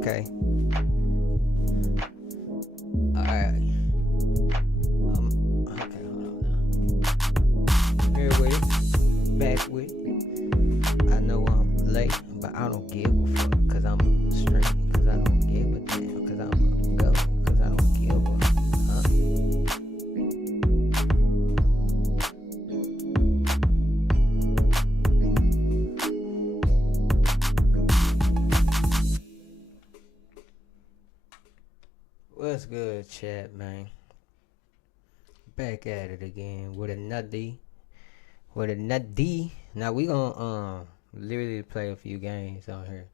Okay. Alright. Okay, hold on now. Here with it. Back with it. I know I'm late, but I don't give a fuck. Cause I'm a stream. Cause I don't give a damn. Cause I'm a go. Cause I don't give a What's good, chat, man? Back at it again with a nutty. Now we gonna literally play a few games on here.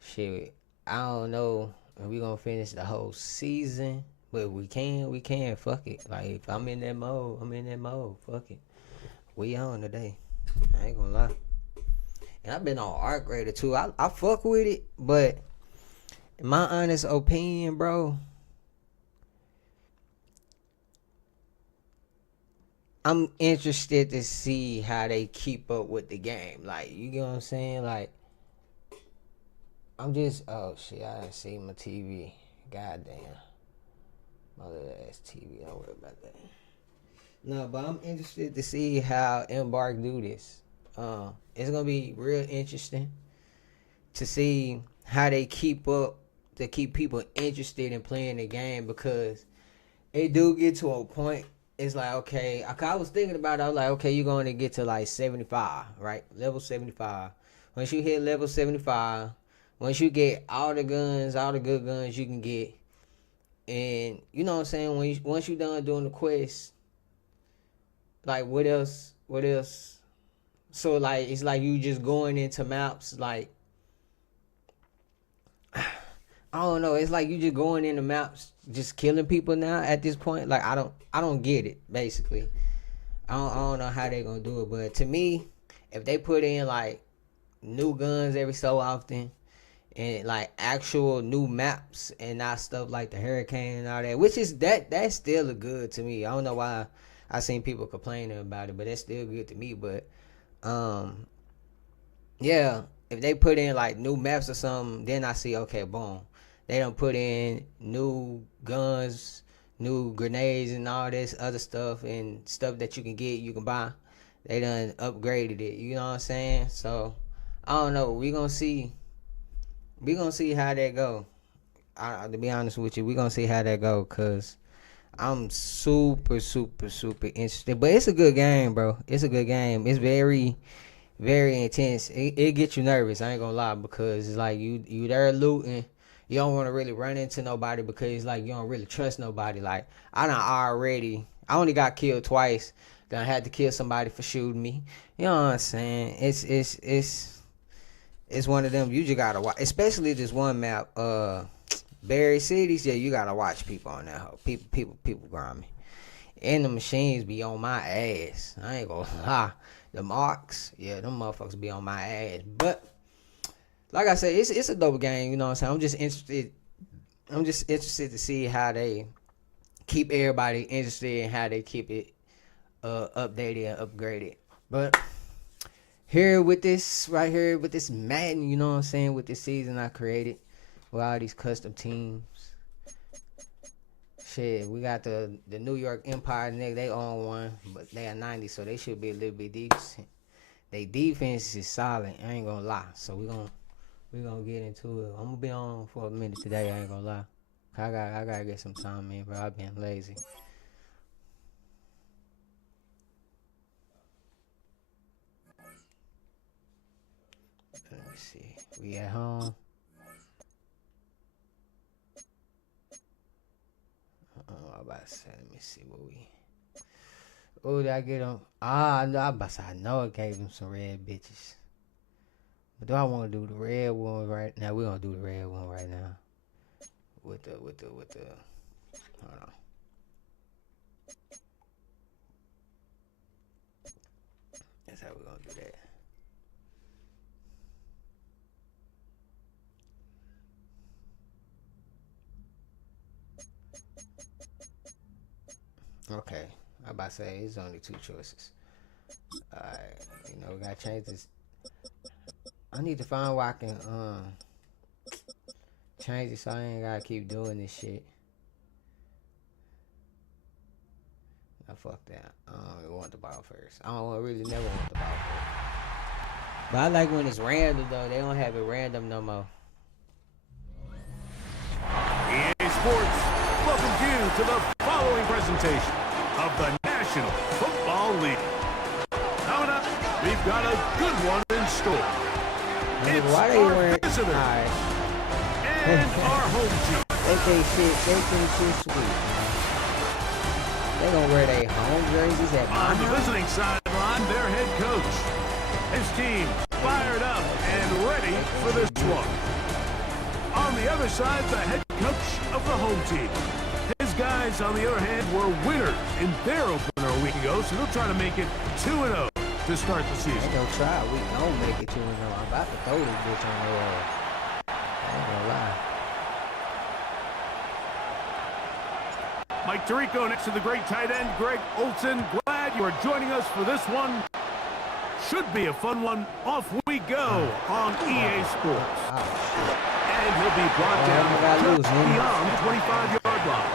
Shit, I don't know if we gonna finish the whole season, but we can. Fuck it. Like if I'm in that mode, I'm in that mode. Fuck it. We on today. I ain't gonna lie. And I've been on Art Grader too. I fuck with it, but in my honest opinion, bro, I'm interested to see how they keep up with the game. Like, you get what I'm saying? Like, I'm just, oh shit, I didn't see my TV. Goddamn. My little ass TV, don't worry about that. No, but I'm interested to see how Embark do this. It's gonna be real interesting to see how they keep up, to keep people interested in playing the game, because it do get to a point. It's like, okay, I was thinking about it. I was like, okay, you're going to get to like 75, right? Level 75. Once you hit level 75, once you get all the guns, all the good guns you can get, and you know what I'm saying, once you're done doing the quest, like what else? So like, it's like you just going into maps, like, I don't know. It's like you just going into maps, just killing people now at this point. Like, I don't get it, basically. I don't know how they gonna do it, but to me, if they put in like new guns every so often, and like actual new maps and not stuff like the hurricane and all that, which is that's still good to me. I don't know why I seen people complaining about it, but that's still good to me. But yeah, if they put in like new maps or something, then I see, okay, boom, they don't put in new guns, new grenades, and all this other stuff, and stuff that you can buy. They done upgraded it. You know what I'm saying? So I don't know. We gonna see how that go. To be honest with you, we gonna see how that go, cause I'm super interested. But it's a good game, bro. It's a good game. It's very intense. It gets you nervous. I ain't gonna lie, because it's like you there looting. You don't want to really run into nobody, because it's like you don't really trust nobody. Like, I only got killed twice. Then I had to kill somebody for shooting me. You know what I'm saying? It's one of them you just gotta watch. Especially this one map, Berry Cities. Yeah, you gotta watch people on that hoe. People grind me. And the machines be on my ass. I ain't gonna lie. The marks, yeah, them motherfuckers be on my ass. But like I said, it's a dope game. You know what I'm saying? I'm just interested to see how they keep everybody interested and how they keep it updated and upgraded. But here with this right here with this Madden, you know what I'm saying? With this season I created with all these custom teams. Shit, we got the New York Empire, nigga. They own one, but they are 90, so they should be a little bit decent. They defense is solid. I ain't gonna lie. So we gonna get into it. I'm gonna be on for a minute today. I ain't gonna lie. I gotta get some time in, bro. I've been lazy. Let me see. We at home. I'm about to say. Let me see what we. Oh, did I get them? I know. I know it gave them some red bitches. But do I want to do the red one right now? We're gonna do the red one right now. With the. Hold on. That's how we're gonna do that. Okay. I'm about to say it's only two choices. Alright. You know, we gotta change this. I need to find where I can change it so I ain't gotta keep doing this shit. Nah, fuck that. I don't even want the ball first. I don't really never want the ball first. But I like when it's random though. They don't have it random no more. EA Sports welcomes you to the following presentation of the National Football League. Coming up, we've got a good one in store. It's why they wearing visitors and our home team. They think shit sweet. They gonna wear their home jerseys at my On the house? visiting sideline, their head coach. His team fired up and ready for this one. On the other side, the head coach of the home team. His guys, on the other hand, were winners in their opener a week ago, so they'll try to make it 2-0 to start the season. They gonna try. We gonna make it 2-0. I'm about to throw this bitch on their ass. I ain't gonna lie. Mike Tirico next to the great tight end, Greg Olson. Glad you are joining us for this one. Should be a fun one. Off we go on EA Sports. And he'll be brought down just beyond the 25-yard line.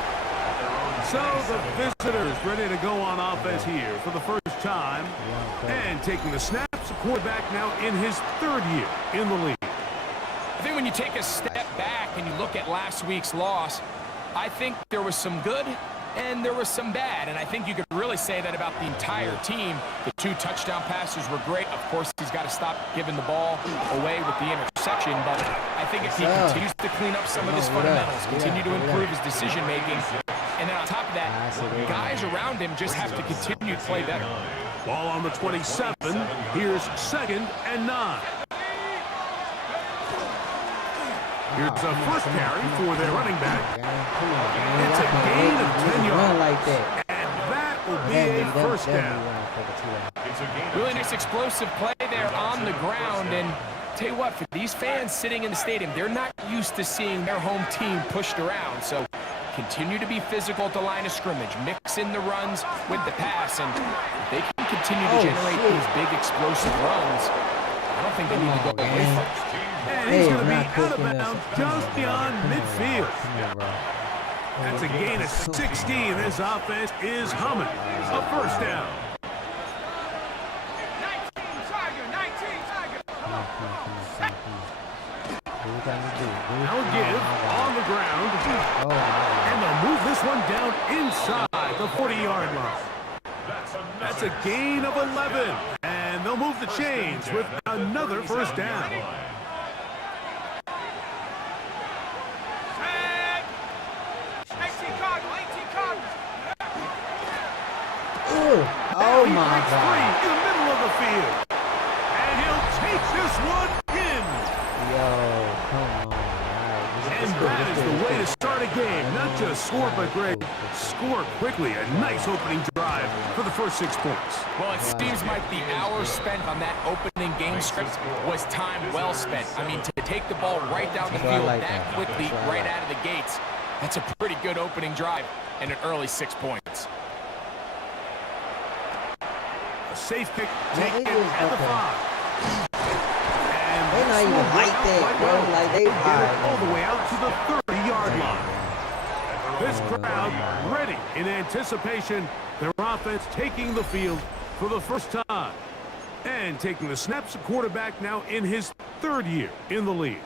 So the visitors ready to go on offense here for the first time. And taking the snaps, a quarterback now in his third year in the league. I think when you take a step back and you look at last week's loss, I think there was some good and there was some bad. And I think you could really say that about the entire team. The 2 touchdown passes were great. Of course, he's got to stop giving the ball away with the interception. But I think if he continues to clean up some of his fundamentals, continue to improve his decision-making, and then on top of that, guys around him just have to continue to play better. Ball on the 27. Here's 2nd and 9. Here's a first carry for their running back. It's a gain of 10 yards. Like that. And that will be a first down. Really nice explosive play there on the ground. And tell you what, for these fans sitting in the stadium, they're not used to seeing their home team pushed around. So continue to be physical at the line of scrimmage. Mix in the runs with the pass. And if they can continue to generate these big explosive runs, I don't think they need to go away from it. And he's going to be out of bounds just beyond midfield. That's a gain of 16. This offense is humming. A first down. Now a give on the ground. And they'll move this one down inside the 40-yard line. That's a gain of 11. And they'll move the chains with another first down. Oh my God. In the middle of the field. And he'll take this one in. Yo, come on. And that is the way to start a game. Not just score, but Greg, score quickly. A nice opening drive for the first 6 points. Well, it seems like the hours spent on that opening game script was time well spent. I mean, to take the ball right down the field that quickly, right out of the gates, that's a pretty good opening drive and an early 6 points. A safe pick taken at the 5. And they're not even like that, bro. Like they high. All the way out to the 30-yard line. This crowd ready in anticipation. Their offense taking the field for the first time. And taking the snaps, a quarterback now in his 3rd year in the league.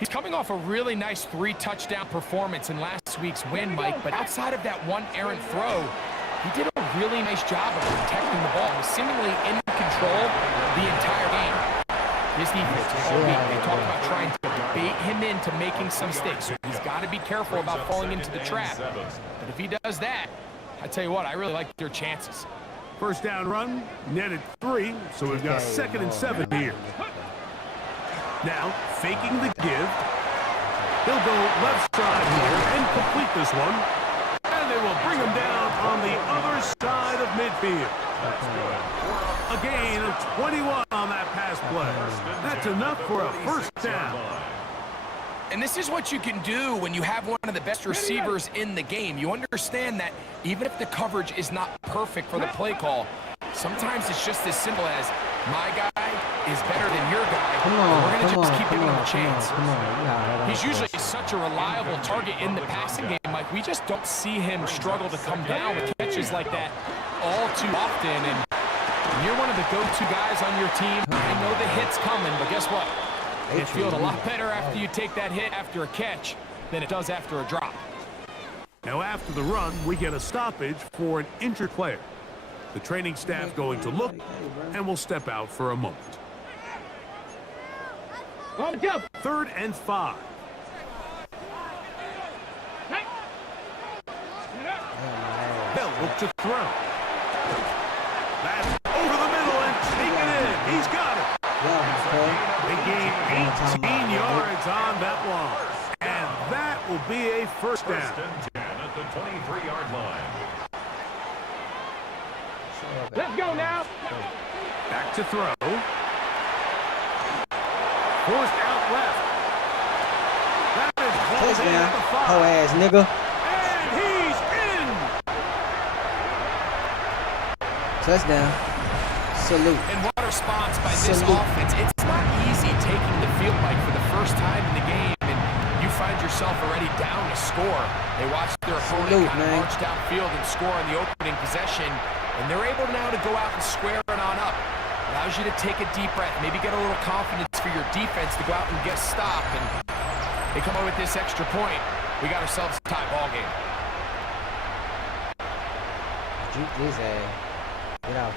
He's coming off a really nice 3-touchdown performance in last week's win, Mike, but outside of that one errant throw, he did a really nice job of protecting the ball. He was seemingly in control the entire game. His defense is so weak. They talked about trying to bait him into making some mistakes. So he's got to be careful about falling into the trap. But if he does that, I tell you what, I really like their chances. First down run, netted 3, so we've got 2nd and 7 here. Now, faking the give. He'll go left side here and complete this one. And they will bring him down on the other side of midfield. A gain of 21 on that pass play. That's enough for a first down. And this is what you can do when you have one of the best receivers in the game. You understand that even if the coverage is not perfect for the play call, sometimes it's just as simple as my guy is better than your guy. Come on, we're going to just keep giving him a come chance. on. He's usually such a reliable target in the passing game, Mike. We just don't see him struggle to come down with catches like that all too often. And you're one of the go-to guys on your team. I know the hit's coming, but guess what? It feels a lot better after you take that hit after a catch than it does after a drop. Now after the run, we get a stoppage for an injured player. The training staff going to look, and we'll step out for a moment. 3rd and 5. They'll look to throw. That's over the middle and take it in. He's got it. They gain 18 yards on that one. And that will be a first down. First and 10 at the 23-yard line. Let's go now. Back to throw. Forced out left. That is hauled in at the 5. Ho ass nigga. And he's in. Touchdown. Salute. And what a response by this Salute. offense. It's not easy taking the field, Mike, for the first time in the game, and you find yourself already down to score. They watch their opponent kind of march downfield and score on the opening possession, and they're able now to go out and square it on up. Allows you to take a deep breath, maybe get a little confidence for your defense to go out and get a stop, and they come up with this extra point. We got ourselves a tie ball game. Juke this ass. Get out.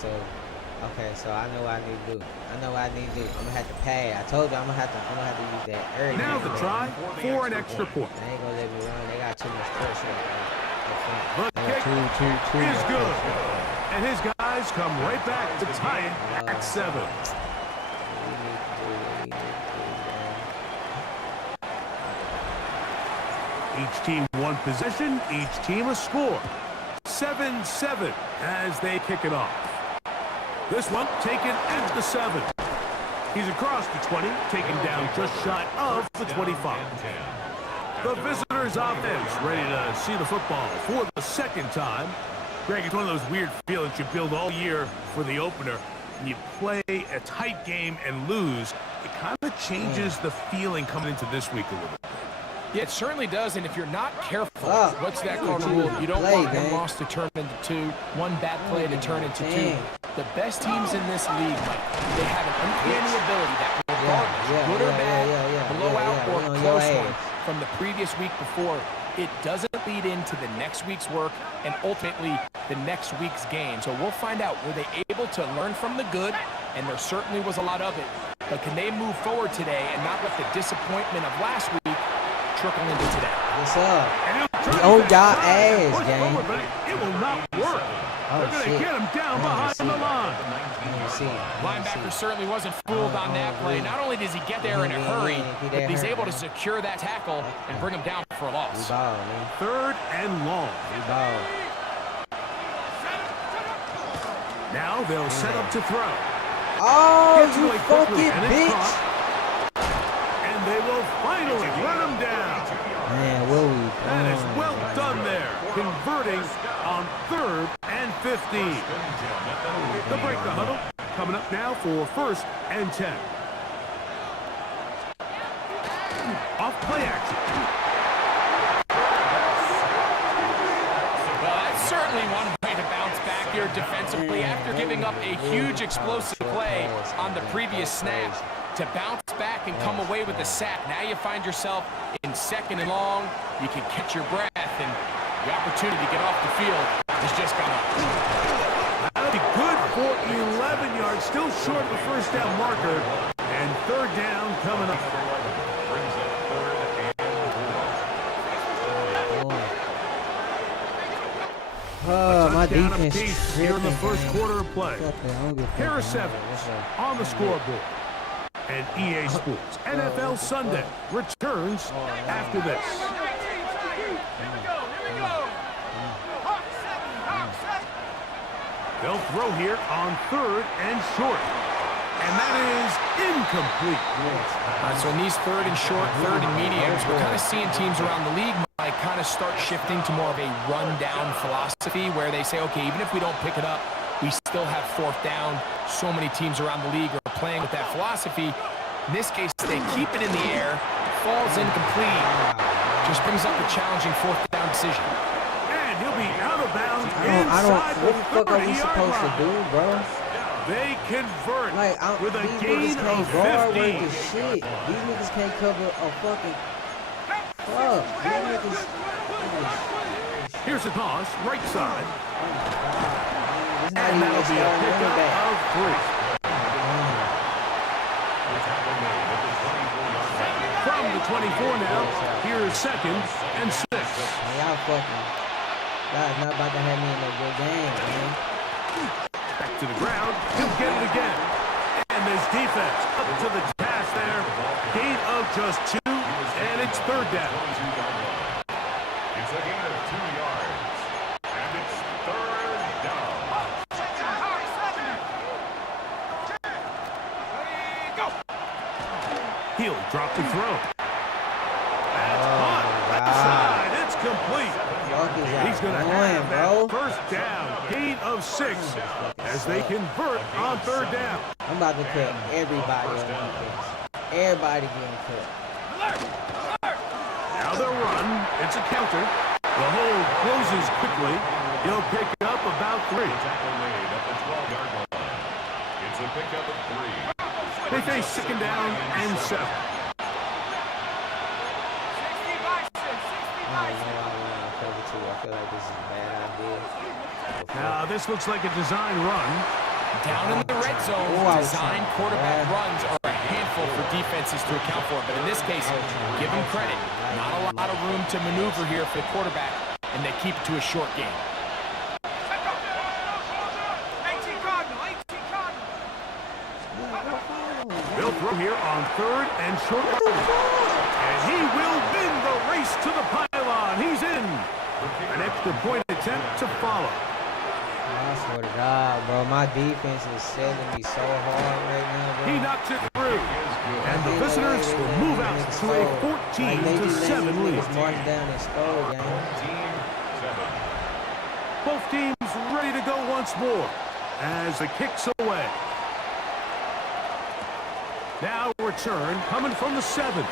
Okay, so I know what I need to do. I'm gonna have to pay. I told you I'm gonna have to use that early. Now the try for an extra point. They ain't gonna let me run. They got too much pressure. The kick is good. And his guys come right back to tie it at 7. Each team one possession, each team a score. 7-7 as they kick it off. This one taken at the 7. He's across the 20, taken down just shy of the 25. The visitors' offense ready to see the football for the second time. Greg, it's one of those weird feelings you build all year for the opener. When you play a tight game and lose, it kind of changes the feeling coming into this week a little bit. Yeah, it certainly does, and if you're not careful, what's that called rule? You don't want one loss to turn into 2, one bad play to turn into 2. The best teams in this league, Mike, they have an uncanny ability that regardless, good or bad, blowout or close one from the previous week before, it doesn't lead into the next week's work and ultimately the next week's game. So we'll find out, were they able to learn from the good? And there certainly was a lot of it. But can they move forward today and not let the disappointment of last week trickle into today? What's up? Oh, y'all ass, gang. It will not work. They're going to get him down behind the line. Linebacker certainly wasn't fooled on that play. Not only does he get there in a hurry, but he's able to secure that tackle and bring him down for a loss. 3rd and long. Now they'll set up to throw. Oh, you fucking bitch. And they will finally run him down. Man, that is well done there, converting on 3rd and 15. They'll break the huddle. Coming up now for 1st and 10. Off play action. Well, that's certainly one way to bounce back here defensively after giving up a huge explosive play on the previous snap. To bounce back and come away with a sack. Now you find yourself in 2nd and long. You can catch your breath, and the opportunity to get off the field is just gone up. That'll be good for 11 yards. Still short of the first down marker. And 3rd down coming up. My defense here in the first quarter of play. Harris Evans on the scoreboard. And EA Sports NFL Sunday returns after this. They'll throw here on 3rd and short. And that is incomplete. All right, so in these third and short, third and mediums, we're kind of seeing teams around the league like kind of start shifting to more of a run-down philosophy where they say, okay, even if we don't pick it up, we still have fourth down. So many teams around the league are playing with that philosophy. In this case, they keep it in the air, falls incomplete, just brings up a challenging fourth down decision. And he'll be out of bounds What the fuck are we supposed to do, bro? They convert Like, with a these gain niggas can't of guard 15. worth of shit. These niggas can't cover a fucking fuck. These niggas. Here's the toss, right side. It's not And even that'll be a starting running pickup back. of 3. From the 24 now, here is 2nd and 6. Y'all fucking. Y'all not about to have me in no good game, man. Back to the ground, he'll get it again. And this defense up to the task there. Gain of just 2, and it's 3rd down. It's a gain of 2 yards. And it's 3rd down. He'll drop the throw. That's caught. Outside. It's complete. He's going to have that first down. Gain of 6 as they convert on 3rd down. I'm about to cut everybody on defense. Everybody getting cut. Now they'll run. It's a counter. The hold closes quickly. He'll pick up about 3. Tackle made at the 12-yard line. It's a pickup of 3. They face 2nd down and 7. I feel like this is a bad idea. Now this looks like a design run. Down in the red zone, design quarterback runs are a handful for defenses to account for. But in this case, give them credit. Not a lot of room to maneuver here for the quarterback, and they keep it to a short game. They'll throw here on 3rd and short. And he will win the race to the pylon. He's in. An extra point attempt to follow. I swear to God, bro, my defense is selling me so hard right now, bro. He knocks it through. And the visitors will move out to a 14-7 lead. March down and score, gang. Both teams ready to go once more as the kick's away. Now return coming from the 7.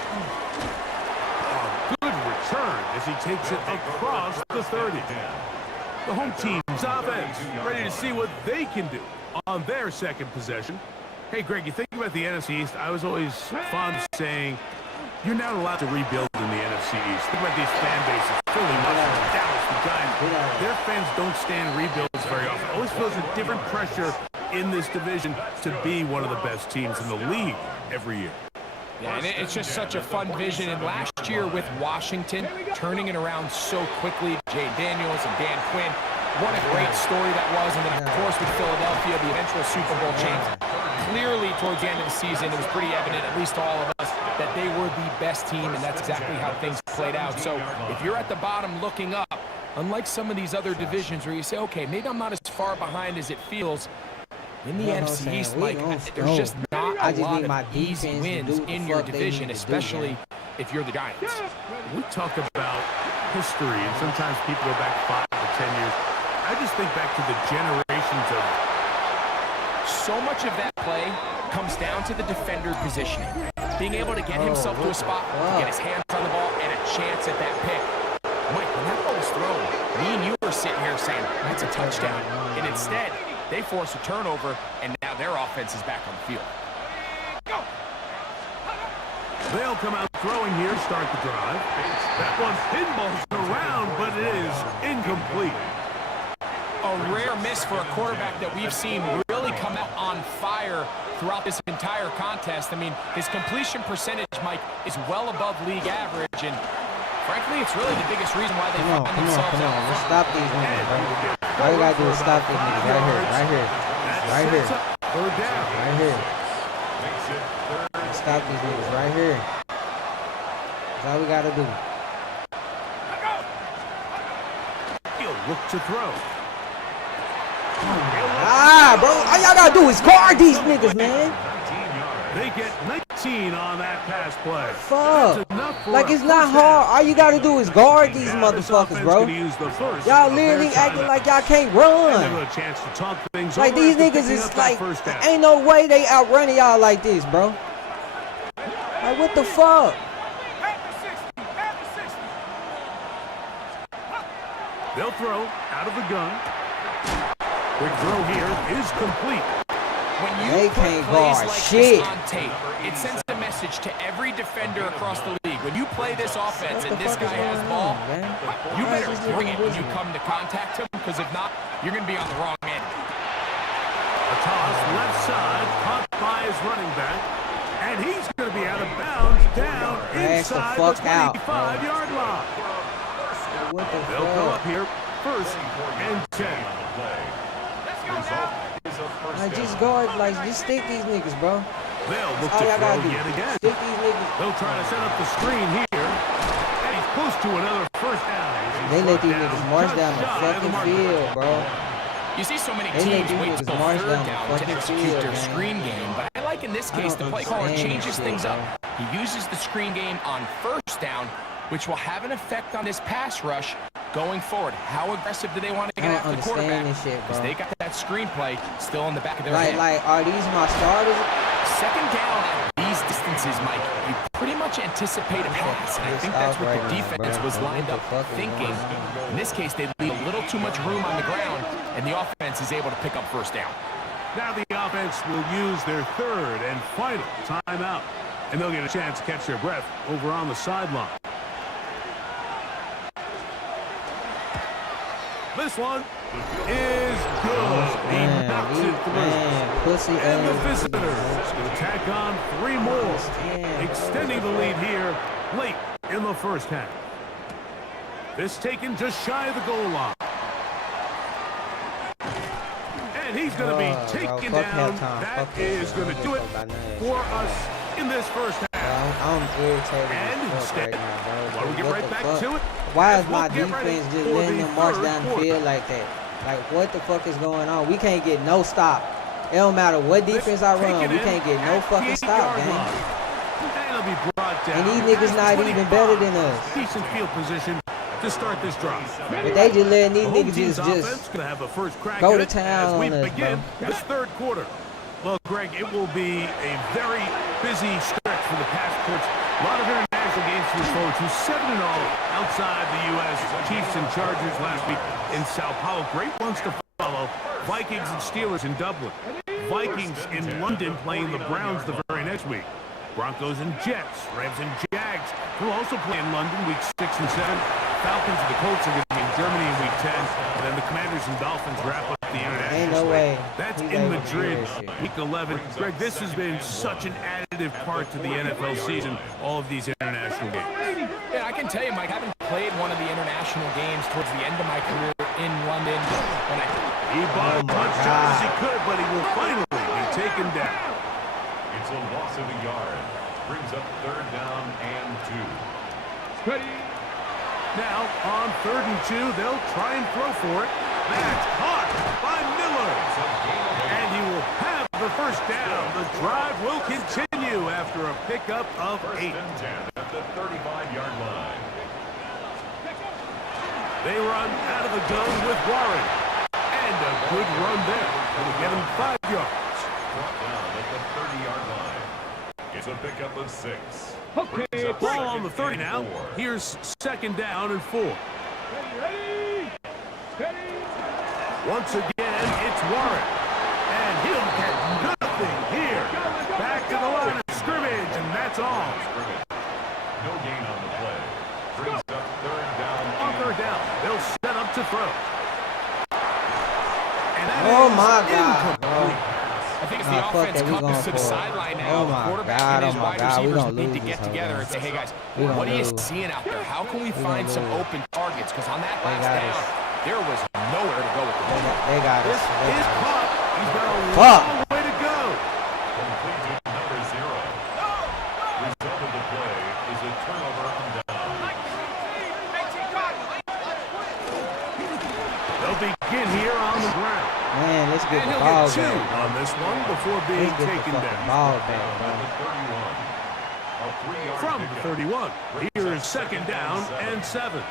A good return as he takes it across the 30. The home team's offense ready to see what they can do on their 2nd possession. Hey, Greg, you think about the NFC East, I was always fond of saying, you're not allowed to rebuild in the NFC East. Think about these fan bases. Philly, Washington, Dallas, the Giants. Their fans don't stand rebuilds very often. Always feels a different pressure in this division to be one of the best teams in the league every year. Yeah, and it's just such a fun vision. And last year with Washington, turning it around so quickly, Jay Daniels and Dan Quinn, what a great story that was. And then, of course, with Philadelphia, the eventual Super Bowl champs. Clearly, towards the end of the season, it was pretty evident, at least to all of us, that they were the best team, and that's exactly how things played out. So if you're at the bottom looking up, unlike some of these other divisions where you say, okay, maybe I'm not as far behind as it feels, in the NFC East, Mike, there's just not a lot of easy wins in your division, especially if you're the Giants. We talk about history, and sometimes people go back 5 or 10 years. I just think back to the generations of... So much of that play comes down to the defender positioning. Being able to get himself to a spot, to get his hands on the ball, and a chance at that pick. Mike, when that ball was thrown, me and you were sitting here saying, that's a touchdown. And instead, they force a turnover, and now their offense is back on the field. They'll come out throwing here to start the drive. That one pinballs around, but it is incomplete. A rare miss for a quarterback that we've seen really come out on fire throughout this entire contest. I mean, his completion percentage, Mike, is well above league average, and frankly, it's really the biggest reason why they find themselves out. Let's stop these niggas, bro. All you gotta do is stop these niggas right here, right here, right here, right here. Let's stop these niggas right here. That's all we gotta do. He'll look to throw. Bro, all y'all gotta do is guard these niggas, man. They get 19 on that pass play. Fuck. Like, it's not hard. All you got to do is guard these motherfuckers, bro. Y'all literally acting like y'all can't run. Like, these niggas is like, ain't no way they outrunning y'all like this, bro. Like, what the fuck? They'll throw out of the gun. Quick throw here is complete. When you they put can't plays guard like shit. this on tape, it sends a message to every defender across the league. When you play this offense and this guy has ball, you better bring it when you come to contact him, because if not, you're going to be on the wrong end. A toss left side, caught by his running back, and he's going to be out of bounds down inside the 25-yard line. What the They'll fuck? go up here, 1st and 10. Like, just guard, like, just stick these niggas, bro. They'll look That's all to y'all throw gotta do. yet again. Stick these niggas. They'll try to set up the screen here, and he's close to another first down. They let these niggas march down the fucking field, bro. You see so many They teams let wait these till niggas march third down the down to fucking execute field, their man. screen game, but I like in this case the play caller changes things up. He uses the screen game on 1st down, which will have an effect on this pass rush going forward. How aggressive do they want to get after the quarterback? Because they got that screenplay still in the back of their head. Like, are these my starters? 2nd down at these distances, Mike, you pretty much anticipate a pass, and I think that's what the defense was lined up thinking. In this case, they leave a little too much room on the ground, and the offense is able to pick up 1st down. Now the offense will use their 3rd and final timeout, and they'll get a chance to catch their breath over on the sideline. This one is good. He knocks it through. And the visitors will tack on 3 more, extending the lead here late in the 1st half. This taken just shy of the goal line. And he's going to be taken down. That is going to do it for us in this 1st half. I'm irritated. And instead, why don't we get right back to it? Why is my defense just letting them march down the field like that? Like, what the fuck is going on? We can't get no stop. It don't matter what defense I run, we can't get no fucking stop, man. And these niggas not even better than us. Decent field position to start this drive. But they just letting these niggas just go to town on us, bro. This 3rd quarter. Well, Greg, it will be a very busy stretch for the passports. A lot of international games to look forward to. 7-0 outside the U.S. Chiefs and Chargers last week in Sao Paulo. Great ones to follow. Vikings and Steelers in Dublin. Vikings in London playing the Browns the very next week. Broncos and Jets. Rams and Jags will also play in London week 6 and 7. Falcons and the Colts are going to be in Germany in week 10. And then the Commanders and Dolphins wrap up the international. Ain't no way. That's in Madrid, week 11. Greg, this has been such an additive part to the NFL season, all of these international games. Yeah, I can tell you, Mike, having played one of the international games towards the end of my career in London, when he bought a touchdown as he could, but he will finally be taken down. It's a loss of a yard. Brings up 3rd down and 2. Ready. Now, on 3rd and 2, they'll try and throw for it. That's caught by Miller. And he will have the 1st down. The drive will continue after a pickup of 8. 1st and 10 at the 35-yard line. They run out of the gun with Warren. And a good run there. Will get him 5 yards. Brought down at the 30-yard line. It's a pickup of 6. Okay, ball on the 30 now. Here's 2nd down and 4. Once again, it's Warren. And he'll get nothing here. Back to the line of scrimmage, and that's all. No gain on the play. Brings up 3rd down. On 3rd down, they'll set up to throw. And that Oh is my God, bro. I think as the offense comes to the sideline now, the quarterback and his wide receivers need to get together and say, hey guys, what are you seeing out there? How can we find some open targets? Because on that last down, there was nowhere to go with the ball. They got us. This is caught. He's got a long way to go. Complete to number 0. Result of the play is a turnover on down. They'll begin here on the ground. Man, this get And the he'll ball get 2 back. on this one before being Let's get the taken fucking down. ball back, bro. From the 31, here is 2nd down and 7.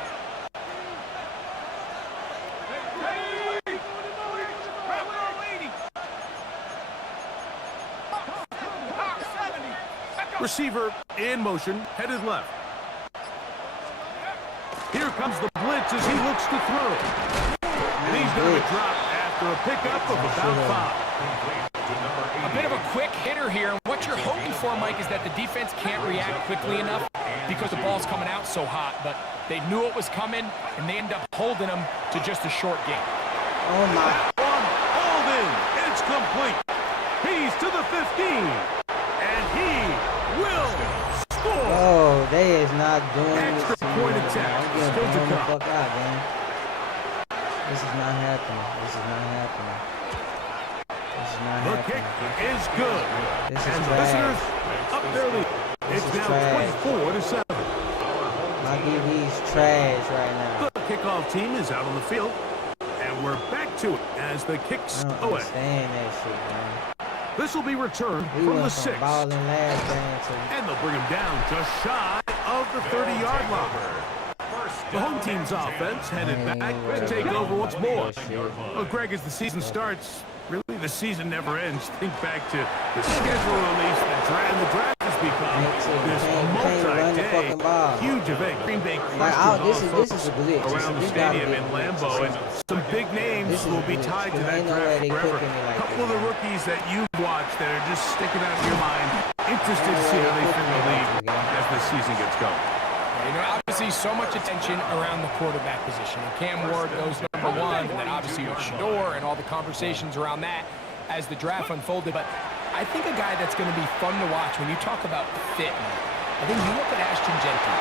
Receiver in motion, headed left. Here comes the blitz as he looks to throw. And he's going to drop after a pickup of about 5. A bit of a quick hitter here. What you're hoping for, Mike, is that the defense can't react quickly enough because the ball's coming out so hot. But they knew it was coming, and they end up holding them to just a short game. Oh, my. That one hauled in. It's complete. He's to the 15. And he will score. Oh, they is not doing Extra this to me. point Man. attack. I'm getting Still to blown the come. fuck out, man. This is not happening. This is not happening. This is not The happening. kick is good. This is And the trash. visitors up their lead. This It's is now trash. 24-7. My DB's trash right now. The kickoff team is out on the field. And we're back to it as the kicks I don't away. understand that shit, man. This will be returned We from the went from 6. balling last game to And they'll bring him down just shy of the 30-yard line. The home team's offense headed back to take over once more. Well, Greg, as the season starts, really the season never ends. Think back to the schedule release, the draft has become this multi-day huge event. Green Bay crushed this is a glitch. around the This gotta stadium be a in glitch. Lambeau, and some big names This is will a be glitch. tied to There that ain't no way draft they forever. cooking it like A couple this, of the man. rookies that you've watched that are just sticking out in your mind. Interested to see how they fit the league as the season gets going. You know, obviously so much attention around the quarterback position. And Cam Ward goes number 1, and then obviously with Shador and all the conversations around that as the draft unfolded. But I think a guy that's going to be fun to watch when you talk about fit, I think you look at Ashton Genty.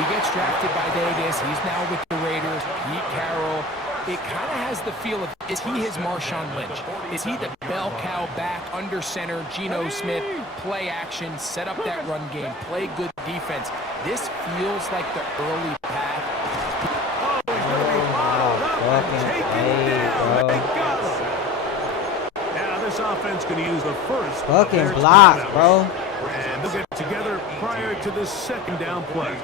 He gets drafted by Vegas. He's now with the Raiders. Pete Carroll. It kind of has the feel of, is he his Marshawn Lynch? Is he the bell cow back under center, Geno Smith, play action, set up that run game, play good defense? This feels like the early path. Oh, he's going to be bottled up and taken down. They got him. Now this offense going to use the first. Fucking block, bro. And they'll get together prior to the 2nd down play.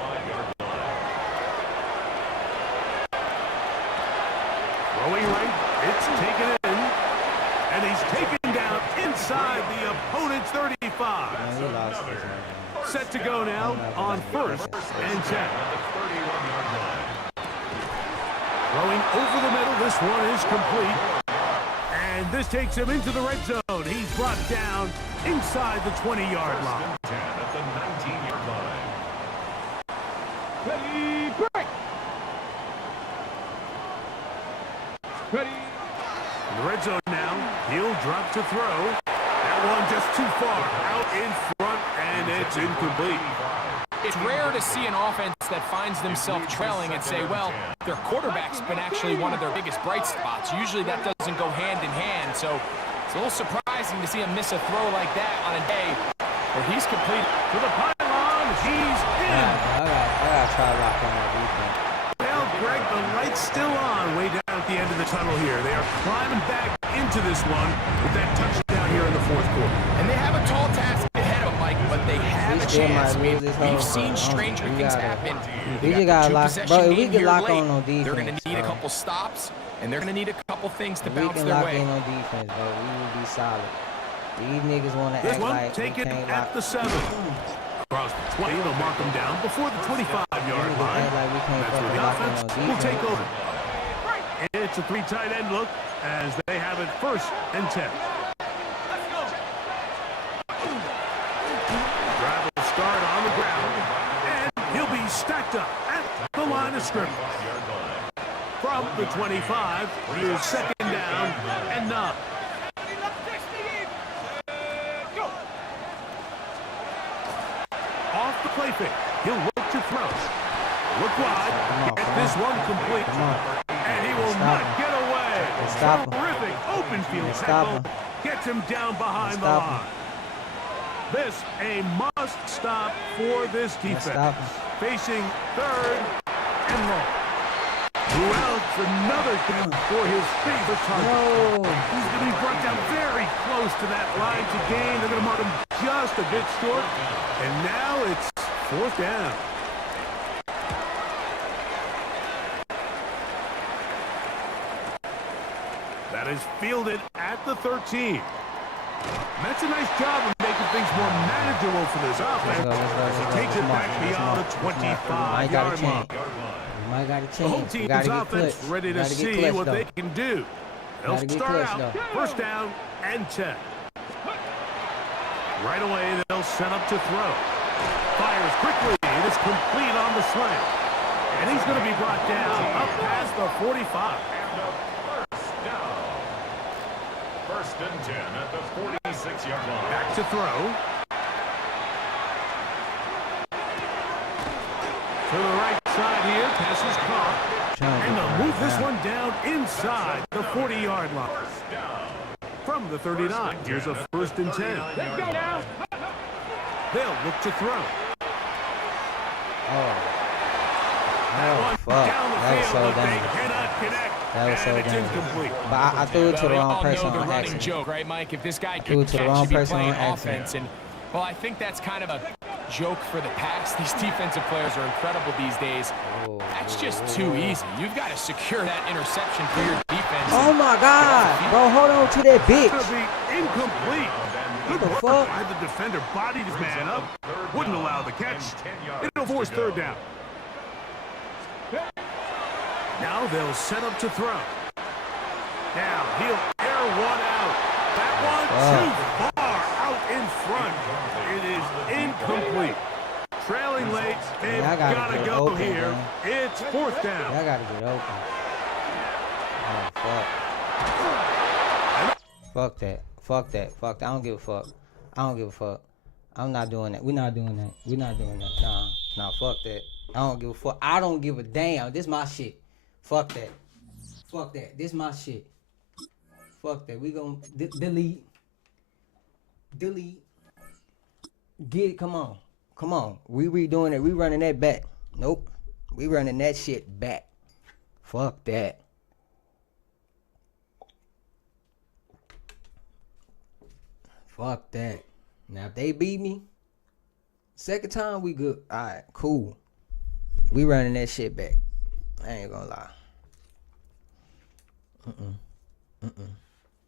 Throwing right, it's taken in. And he's taken down inside the opponent's 35. Man, we lost this one. Set to go now on 1st and 10. Throwing over the middle, this one is complete. And this takes him into the red zone. He's brought down inside the 20-yard line. 10 at the 19-yard line. Ready, break. Ready. In the red zone now, he'll drop to throw. That one just too far out in front, and it's incomplete. It's rare to see an offense that finds themselves trailing and say, well, their quarterback's been actually one of their biggest bright spots. Usually that doesn't go hand in hand, so it's a little surprising to see him miss a throw like that on a day where he's completed. To the pylon, he's in. I gotta try to lock on that defense. Well, Greg, the light's still on way down at the end of the tunnel here. They are climbing back into this one with that touchdown here in the 4th quarter. And they have a tall task ahead of Mike, but they have a chance. I mean, we've seen stranger things happen. We just gotta lock, bro. If we can lock on defense, they're going to need a bro. couple stops, and they're going to need a couple things to If we bounce can their lock way. in on defense, bro, we will be solid. These niggas want to This act one like we taken can't at lock. the 7. Across the 20, they'll mark him down before the 25-yard Niggas line. act like we can't That's where fucking the lock in offense on will take defense. over. It's a 3 tight end look as they have it 1st and 10. Drive will start on the ground, and he'll be stacked up at the line of scrimmage. From the 25, here's 2nd down and 9. Off the play fake, he'll look to throw. Look wide, get this one complete, and he will not get away. Stop him. Terrific open field Stop tackle, gets him down behind the Stop line. This a must stop for this defense. Stop him. Facing 3rd and long. Who else? Another thing for his favorite target. No. He's going to be brought down very close to that line to gain. They're going to mark him just a bit short. And now it's 4th down. That is fielded at the 13. That's a nice job of making things more manageable for this offense. As he takes it back beyond the 25-yard line. Might got a The whole chance. team's offense ready to see what they can do. They'll start out 1st down and 10. Right away, they'll set up to throw. Fires quickly. It is complete on the slant. And he's going to be brought down up past the 45. First and 10 at the 46-yard line. Back to throw. To the right side here. Pass is caught. And they'll move this one down inside the 40-yard line. From the 39, here's a 1st and 10. Let's go now. They'll look to throw. Oh, fuck. Down the That was field, so but they dangerous. cannot connect. That was so And it's dangerous. incomplete. But I threw it to the We wrong all person know the on running accident. joke, right, Mike? If this guy Threw could it to the catch, wrong he'd be person playing on accident. offense. And, well, I think that's kind of a joke for the past. These defensive players are incredible these days. That's just too easy. You've got to secure that interception for your defense. Oh my God, bro, hold on to that bitch. It's going to be incomplete. What the Good fuck? work by the defender. Bodied his man up. Wouldn't allow the catch. It'll force 3rd down. Now they'll set up to throw. Now he'll air one out. That one too far out in front. It is incomplete. Trailing late. They've Yeah, I got gotta to get go open, here. man. It's 4th down. I gotta get open. Oh, fuck. Fuck that. Fuck that. Fuck that. I don't give a fuck. I don't give a fuck. I'm not doing that. We're not doing that. We're not doing that. Nah, fuck that. I don't give a fuck. I don't give a damn. This my shit. Fuck that. Fuck that. This my shit. Fuck that. We gonna delete. Delete. Get it. Come on. Come on. We redoing it. We running that back. Nope. We running that shit back. Fuck that. Fuck that. Now if they beat me, 2nd time we good. Alright, cool. We running that shit back. I ain't gonna lie.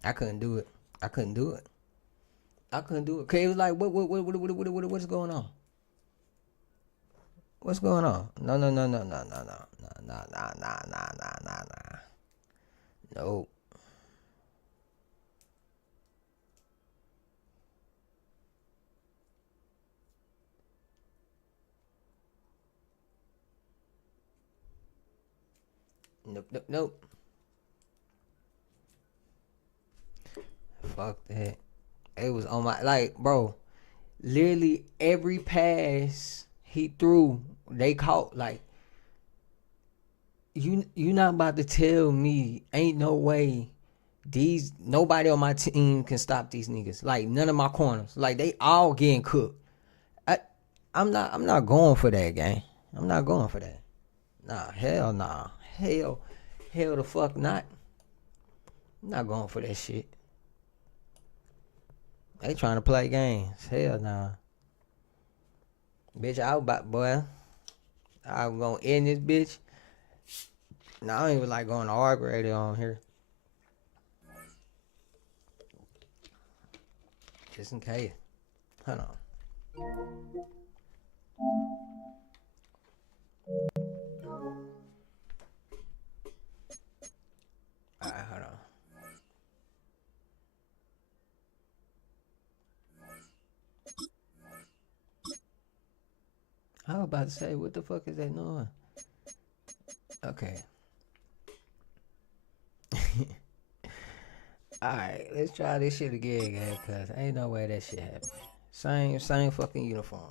I couldn't do it. I couldn't do it. Cause it was like, what's going on? What's going on? No. Nope. Nope. Fuck that. It was on my, like, bro, literally every pass he threw, they caught. Like, you not about to tell me ain't no way nobody on my team can stop these niggas. Like, none of my corners. Like, they all getting cooked. I'm not going for that, gang. I'm not going for that. Nah, hell nah. Hell the fuck not. I'm not going for that shit. They trying to play games. Hell nah. Bitch, I'm gonna end this bitch. Nah, I don't even like going to argue on here. Just in case. Hold on. Alright, hold on. I was about to say, what the fuck is that noise? Okay. Alright, let's try this shit again, guys, cause ain't no way that shit happened. Same fucking uniform.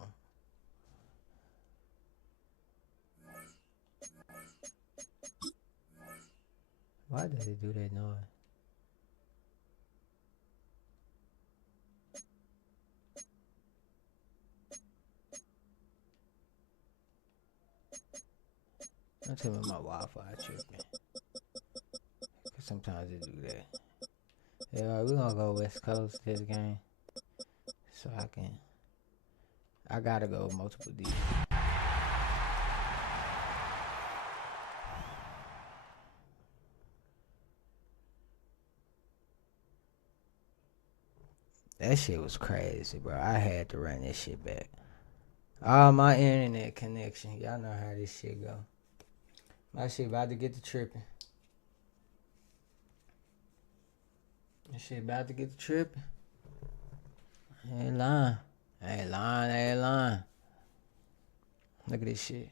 Why does it do that noise? Don't tell me my Wi-Fi tripping. Cause sometimes it do that. Yeah, we're gonna go West Coast this game. So I gotta go multiple D. That shit was crazy, bro. I had to run this shit back. All my internet connection. Y'all know how this shit go. My shit about to get to tripping. This shit about to get to tripping. I ain't lying. I ain't lying. Look at this shit.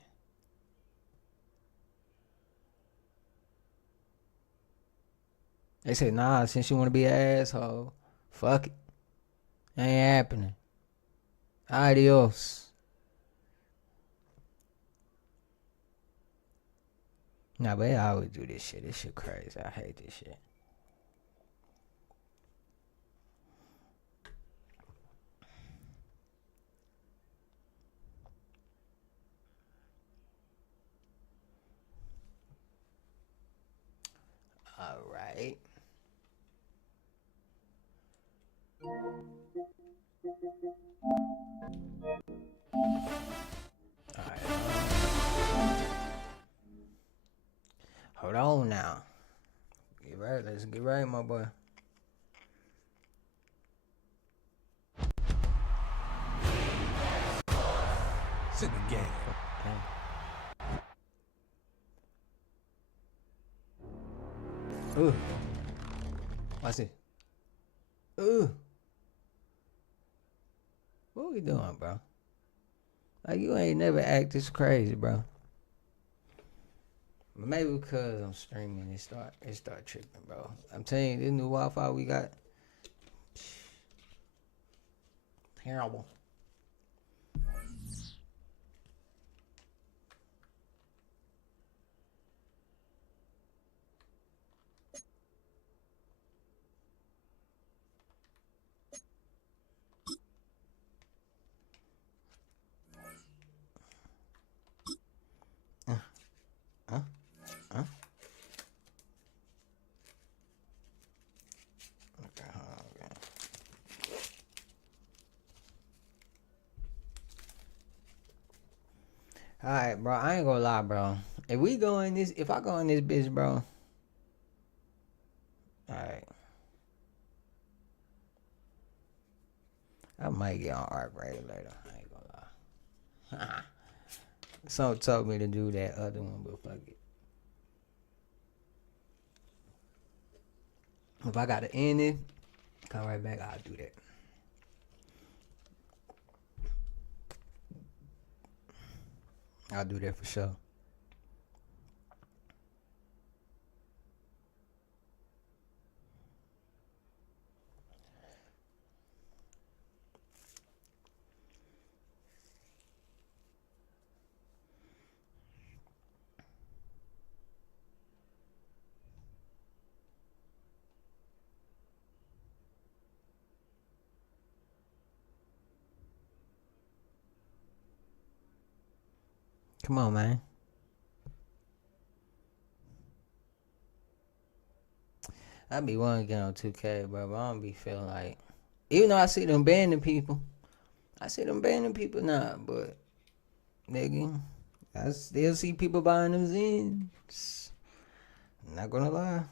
They say, nah, since you want to be an asshole, fuck it. Ain't happening. Adios. Nah, but they always do this shit. This shit crazy. I hate this shit. All right. Alright. Hold on now. Get right. Let's get right, my boy. It's in the game. Ooh. Watch it. Ooh. What we doing, bro? Like, you ain't never act this crazy, bro. But maybe because I'm streaming, it start tripping, bro. I'm telling you, this new Wi-Fi we got, terrible. Alright, bro. I ain't gonna lie, bro. If I go in this bitch, bro. Alright. I might get on Arc Raider later. I ain't gonna lie. Someone told me to do that other one, but fuck it. If I gotta end it, come right back, I'll do that. I'll do that for sure. Come on, man. I be wanting to get on 2K, bro, but I don't be feeling like... Even though I see them banning people. Now, but... Nigga, I still see people buying them zins. I'm not gonna lie.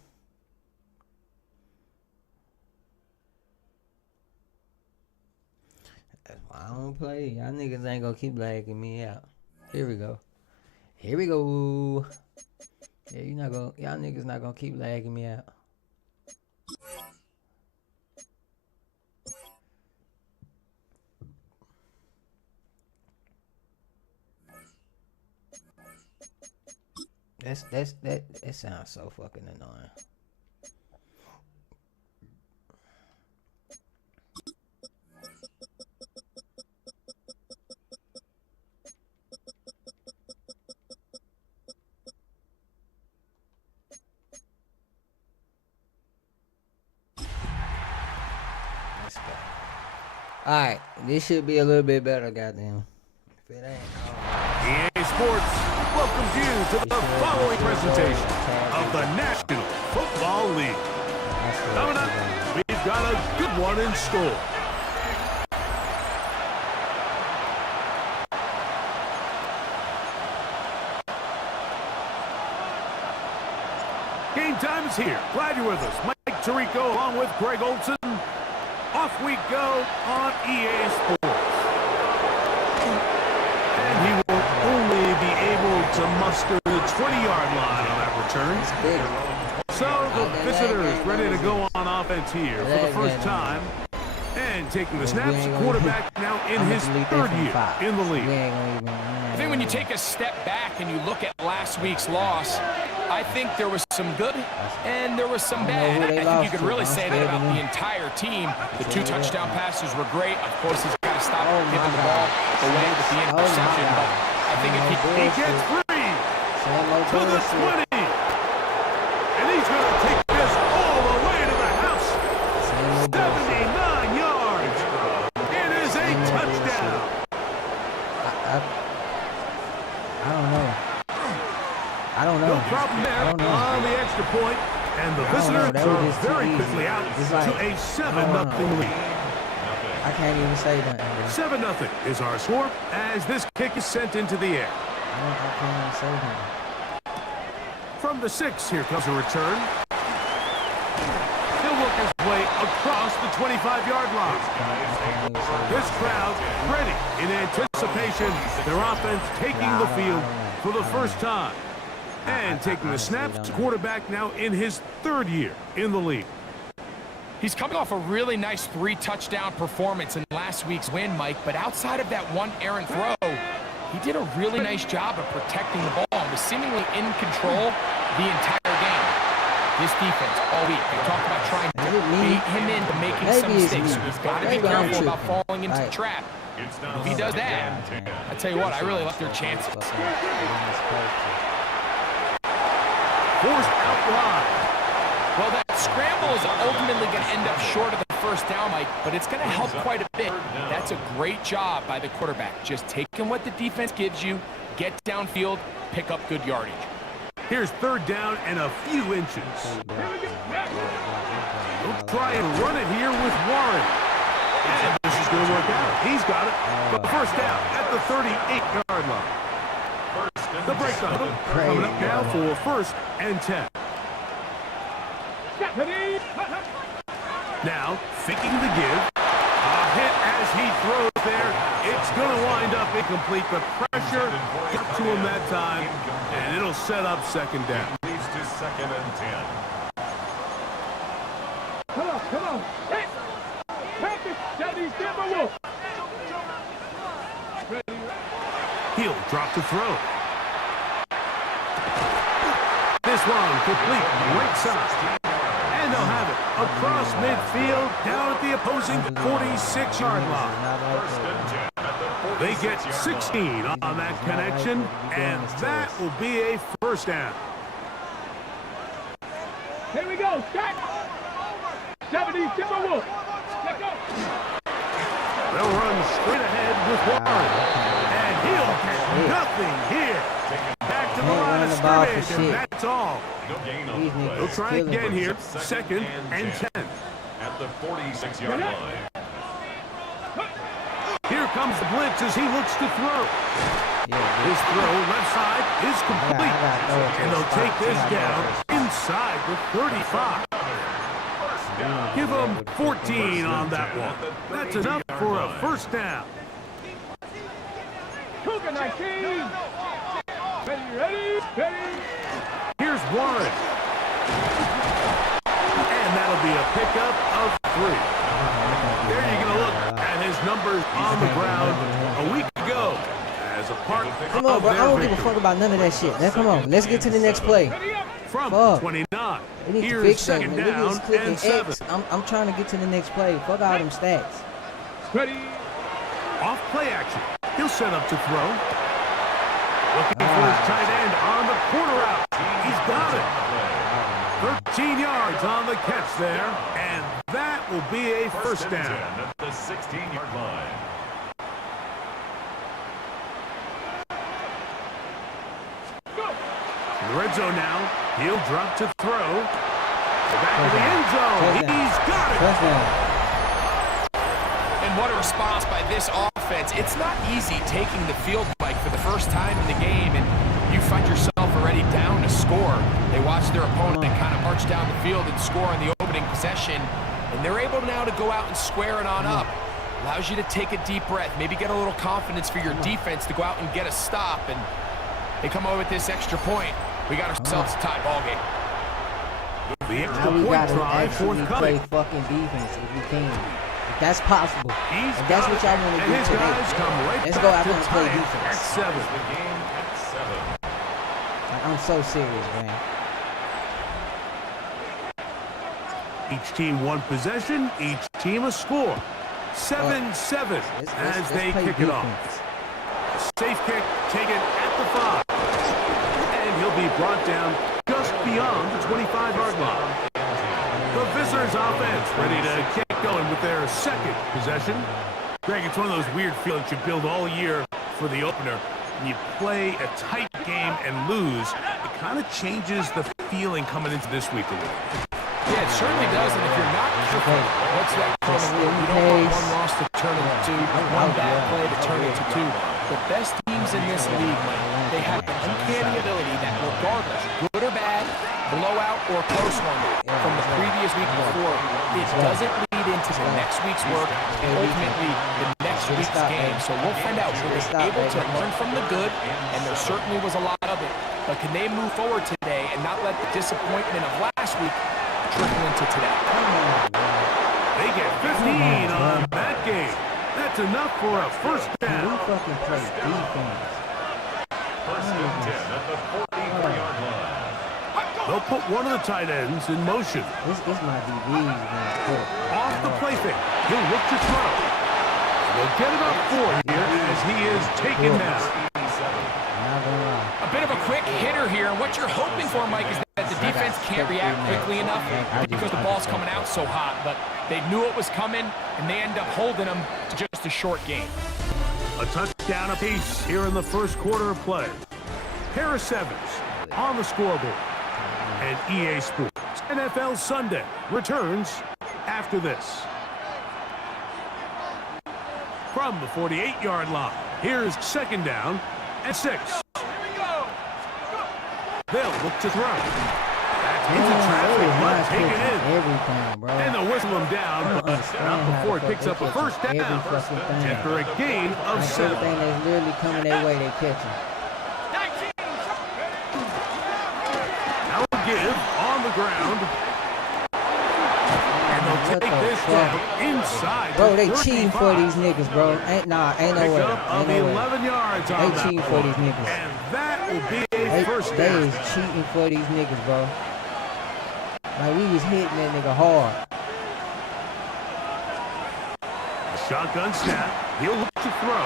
That's why I don't play. Y'all niggas ain't gonna keep lagging me out. Here we go. Yeah, y'all niggas not gonna keep lagging me out. That sounds so fucking annoying. Let's go. Alright, this should be a little bit better, goddamn. If it ain't, EA Sports welcomes you to the following presentation of the National Football League. Coming up, we've got a good one in store. Game time is here. Glad you're with us. Mike Tirico along with Greg Olson. Off we go on EA Sports. And he will only be able to muster the 20-yard line on that return. So the visitors ready to go on offense here for the first time. And taking the snaps, quarterback now in his third year in the league. I think when you take a step back and you look at last week's loss, I think there was some good and there was some bad. I think you could really say that about the entire team. The 2 touchdown passes were great. Of course, he's got to stop giving the ball away with the interception. But I think if he gets free to the 20. And he's going to take this all the way to the house. 79 yards. It is a touchdown. I don't know. No problem there on the extra point, and the visitors are very quickly out to a 7-0 lead. I can't even say that. 7-0 is our score as this kick is sent into the air. I can't even say that. From the 6, here comes a return. He'll work his way across the 25-yard line. This crowd ready in anticipation. Their offense taking the field for the first time. And taking the snaps, quarterback now in his third year in the league. He's coming off a really nice 3-touchdown performance in last week's win, Mike, but outside of that one errant throw, he did a really nice job of protecting the ball and was seemingly in control the entire game. This defense all week, they talked about trying to bait him into making some mistakes, so he's got to be careful about falling into the trap. If he does that, I tell you what, I really like their chances. Forced out wide. Well, that scramble is ultimately going to end up short of the first down, Mike, but it's going to help quite a bit. That's a great job by the quarterback. Just taking what the defense gives you, get downfield, pick up good yardage. Here's third down and a few inches. He'll try and run it here with Warren. And this is going to work out. He's got it. But first down at the 38-yard line. The breakdown coming up now for 1st and 10. Now, faking the give. A hit as he throws there. It's going to wind up incomplete. The pressure got to him that time, and it'll set up second down. Leads to 2nd and 10. Come on. Hey! He'll drop the throw. This one complete right side. And they'll have it across midfield down at the opposing 46-yard line. They get 16 on that connection, and that will be a first down. Here we go, Scott. 70 Timberwolves. Let's go. They'll run straight ahead with Warren. And he'll get nothing here. Back to the line of scrimmage, and that's all. They'll try again here, 2nd and 10. At the 46-yard line. Here comes the blitz as he looks to throw. His throw left side is complete. And they'll take this down inside the 35. Give them 14 on that one. That's enough for a first down. Cougar 19. Ready. Here's Warren. And that'll be a pickup of 3. There you're going to look at his numbers on the ground a week ago as a part Come on, bro. I don't give a fuck about none of that shit. Now, come on. Let's get to the next play. from Fuck. 29. They need to Here's fix that. second Man. down Niggas clicking and 7. X. I'm trying to get to the next play. Fuck all them stats. Ready. Off play action. He'll set up to throw. Looking for his tight end on the corner route. He's got it. 13 yards on the catch there, and that will be a first down. At the 16-yard line. In the red zone now. He'll drop to throw. Back to the end zone. He's got it. And what a response by this offense. It's not easy taking the field, Mike, for the first time in the game, and you find yourself already down to score. They watch their opponent kind of march down the field and score on the opening possession, and they're able now to go out and square it on up. Allows you to take a deep breath, maybe get a little confidence for your defense to go out and get a stop, and they come over with this extra point. We got ourselves a tie ball game. The extra Now we point gotta try actually play forthcoming. fucking defense if we can. If that's possible. He's If that's what y'all want to and do his today. guys come right Let's back go out to there and play tie it defense. at 7. The game at 7. Like, I'm so serious, man. Each team one possession, each team a score. 7-7 as they play kick it off. defense. Safe kick taken at the 5. And he'll be brought down just beyond the 25-yard line. The visitors' offense ready to get going with their second possession. Greg, it's one of those weird feelings you build all year for the opener. When you play a tight game and lose, it kind of changes the feeling coming into this week a little. Yeah, it certainly does, and if you're not careful, what's that called? You don't want one loss to turn into one bad play to turn into 2. The best teams in this league, they have an uncanny ability that regardless, good or bad, blowout or close one from the previous week before, it doesn't lead into the next week's work and ultimately the next week's game. So we'll find out, were they able to learn from the good, and there certainly was a lot of it, but can they move forward today and not let the disappointment of last week trickle into today? They get 15 on that game. That's enough for a first We down. fucking play defense. First and 10 at the 43-yard line. They'll put one of the tight ends in motion. This my DBs, man. Off the play fake. He'll look to throw. They'll get it up 4 here as he is taken down. Not gonna lie. A bit of a quick hitter here, and what you're hoping for, Mike, is that the defense can't react quickly enough because the ball's coming out so hot, but they knew it was coming, and they end up holding them to just a short game. A touchdown apiece here in the first quarter of play. Pair of 7s on the scoreboard. And EA Sports NFL Sunday returns after this. From the 48-yard line, here's second down and 6. They'll look to throw. That's into traffic, but taken in. Everything, bro. And they'll whistle him down, but not before he picks up a first down after a gain of 7. Everything that's literally coming their way, they catching. Now give on the ground. And they'll take this from inside. Bro, they to cheating 35. for these niggas, bro. Ain't no way. Pickup of Ain't no way. 11 yards on They that cheating for one. these niggas. And that will be a first They down. is cheating for these niggas, bro. Like, we was hitting that nigga hard. Shotgun snap. He'll look to throw.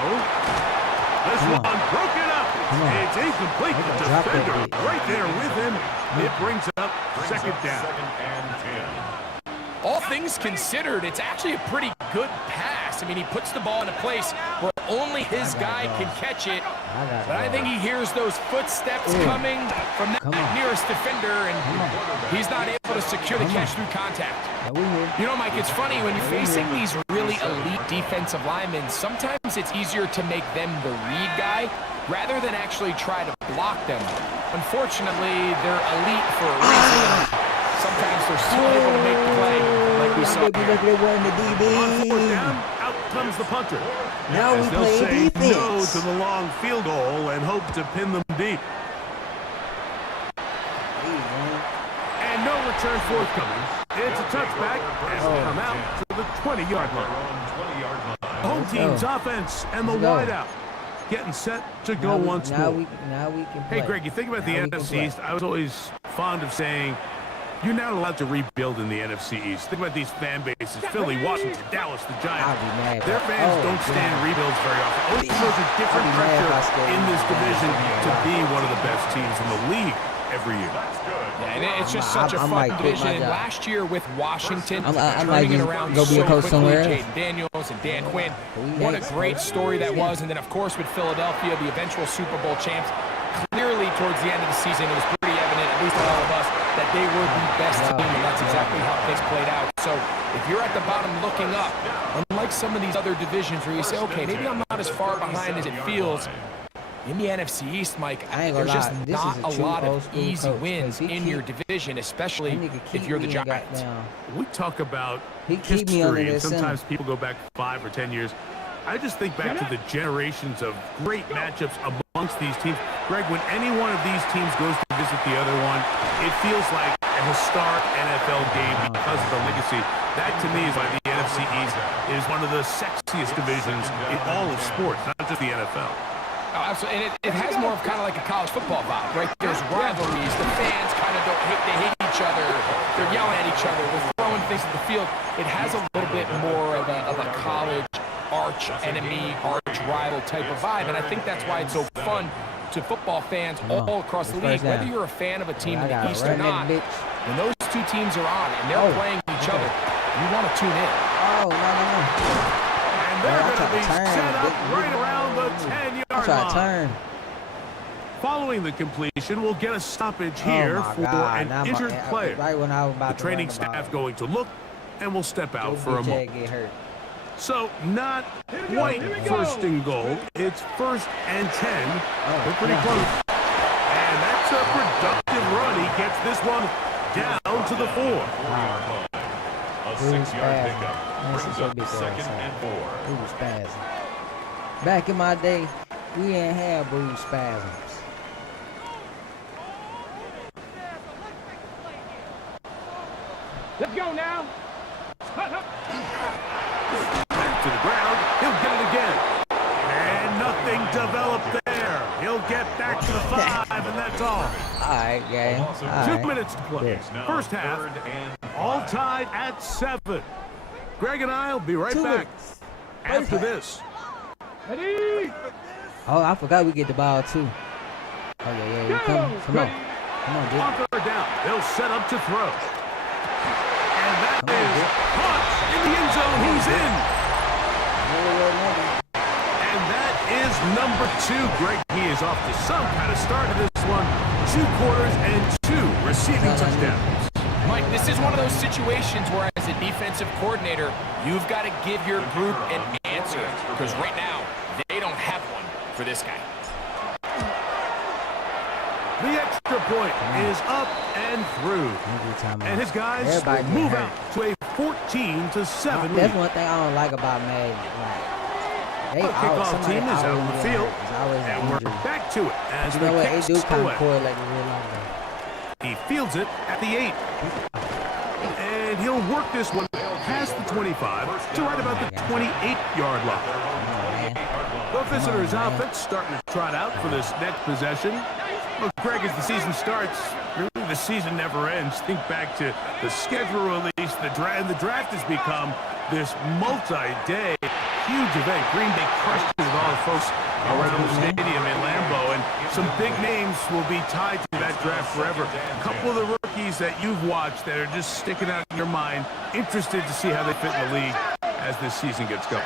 This Come one on. broken up. Come on. It's incomplete. They The gonna drop that defender bitch. right there with him. It brings up second down. Second and 10. All things considered, it's actually a pretty good pass. I mean, he puts the ball in a place where only his guy can catch it. But I think he hears those footsteps coming from that Come on. nearest defender, and he's not able to secure the catch through contact. Yeah, we here. You know, Mike, it's funny when you're facing these really elite defensive linemen, sometimes it's easier to make them the read guy rather than actually try to block them. Unfortunately, they're elite for a reason. Sometimes they're still able to make the play like we saw Look here. at that one, the On fourth DB. down, out comes the punter. Now we As they'll play say no defense. to the long field goal and hope to pin them deep. And no return forthcoming. It's a touchback as they come out to the 20-yard line. On 20-yard line. Home team's offense and the Let's go. wideout getting set to go once now more. now we can play. Hey, Greg, you think about the Now we can NFC play. East. I was always fond of saying you're not allowed to rebuild in the NFC East. Think about these fan bases: Philly, Washington, Dallas, the I'll Giants. be mad. Their fans Oh, don't stand yeah. rebuilds very often. Only shows a different I'll be mad if I pressure stay in this in. division to be one of the best teams in the league every year. Yeah, and it's just such a I fun might quit division. my And job. last year with Washington, I might turning it just around go be a so coach quickly, somewhere else. Jaden Daniels and Dan Quinn. What a great story that was. And then, of course, with Philadelphia, the eventual Super Bowl champs, clearly towards the end of the season, it was pretty at least all of us, that they were the best team, and that's exactly how things played out. So if you're at the bottom looking up, unlike some of these other divisions where you say, okay, maybe I'm not as far behind as it feels, in the NFC East, Mike, there's just not a lot of easy wins in your division, especially if you're the Giants. We talk about history, and sometimes people go back 5 or 10 years. I just think back to the generations of great matchups amongst these teams. Greg, when any one of these teams goes to visit the other one, it feels like a historic NFL game because of the legacy. That, to me, is why the NFC East is one of the sexiest divisions in all of sports, not just the NFL. Oh, absolutely. And it has more of kind of like a college football vibe, right? There's rivalries. The fans kind of they hate each other. They're yelling at each other. They're throwing things at the field. It has a little bit more of a college arch enemy, arch rival type of vibe. And I think that's why it's so fun to football fans all across the league. Whether you're a fan of a team in the East or not, when those two teams are on and they're playing each other, you want to tune in. Oh, no. And they're going to be set up right around the 10-yard line. Turn. Following the completion, we'll get a stoppage here for an injured player. Right when I was about the training staff going to look, and we'll step out for a moment. Get hurt. So, not quite first and goal. It's 1st and 10. They're pretty close. And that's a productive run. He gets this one down to the 4. A 6-yard pickup brings up 2nd and 4. Bruce spasms. Back in my day, we didn't have bruise spasms. Let's go now. Back to the ground. He'll get it again. And nothing developed there. He'll get back to the 5, and that's all. All right, gang. 2 minutes to play. First half, all tied at 7. Greg and I will be right back after this. Ready? Oh, I forgot we get the ball, too. Oh, yeah. Come on, dude. On 3rd down, they'll set up to throw. And that is caught in the end zone. He's in. And that is number 2. Greg, he is off to some kind of start in this one. 2 quarters and 2 receiving touchdowns. Mike, this is one of those situations where as a defensive coordinator, you've got to give your group an answer. Because right now, they don't have one for this guy. The extra point is up and through. And his guys move out to a 14-7 lead. That's one thing I don't like about Madden. The kickoff team is out on the field. And we're back to it as you know what? They do kind of away. correlate in real life. He fields it at the 8. And he'll work this one past the 25 to right about the 28-yard line. The visitors' offense starting to trot out for this next possession. Well, Greg, as the season starts, really the season never ends. Think back to the schedule release, the draft has become this multi-day huge event. Green Bay crushed it with all the folks around the stadium in Lambeau, and some big names will be tied to that draft forever. A couple of the rookies that you've watched that are just sticking out in your mind, interested to see how they fit in the league as this season gets going.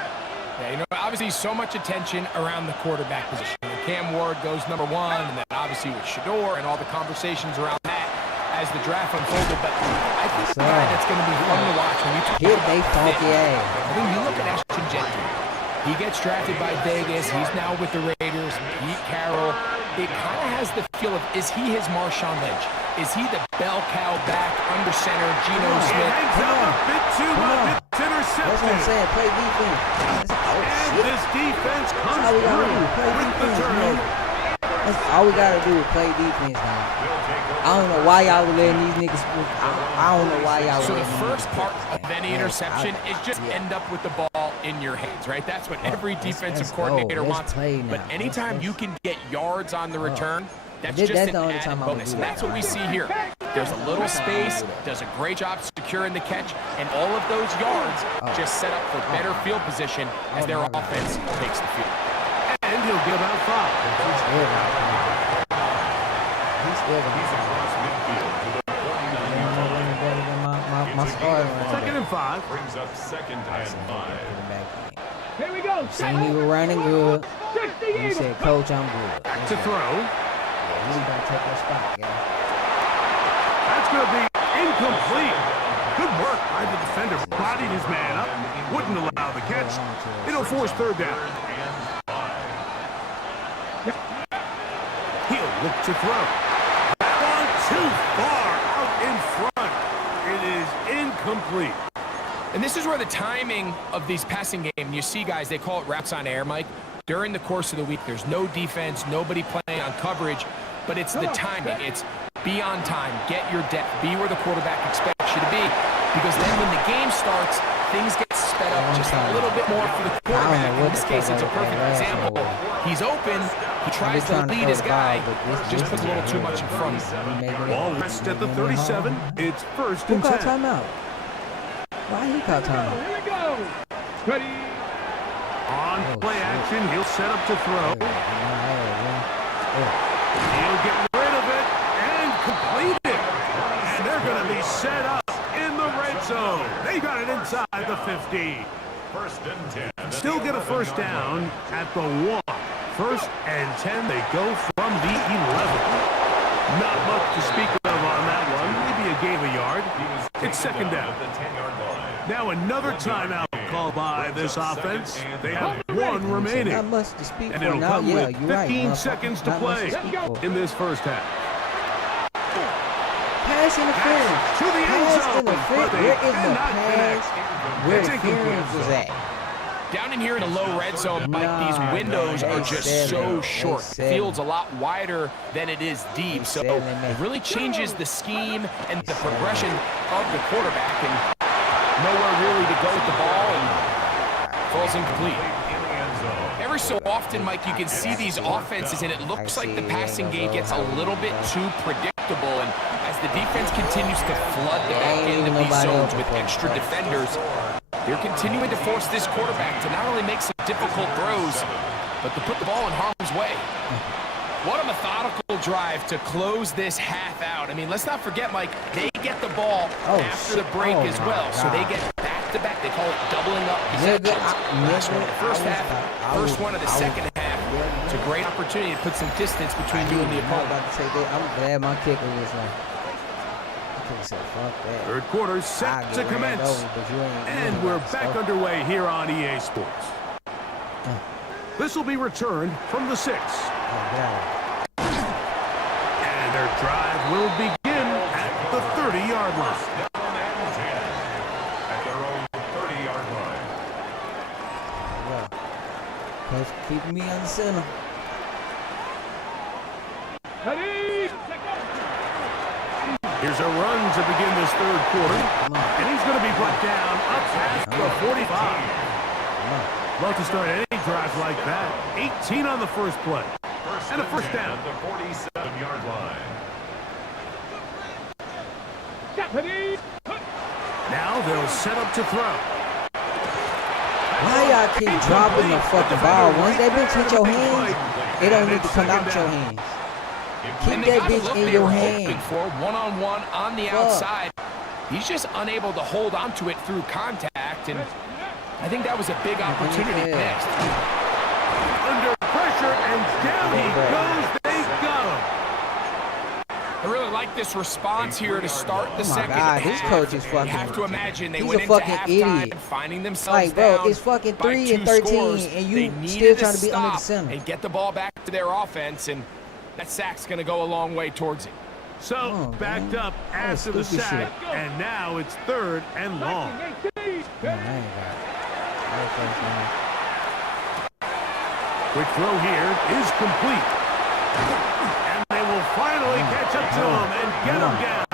Yeah, obviously so much attention around the quarterback position. Cam Ward goes number 1, and then obviously with Shador and all the conversations around that as the draft unfolded. But I think the guy that's going to be fun to watch when you talk about fit. I mean, you look at Ashton Jenkins. He gets drafted by Vegas. He's now with the Raiders. Pete Carroll. It kind of has the feel of, is he his Marshawn Lynch? Is he the bell cow back under center, Geno Smith? It hangs out a bit too much. It's intercepted. That's what I'm saying. Play defense. And this defense comes through with the turnover. That's all we got to do is play defense now. I don't know why y'all were letting these niggas. I don't know why y'all were. So the first part of any interception is just end up with the ball in your hands, right? That's what every defensive coordinator wants. But anytime you can get yards on the return, that's just an added bonus. And that's what we see here. There's a little space, does a great job securing the catch, and all of those yards just set up for better field position as their offense takes the field. And he'll get about 5. He's across midfield to the 49. Second and 5. Brings up 2nd and 5. Here we go. See me running good. He said, Coach, I'm good. Back to throw. He's going to take that spot, guys. going to be incomplete. Good work by the defender. Bodied his man up. Wouldn't allow the catch. It'll force third down. He'll look to throw. That one too far out in front. It is incomplete. And this is where the timing of these passing games, you see guys, they call it routes on air, Mike. During the course of the week, there's no defense, nobody playing on coverage, but it's the timing. It's be on time, get your depth, be where the quarterback expects you to be. Because then when the game starts, things get sped up just a little bit more for the quarterback. In this case, it's a perfect example. He's open, he tries to lead his guy, just puts a little too much in front of him. Ball rests at the 37. It's first and 10. Who called timeout? Why he called timeout? Here we go. Ready. On play action, he'll set up to throw. He'll get rid of it and complete it. And they're going to be set up in the red zone. They got it inside the 50. First and 10. Still get a first down at the 1. First and 10, they go from the 11. Not much to speak of on that one. Maybe a gain of a yard. It's second down. Now another timeout called by this offense. They have one remaining. Not much to speak And for it'll now. come Yeah, with you're right. 15 seconds to play in this first half. Pass interference. To the end Pass zone. interference. Where is the pass? Where It's interference was at? Down in here in a low red zone, Mike, these windows are just so short. The field's a lot wider than it is deep, so it really changes the scheme and the progression of the quarterback, and nowhere really to go with the ball, and falls incomplete. Every so often, Mike, you can see these offenses, and it looks like the passing game gets a little bit too predictable, and as the defense continues to flood the back end of these zones with extra defenders, they're continuing to force this quarterback to not only make some difficult throws, but to put the ball in harm's way. What a methodical drive to close this half out. I mean, let's not forget, Mike, they get the ball after the break as well. So they get back-to-back. They call it doubling up possessions. Last one of the first half, first one of the second half. It's a great opportunity to put some distance between you and the opponent. I'm glad my kicker was like, Third quarter set to commence. And we're back underway here on EA Sports. This will be returned from the 6. And their drive will begin at the 30-yard line. At their own 30-yard line. Coach keeping me on the center. Ready. Here's a run to begin this third quarter. And he's going to be put down up past the 45. Love to start any drive like that. 18 on the first play. And a first down. At the 47-yard line. Ready. Now they'll set up to throw. Why y'all keep dropping the fucking ball? Once that bitch hit your hands, it don't need to come out your hands. Keep that bitch in your hand. For one-on-one on the outside. He's just unable to hold on to it through contact, and I think that was a big opportunity next. Under pressure, and down he goes. They got him. I really like this response here to start the second half. This coach is fucking. You have to imagine they He's went a into fucking halftime idiot. finding themselves Like, bro, down it's fucking by 3 2 and 13, scores. and They you needed still to trying to be under the stop center. and get the ball back to their offense, and that sack's going to go a long way towards it. So, backed up after the sack, and now it's third and long. Quick throw here is complete. And they will finally catch up to him and get him down.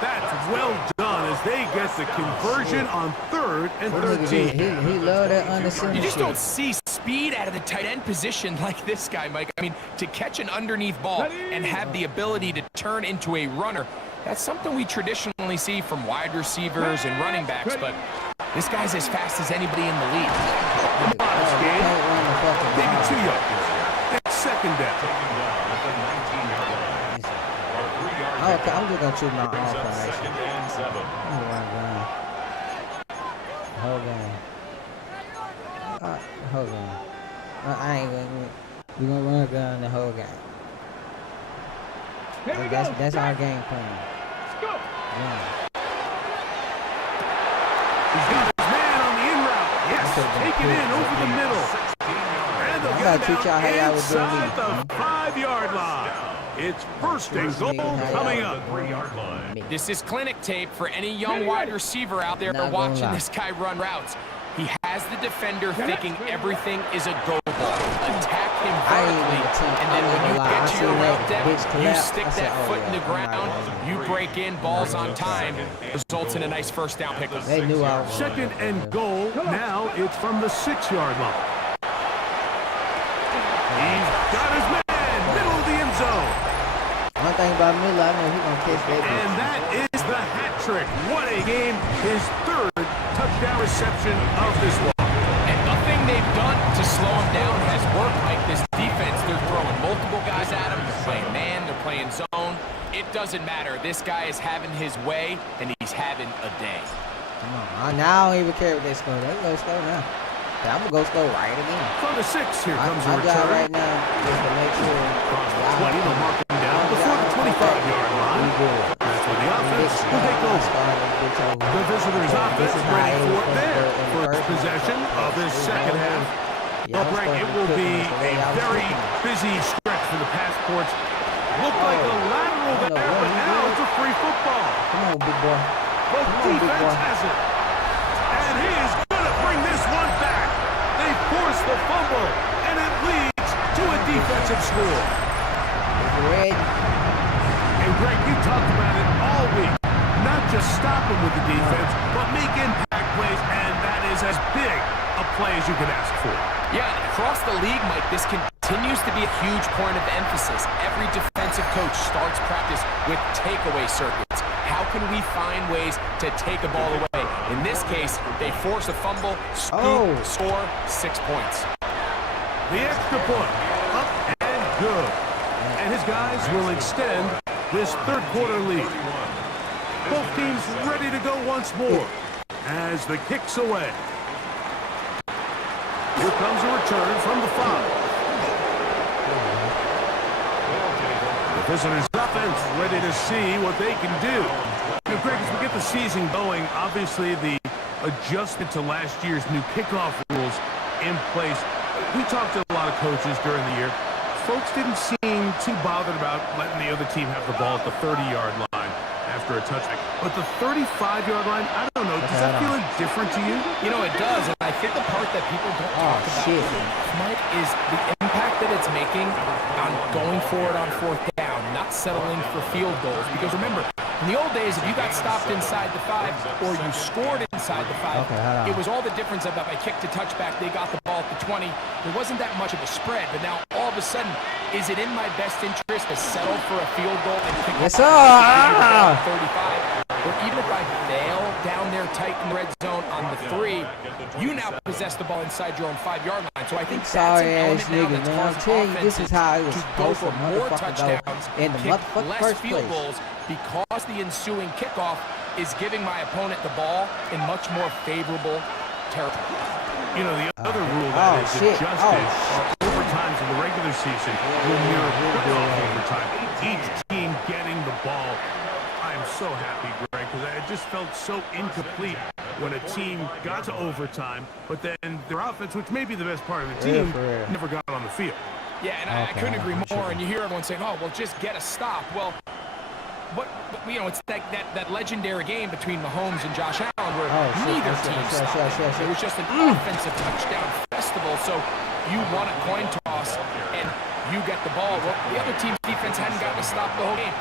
That's well done as they get the conversion on third and 13. He loved that under center. You just don't see speed out of the tight end position like this guy, Mike. I mean, to catch an underneath ball and have the ability to turn into a runner, that's something we traditionally see from wide receivers and running backs, but this guy's as fast as anybody in the league. Maybe 2 yards. It's second down. Okay, I'm just gonna choose my offense. Second and 7. Hold on. Hold on. I ain't gonna. We gonna run gun the whole game. Here we That's go. our game plan. Let's go. Yeah. He's got his man on the in route. Yes, take it in over the middle. And they'll I'm get about to teach y'all how it y'all would do inside me. the 5-yard line. It's first and goal coming up. 3-yard line. This is clinic tape for any young wide receiver out there Not gonna watching lie. this guy run routes. He has the defender thinking everything is a go ball. Attack him I ain't vertically, even team. and then when you I get to seen your that route depth, bitch you collapse. stick I said, that oh, foot in yeah, the I'm ground, not gonna you break in, balls on time, results in a nice first down pickup. They knew I was. Second and goal. Now it's from the 6-yard line. He's got his man, middle of the end zone. One thing about Miller, I know he gonna catch that. And that is the hat trick. What a game. His third touchdown reception of this one. And nothing they've done to slow him down has worked. Like this defense, they're throwing multiple guys at him. They're playing man, they're playing zone. It doesn't matter. This guy is having his way, and he's having a day. Come on. Now I don't even care what they score. They go score now. I'm gonna go score right again. From the 6, here comes My a job return. right now is to make sure. Across the 20, they'll mark him down before the 25-yard line. That's when the offense will take over. The visitors' offense ready for their first possession of this second half. Well, Greg, it will be a very busy stretch for the passports. Looked like a lateral there, but now it's a free football. Come on, big boy. But defense has it. And he is going to bring this one back. They force the fumble, and it leads to a defensive score. Red. And Greg, you talked about it all week. Not just stop him with the defense, but make impact plays, and that is as big a play as you could ask for. Yeah, across the league, Mike, this continues to be a huge point of emphasis. Every defensive coach starts practice with takeaway circuits. How can we find ways to take a ball away? In this case, they force a fumble, scoop, score 6 points. The extra point, up and good. And his guys will extend this third quarter lead. Both teams ready to go once more as the kick's away. Here comes a return from the 5. The visitors' offense ready to see what they can do. Now, Greg, as we get the season going, obviously the adjustment to last year's new kickoff rules in place. We talked to a lot of coaches during the year. Folks didn't seem too bothered about letting the other team have the ball at the 30-yard line after a touchback. But the 35-yard line, I don't know, does that feel different to you? You know, it does, and I think the part that people don't talk about, Mike, is the impact that it's making on going forward on fourth down, not settling for field goals. Because remember, in the old days, if you got stopped inside the 5 or you scored inside the 5, it was all the difference of if I kicked a touchback, they got the ball at the 20. There wasn't that much of a spread, but now all of a sudden, is it in my best interest to settle for a field goal and kick Yes, it sir. 35? Or even if I fail down there tight in the red zone on the 3, you now possess the ball inside your own 5-yard line. So I think that's an Sorry-ass element now nigga, that's man. I'm causing telling you, this is offenses how it was to go supposed for to more motherfucking touchdowns, go in the kick motherfucking less first field place. goals, because the ensuing kickoff is giving my opponent the ball in much more favorable territory. You know, the other rule that is adjusted are overtimes in the regular season will mirror playoff overtime. Each team getting the ball. I'm so happy, Greg, because it just felt so incomplete when a team got to overtime, but then their offense, which may be the best part of the team, never got on the field. Yeah, and I couldn't agree more. And you hear everyone saying, oh, well, just get a stop. Well, but you know, it's that legendary game between Mahomes and Josh Allen where neither team stopped. It was just an offensive touchdown festival. So you won a coin toss and you get the ball. Well, the other team's defense hadn't gotten a stop the whole game.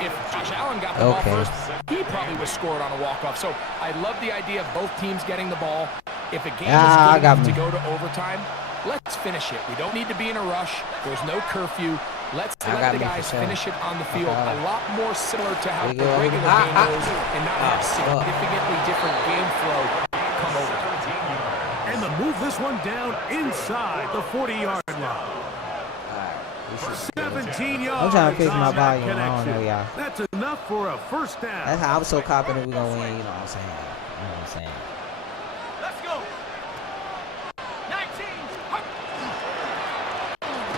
If Josh Allen got the ball first, he probably was scored on a walk-off. So I love the idea of both teams getting the ball. If a game is good enough to go to overtime, let's finish it. We don't need to be in a rush. There's no curfew. Let's let the guys finish it on the field. A lot more similar to how the regular game goes and not have significantly different game flow come overtime. And to move this one down inside the 40-yard line. 17 yards. I'm trying to fix my volume. I don't know, y'all. That's enough for a first down. That's how I'm so confident we're going to win. You know what I'm saying? You know what I'm saying? Let's go. 19.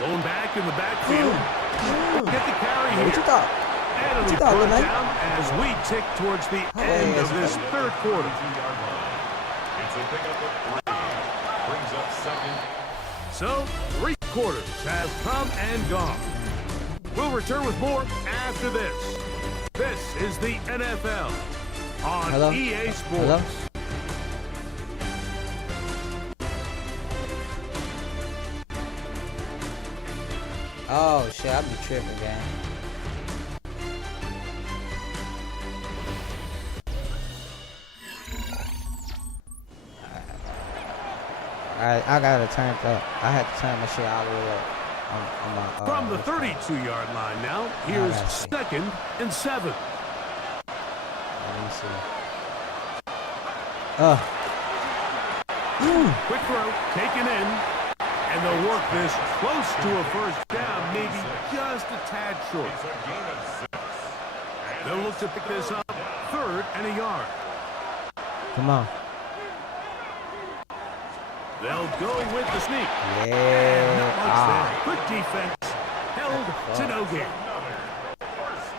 Going back look in the backfield. Get the carry here. What you thought? And What you it'll thought, be little brought man? down as we tick towards the end of this third quarter. It's a pickup of 3. Brings up second. So, 3 quarters have come and gone. We'll return with more after this. This is the NFL on Hello? EA Sports. Hello? Oh shit, I be tripping, gang. I gotta turn it up. I had to turn my shit all the way up. On my, From the 32-yard line now, here's second and 7. Let me see. Quick throw, taken in, and they'll work this close to a first down, maybe just a tad short. It's a gain of 6. They'll look to pick this up, 3rd and a yard. Come on. They'll go with the sneak. Yeah. Not much there. Good defense, held to no gain.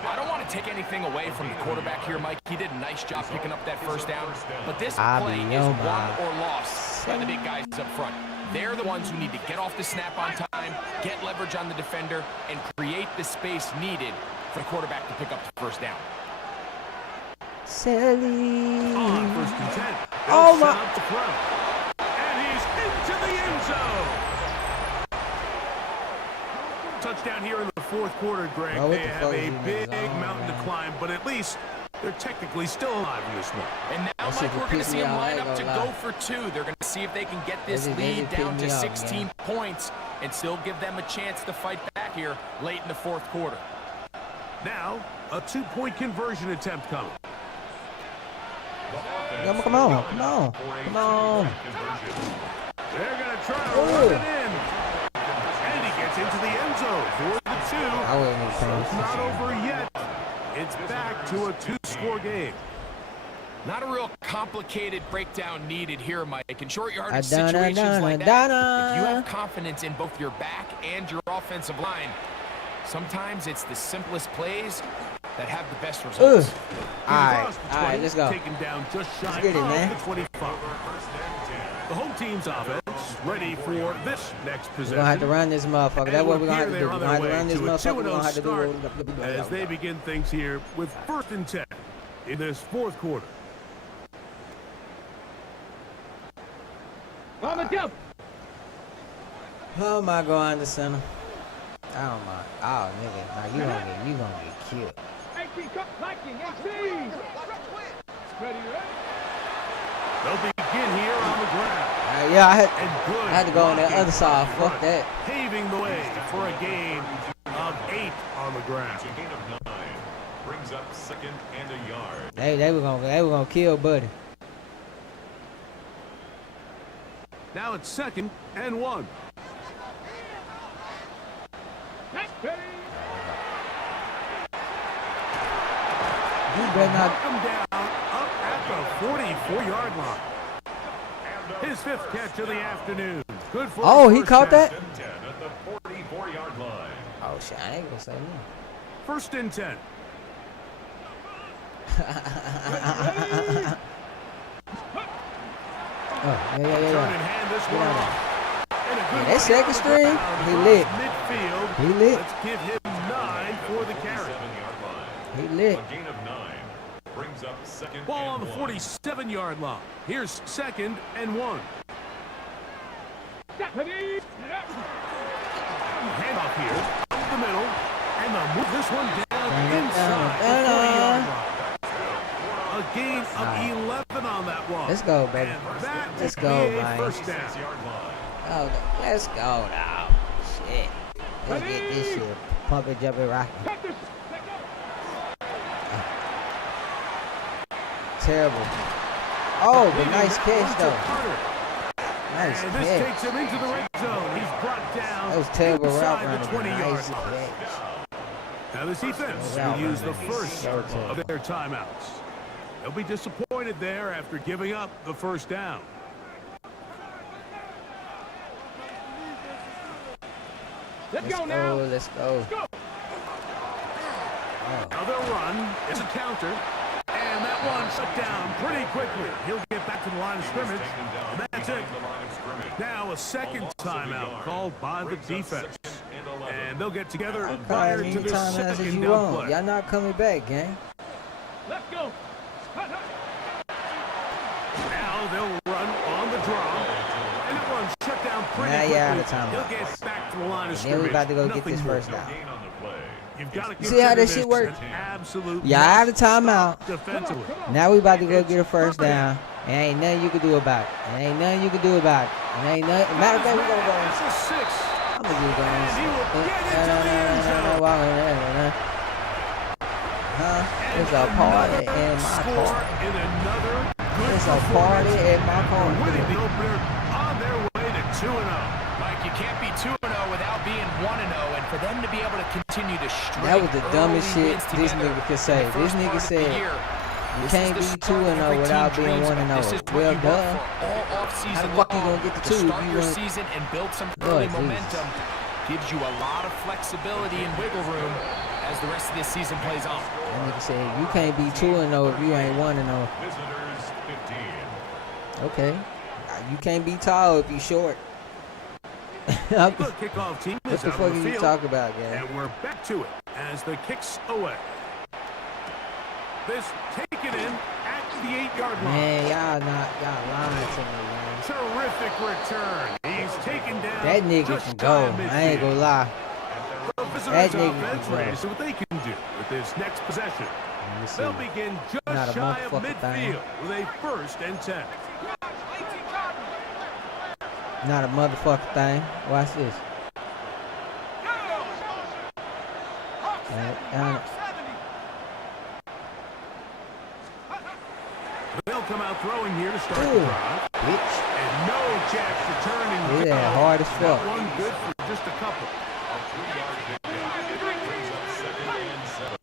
I don't want to take anything away from the quarterback here, Mike. He did a nice job picking up that first down. But this play is won or lost by the big guys up front. They're the ones who need to get off the snap on time, get leverage on the defender, and create the space needed for the quarterback to pick up the first down. Silly. On 1st and 10. Oh, They'll my. set up the throw. And he's into the end zone. Touchdown here in the 4th quarter, Greg. Well, what They the have fuck a is he in big the zone, mountain to man? climb, but at least they're technically still alive in this one. And now, That shit Mike, we're just going to pissed see me them off, I line ain't up to gonna go lie. for 2. They're going to see if they can get this They lead just down pissed to me off, 16 man. points and still give them a chance to fight back here late in the 4th quarter. Now, a 2-point conversion attempt coming. Come on. Come on. Come on. They're going to try to run it in. And he gets into the end zone for the 2. I wasn't even paying It's not attention. over yet. It's back to a 2-score game. Not a real complicated breakdown needed here, Mike. In short yardage Da-da, situations da-da, like that, da-da. if you have confidence in both your back and your offensive line, sometimes it's the simplest plays that have the best results. All right, let's go. Taken down just shy get it, of man. the 25. The home team's offense ready for this next We're possession. gonna have to run this motherfucker. That's what we're gonna have to do. We're gonna have to run this motherfucker. We're gonna have to do what we're gonna as they begin things here with 1st and 10 in this 4th quarter. On the jump. Oh my God, in the center. Oh my, oh nigga, now you gonna get killed. 18, cut, liking, 18. Ready, ready. They'll begin here on the ground. Yeah, I And good had to go on that blocking other side. from Fuck front, that. Paving the way for a gain of 8 on the ground. It's a gain of 9. Brings up second and a yard. They were gonna kill Buddy. Now it's 2nd and 1. Ready. You better not. Knock him down up at the 44-yard line. His 5th catch of the afternoon. Good for Oh, his he first caught down. that? 10 at the 44-yard line. Oh shit, I ain't gonna say nothing. 1st and 10. Oh, yeah. Turn in hand this one off. And a good that run second down the string, ground he across lit. Midfield. He lit. Let's give him 9 for the carry. 7-yard line. He lit. A gain of 9. Brings up second Ball on and the 1. 47-yard line. Here's 2nd and 1. Ready. Handoff here up the middle. And they'll move this one down inside the 40-yard line. A gain of 11 on that one. Let's go, baby. And that Let's will go, be a man. first down. 6-yard line. Oh, let's go now. Shit. Let's get this shit. Pump it, jump it, rock it. Take this. Let go. Terrible. Oh, but Leading nice that catch one to though. Carter. Nice And this catch. takes him into the red zone. He's brought down That was terrible route inside running. the but 20-yard Nice line. catch. Now this defense will use the first of their timeouts. They'll be disappointed there after giving up the first down. Let's go now. Let's go. Now they'll run. It's a counter. And that one shut down pretty quickly. He'll get back to the line of scrimmage. And that's it. Now a second timeout called by the defense. And they'll get together prior to the second down play. Y'all not coming back, gang. Let's go. Now they'll run on the draw. And that one shut down pretty Now quickly. you're out of timeout. He'll get back to the line of Then scrimmage. we about to go get Nothing this more. first down. You've got to See how that consider shit work? this an absolute Y'all out of timeout. defensively. Now we about to go get a first down. And ain't nothing you can do about it. And ain't nothing you can do about it. And ain't nothing. Matter of fact, we gonna go. It's a 6. I'm gonna do And he will this. get into the end zone. It's a party in my Score car. in another good It's a party in my car. winning the opener on their way to 2-0. Mike, you can't be 2-0 without being 1-0, and for them to be able to continue to string That was the dumbest early shit wins this together nigga could in say. the This first nigga part of the said, year, you this can't is be the start 2-0 every without team being dreams 1-0. about. This is what Well, you duh. work for all offseason How the fuck you long. gonna get the To 2 if start you your ain't- season and build some Lord early Jesus. momentum gives you a lot of flexibility and wiggle room as the rest of this season plays on. That nigga said, you can't be 2-0 if you ain't 1-0. Visitors 15. Okay. You can't be tall if you short. Good kickoff team What is the out fuck on are the you field. talking about, gang? And we're back to it as the kick's away. This taken in at the 8-yard line. Man, y'all lying to me, man. Terrific return. He's taken down. That nigga just can go. time I ain't midfield. gonna lie. The visitors That nigga offense can go. ready to see what they can do with this next possession. Let me see. They'll begin Not a just shy of motherfucking thing. midfield with a 1st and 10. Not a motherfucking thing. Watch this. They'll come out throwing here to start the Ooh, drive. bitch. And no chance to turn and Yeah, go. hard as fuck. That one good for just a couple. A 3-yard pickup brings up 2nd and 7.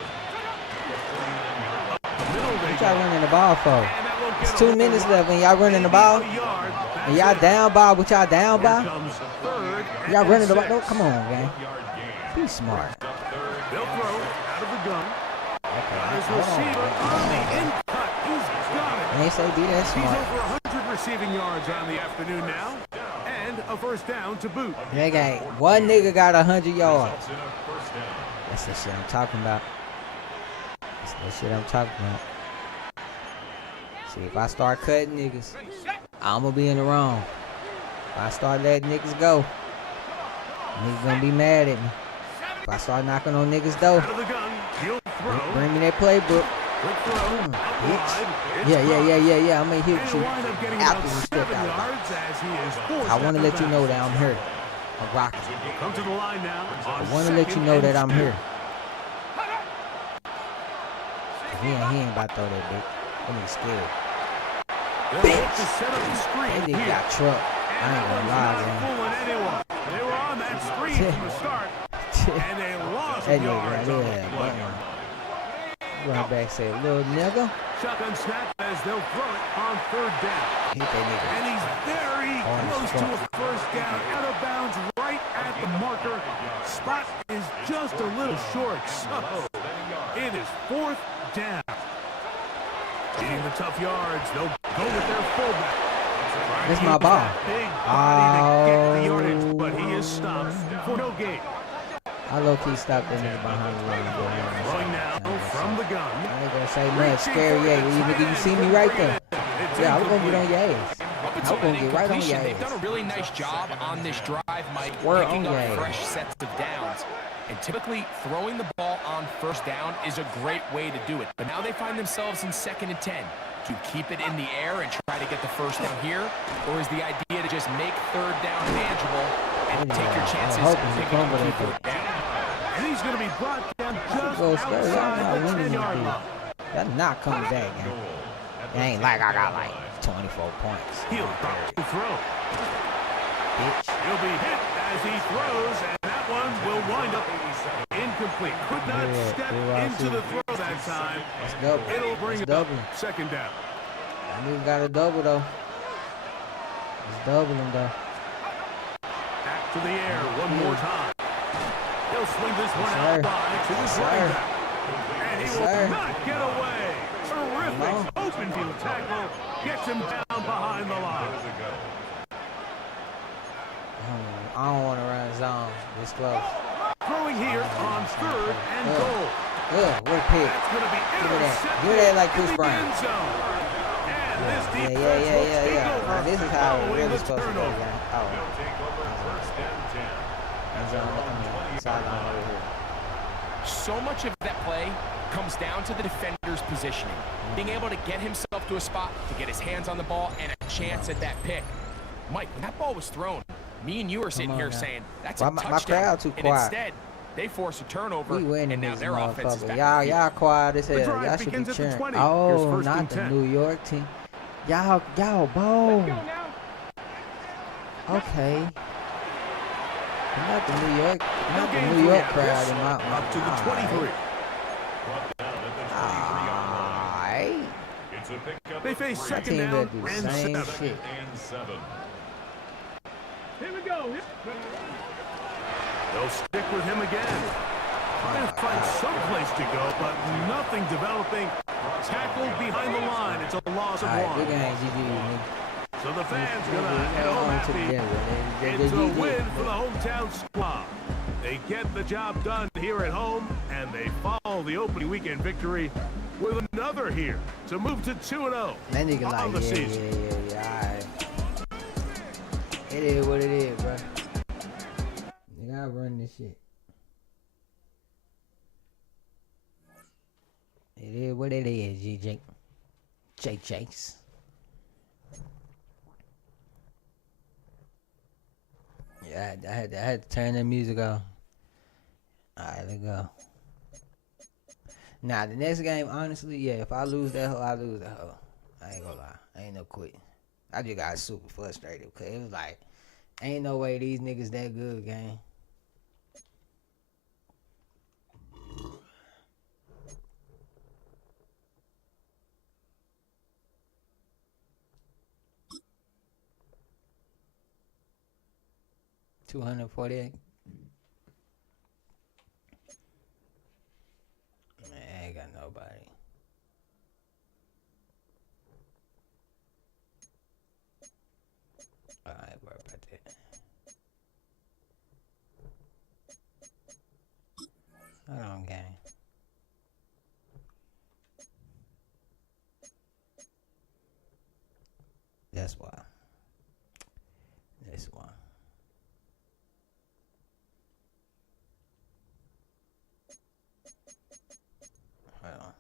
The middle they What go. y'all running the ball for? And that won't get It's a 2 hold minutes of left and y'all running the ball? maybe a yard. And That's y'all it. down by what y'all down Here by? comes 3rd Y'all and running the ball? 6. No, come on, gang. 1-yard gain. Be smart. Up 3rd They'll and throw 6. out of the gun. Okay. His Hold receiver on. on the in cut. He's got it. I ain't say be that He's smart. over 100 receiving yards on the afternoon now. And a 1st down to boot. Nigga, one nigga got 100 yards. Results in a 1st down. That's the shit I'm talking about. That's the shit I'm talking about. See, if I start cutting niggas, I'ma be in the wrong. If I start letting niggas go, niggas gonna be mad at me. If I start knocking on niggas' door, Out of the gun. He'll throw. bring me that playbook. Quick throw. Out Bitch. wide. It's Yeah. I'm gonna And hit he'll you wind up getting after about you step 7 out. yards as he is forced I want to out let of you know bounds. that I'm here. I'm rocking. Come to the line now. I want to let you know that I'm here. He ain't about to throw that bitch. That nigga scared. Bitch. To set up the screen That nigga here. got truck. I ain't gonna lie, Not man. fooling anyone. They were on that screen from the start, and they lost That nigga yards right on the there, play. Running back said, little nigga. Shotgun snap as they'll throw it on 3rd down. Hit that nigga. And he's very Hard as close to fuck. a 1st down, out of bounds, right at the marker. Spot is just a little short, so it is 4th down. Getting the tough yards, they'll go with their fullback. This my ball. That big body to get the yardage, but he is stopped for no gain. I low-key stopped that nigga behind the line. Throwing now from the gun. I ain't gonna say much. Scary, yeah. You see me right there. Yeah, I was gonna get on your ass. Up I until was gonna that get right on your incompletion, they've done a ass. really nice job on this drive, Mike, We're picking on up your fresh ass. sets of downs. And typically, throwing the ball on 1st down is a great way to do it. But now they find themselves in 2nd and 10. To keep it in the air and try to get the 1st down here? Or is the idea to just make 3rd down manageable and take your chances hoping he picking up fumbled key it. 4th down? And he's going to be brought down just Go scary. Y'all outside not the winning this 10-yard dude. line. That's not coming back, man. It ain't like I got like 24 points. He'll drop to throw. Bitch. He'll be hit as he throws, and that one will wind up incomplete. Could not Yeah, step yeah, into the throw that time. It's double. It'll bring It's it up double. 2nd down. That nigga got a double, though. It's doubling, though. Back to the air one more time. He'll swing this one out wide to his running back. And he will not get away. Terrific open field tackle. Gets him down behind the line. I don't want to run zone this close. Throwing here on 3rd and goal. What a pick. That's going to be intercepted. Give me that like Chris Brown. Yeah. This is how it really supposed to go, man. Sideline over here. So much of that play comes down to the defender's positioning. Being able to get himself to a spot, to get his hands on the ball, and a chance at that pick. Mike, when that ball was thrown, me and you are sitting here saying, that's a touchdown. My crowd too quiet. And instead, they force a turnover, and now their offense is back. Y'all quiet as hell. Y'all should be cheering. Oh, not the New York team. Y'all bold. Okay. Not the New York crowd in my up to the 23. They face second down and 7. Here we go. They'll stick with him again. Trying to find some place to go, but nothing developing. Tackled behind the line. It's a loss of 1. Good game, GG. So the fans going to head home happy. It's a win for the hometown squad. They get the job done here at home, and they follow the opening weekend victory with another here to move to 2-0 that nigga on the season. Yeah, all right. It is what it is, bro. Nigga, I run this shit. It is what it is, GJ. Chase. Yeah, I had to turn the music off. Alright, let's go. Now, the next game, honestly, yeah, if I lose that hoe, I lose that hoe. I ain't gonna lie. I ain't no quit. I just got super frustrated because it was like, ain't no way these niggas that good, gang. $248. Man, I ain't got nobody. Alright, worry about that. Hold on, gang. That's why. That's why. Hold on.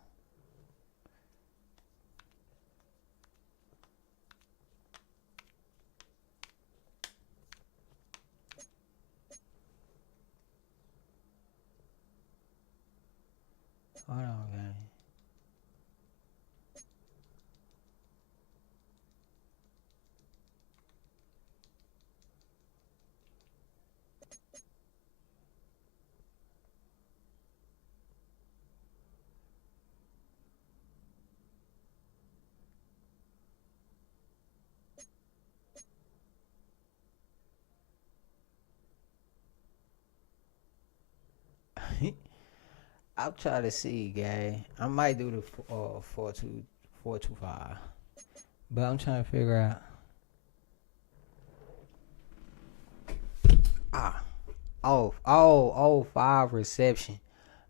Hold on, gang. I'll try to see, gang. I might do the 4-2-5, but I'm trying to figure out. 5 reception.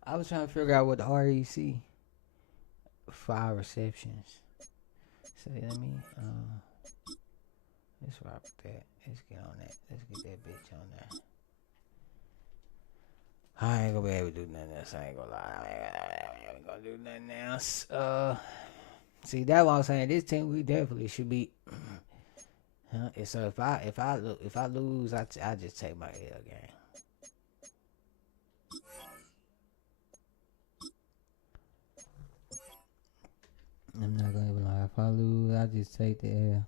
I was trying to figure out what the REC 5 receptions. So let me let's rock with that. Let's get on that. Let's get that bitch on there. I ain't gonna be able to do nothing else. I ain't gonna lie. I ain't gonna do nothing else. See, that's what I'm saying. This team, we definitely should be. So if I lose, I just take my L game. I'm not gonna even lie. If I lose, I just take the L.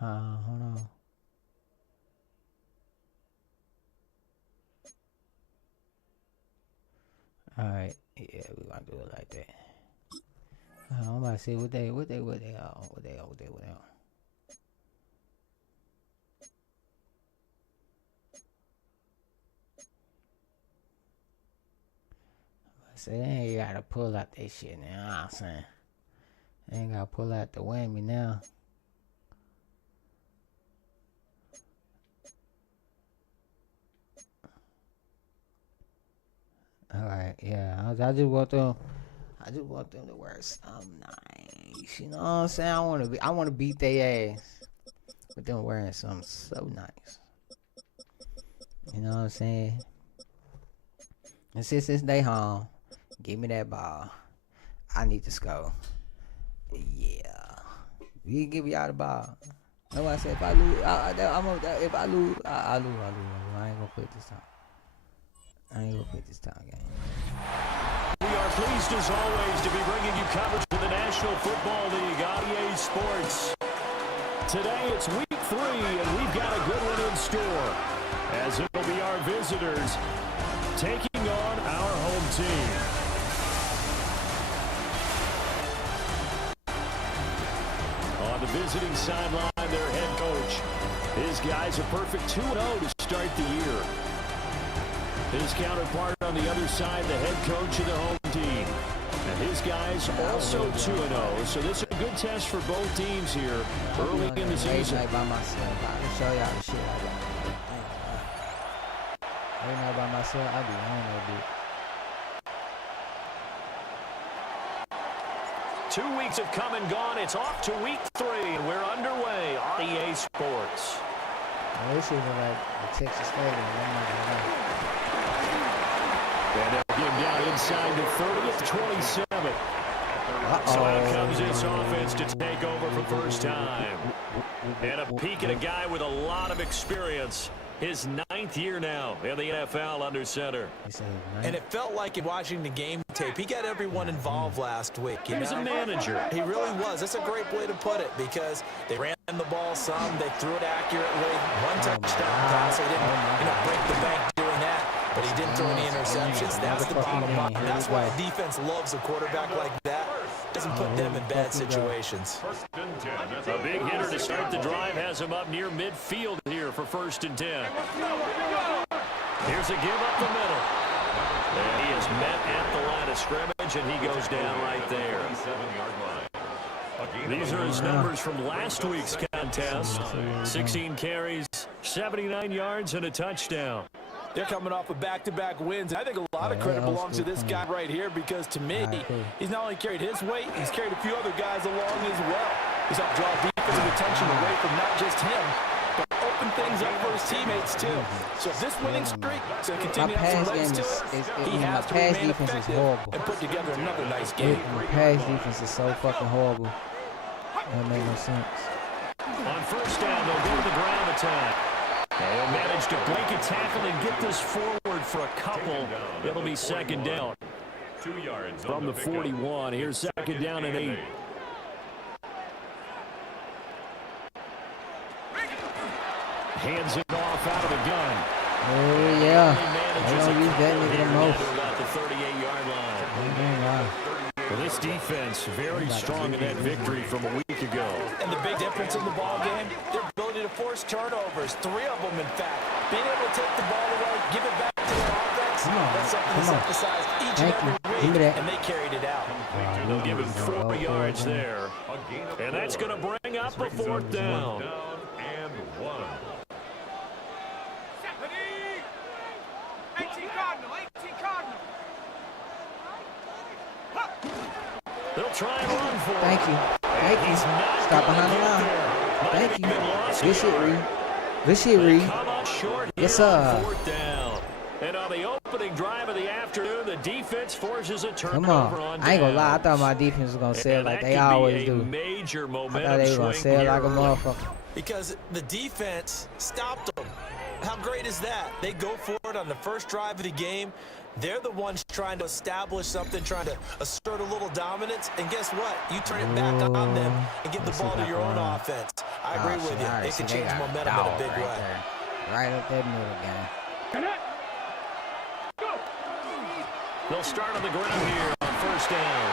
Hold on. All right, yeah, we gonna do it like that. I'm about to see what they on. So they ain't gotta pull out that shit now. You know what I'm saying? They ain't gotta pull out the whammy now. Alright, yeah. I just want them to wear something nice. You know what I'm saying? I wanna beat their ass with them wearing something so nice. You know what I'm saying? And since they home, give me that ball. I need to score. Yeah. We can give y'all the ball. That's why I said if I lose, if I lose, I lose. I ain't gonna quit this time. Gang. We are pleased as always to be bringing you coverage of the National Football League on EA Sports. Today it's week 3 and we've got a good one in store, as it'll be our visitors taking on our home team. On the visiting sideline, their head coach. His guys a perfect 2-0 to start the year. His counterpart on the other side, the head coach of the home team. And his guys also 2-0, so this is a good test for both teams here early in the season. By myself. I can show y'all the shit I got. Every night by myself, I be on that bitch. 2 weeks have come and gone. It's off to week 3, and we're underway on EA Sports. Well, this shit is like the Texas Stadium. And they'll get him down inside the 30 at the 27. So out comes this offense to take over for first time. And a peek at a guy with a lot of experience. His 9th year now in the NFL under center. And it felt like in watching the game tape, he got everyone involved last week. He's a manager. He really was. That's a great way to put it, because they ran the ball some, they threw it accurately. One touchdown pass. They didn't break the bank doing that, but he didn't throw any interceptions. That's the bottom line. That's why the defense loves a quarterback like that. Doesn't put them in bad situations. A big hitter to start the drive has him up near midfield here for 1st and 10. Here's a give up the middle. And he is met at the line of scrimmage, and he goes down right there. These are his numbers from last week's contest. 16 carries, 79 yards, and a touchdown. They're coming off of back-to-back wins. I think a lot of credit belongs to this guy right here, because to me, he's not only carried his weight, he's carried a few other guys along as well. He's helped draw defensive attention away from not just him, but open things up for his teammates too. So if this winning streak to continue to have some legs to it, he has to remain effective and put together another nice game. My pass defense is so fucking horrible. That makes no sense. On first down, they'll go to the ground attack. They'll manage to break a tackle and get this forward for a couple. It'll be 2nd down. 2 yards from the 41. Here's 2nd down and 8. Hands it off out of the gun. Oh, yeah. I don't use that nigga the most. About the 38-yard line. Well, this defense very strong in that victory from a week ago. And the big difference in the ball game, their ability to force turnovers. 3 of them, in fact. Being able to take the ball away, give it back to their offense, that's something that's emphasized each and every week, and they carried it out. They'll give him 4 yards there. And that's going to bring up a 4th down. And 1. They'll try and run for it. Thank you. Stop behind the line. Thank you. Good shit, Reed. Good shit, Reed. Yes, sir. And on the opening drive of the afternoon, the defense forces a turnover. Come on. I ain't gonna lie. I thought my defense was gonna sell like they always do. I thought they were gonna sell like a motherfucker. Because the defense stopped them. How great is that? They go for it on the first drive of the game. They're the ones trying to establish something, trying to assert a little dominance. And guess what? You turn it back on them and give the ball to your own offense. I agree with you. It can change momentum in a big way. Right up that middle, gang. They'll start on the ground here on first down.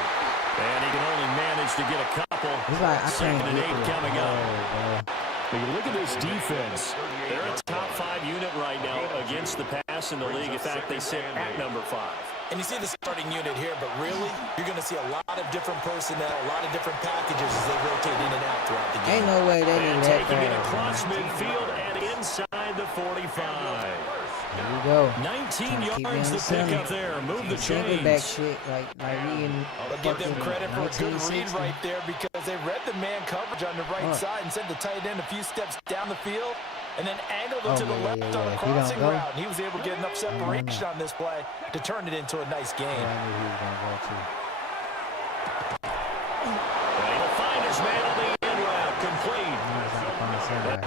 And he can only manage to get a couple. It's like, I Second can't and get 8 coming up. But you look at this defense. They're a top 5 unit right now against the pass in the league. In fact, they sit at number 5. And you see the starting unit here, but really, you're going to see a lot of different personnel, a lot of different packages as they rotate in and out throughout the game. Ain't no way they And do that. taking it across midfield and inside the 45. Here we go. 19 yards to pick up there. Move the chains. Back shit like we in. I'll give them credit for a good read right there because they read the man coverage on the right side and sent the tight end a few steps down the field and then angled him to the left on a crossing route. And he was able to get enough separation on this play to turn it into a nice game. I knew he was gonna go too. He'll find his man on the end route. Complete.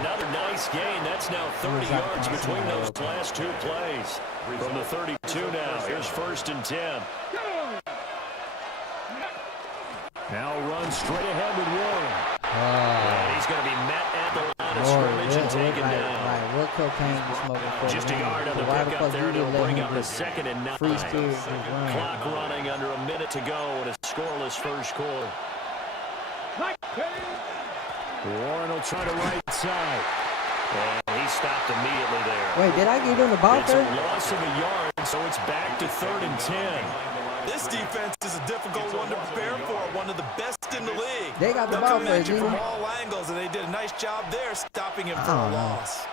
Another nice gain. That's now 30 yards between those last 2 plays. From the 32 now. Here's first and 10. Now run straight ahead with Warren. And he's going to be met at the line of scrimmage and taken down. Like, what cocaine you smoking for? Just a yard on the pickup there to bring up the second and 9. Clock running under a minute to go in a scoreless first quarter. Warren will try to right side. And he stopped immediately there. Wait, did I get him the ball It's there? a loss of a yard, so it's back to 3rd and 10. This defense is a difficult one to prepare for, one of the best in the league. They got the They'll ball come for at it, you didn't from they? all angles, and they did a nice job there stopping him for a loss.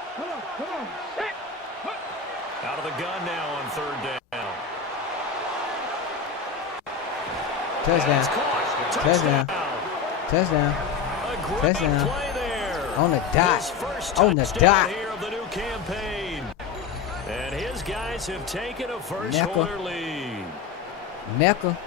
Out of the gun now on 3rd down. Touchdown. Touchdown. Touchdown. Touchdown. Play there. On the dot. His first On the touchdown dot. here of the new campaign. And his guys have taken a first Mecca. quarter lead. Mecca.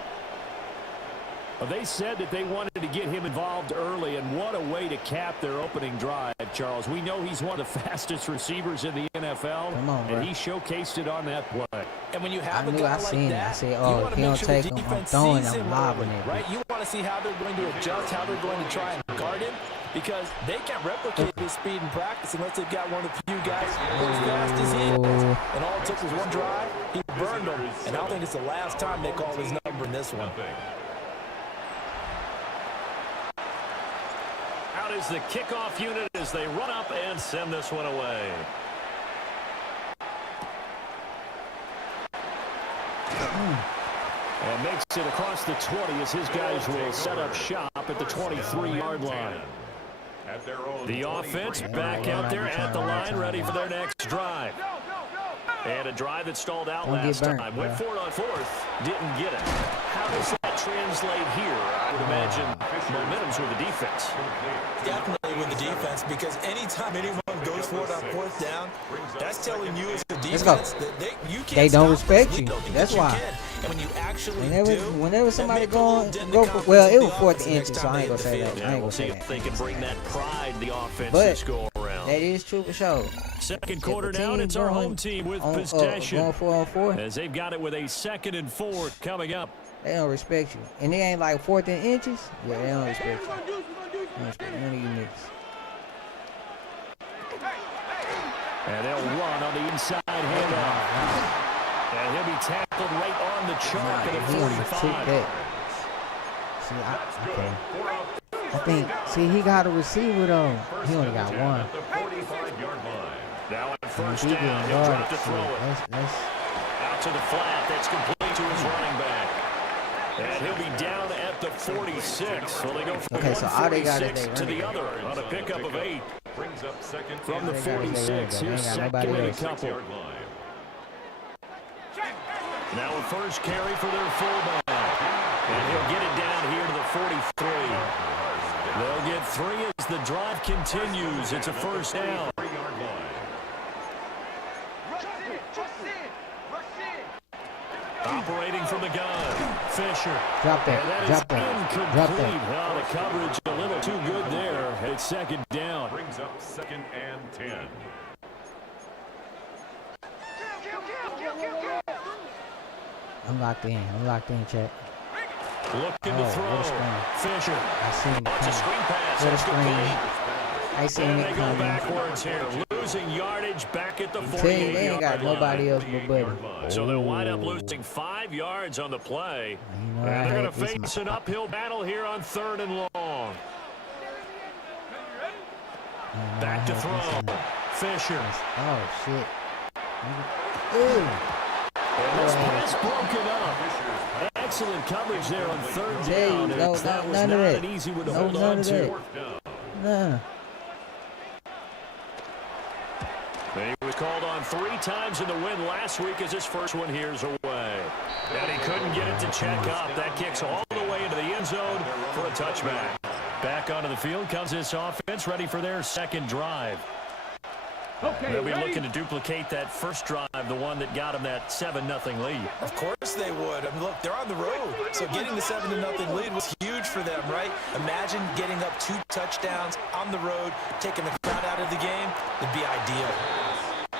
Well, they said that they wanted to get him involved early, and what a way to cap their opening drive, Charles. We know he's one of the fastest receivers in the NFL, Come on, bro. and he showcased it on that play. And when you have a I guy seen like it. I that, said, you oh, want if to he make don't sure take the him, I'm defense throwing sees him him lobbing early, it. right? You want to see how they're going to adjust, how they're going to try and guard him, because they can't replicate his speed in practice unless they've got one of the few guys as fast as he is. And all it took was one drive, he burned them, and I don't think it's the last time they call his number in this one. Out is the kickoff unit as they run up and send this one away. And makes it across the 20 as his guys will set up shop at the 23-yard line. The offense back out there at the line, ready for their next drive. And a drive that stalled out last time. Went for it on 4th, didn't get it. How does that translate here? I would imagine momentum's with the defense. Definitely with the defense, because anytime anyone goes for it on 4th down, that's telling you as a defense that you can't They don't stop respect us. you. We don't think That's that you why. can. And when you actually Whenever somebody go for, well, it was 4th inches, so I ain't gonna say that. I ain't gonna say if they that. can bring that pride the offense But this go around. that is true for sure. Second quarter now, and it's our home team with possession. Going 4-on-4. As they've got it with a 2nd and 4 coming up. They don't respect you. And they ain't like 4th and inches. Yeah, they don't respect you. They don't respect none of you niggas. And they'll run on the inside handoff. And he'll be tackled right on the chalk at the 45. See, I think, he got a receiver though. He only got one. Now at first down, he'll drop to throw it. That's Out to the flat, that's complete to his running back. And he'll be down at the 46. So they go from okay, so all they got is 46 they to the running other on a pickup of 8. From the They got 46, they here's ain't got second nobody and a else. couple. Now a first carry for their fullback. And he'll get it down here to the 43. They'll get 3 as the drive continues. It's a first down. Operating from the gun, Fisher. Drop that. And that Drop is that. incomplete. Drop that. Well, the coverage a little too good there. It's second down. Brings up 2nd and 10. I'm locked in, chat. Looking to What a throw. screen. Fisher. I seen him It's a coming. screen pass. What a That's screen. complete. I seen And it they go coming. backwards here, losing yardage back at the They ain't 48-yard got nobody else but Buddy. So they'll wind up losing 5 yards on the play. You know, And they're going to this face an uphill battle here on 3rd and long. Back to throw. Fisher. Oh, shit. Ooh. And this pass broken up. Excellent coverage there on 3rd down. No, That was none of not that. an easy one to No, hold none on of to. that. Nah. He was called on 3 times in the win last week as his first one here's away. And he couldn't get it to check up. That kicks all the way into the end zone for a touchback. Back onto the field comes this offense, ready for their second drive. Okay, They'll be ready? looking to duplicate that first drive, the one that got them that 7-0 lead. Of course they would. I mean, look, they're on the road. So getting the 7-0 lead was huge for them, right? Imagine getting up 2 touchdowns on the road, taking the crowd out of the game. It'd be ideal.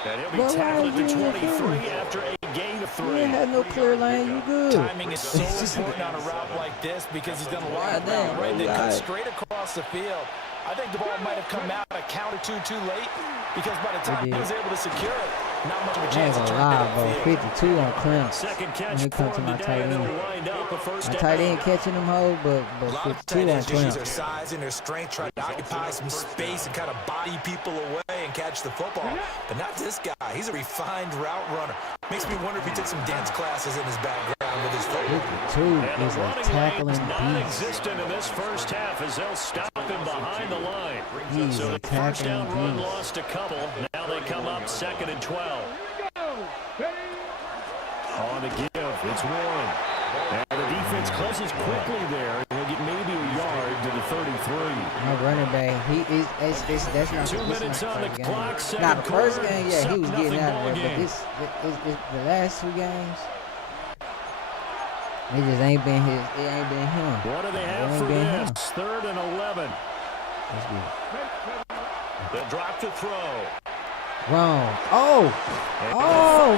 And he'll be Well, tackled at the why is he 23 after a gain of 3. You ain't had no clear lane. You good. Timing is so important on a route like this because he's done a lot of damn, right. They cut right. straight across the field. I think the ball might have come out a count or two too late because by the time he was able to secure it, not much of a I ain't chance to gonna turn it lie, bro. upfield. 52 on clamps. Second catch When it comes to for my the tight day, and end. it'll wind up a first My down. tight end catching them hoes, but A lot of 52 tight on ends just use their clamps. size and their strength, try to occupy some space and kind of body people away and catch the football. But not this guy. He's a refined route runner. Makes me wonder if he took some dance classes in his background with his football. 52 And is the a running tackling lane's beast. non-existent in this first half as they'll stop him behind the line. He's So a the first tackling down run beast. lost a couple. Now they come up 2nd and 12. On the give, it's Warren. And the defense closes quickly there. He'll get maybe a yard to the 33. My running back, he is. That's not 2 this minutes not on the first game. clock, Now second the first quarter, game, yeah, he was getting 7-0 out ball of there. But game. this the last 2 games, it just ain't been his. It ain't been him. What do they It have ain't for been this? him. 3rd and 11. Let's get They'll drop to throw. wrong. Oh,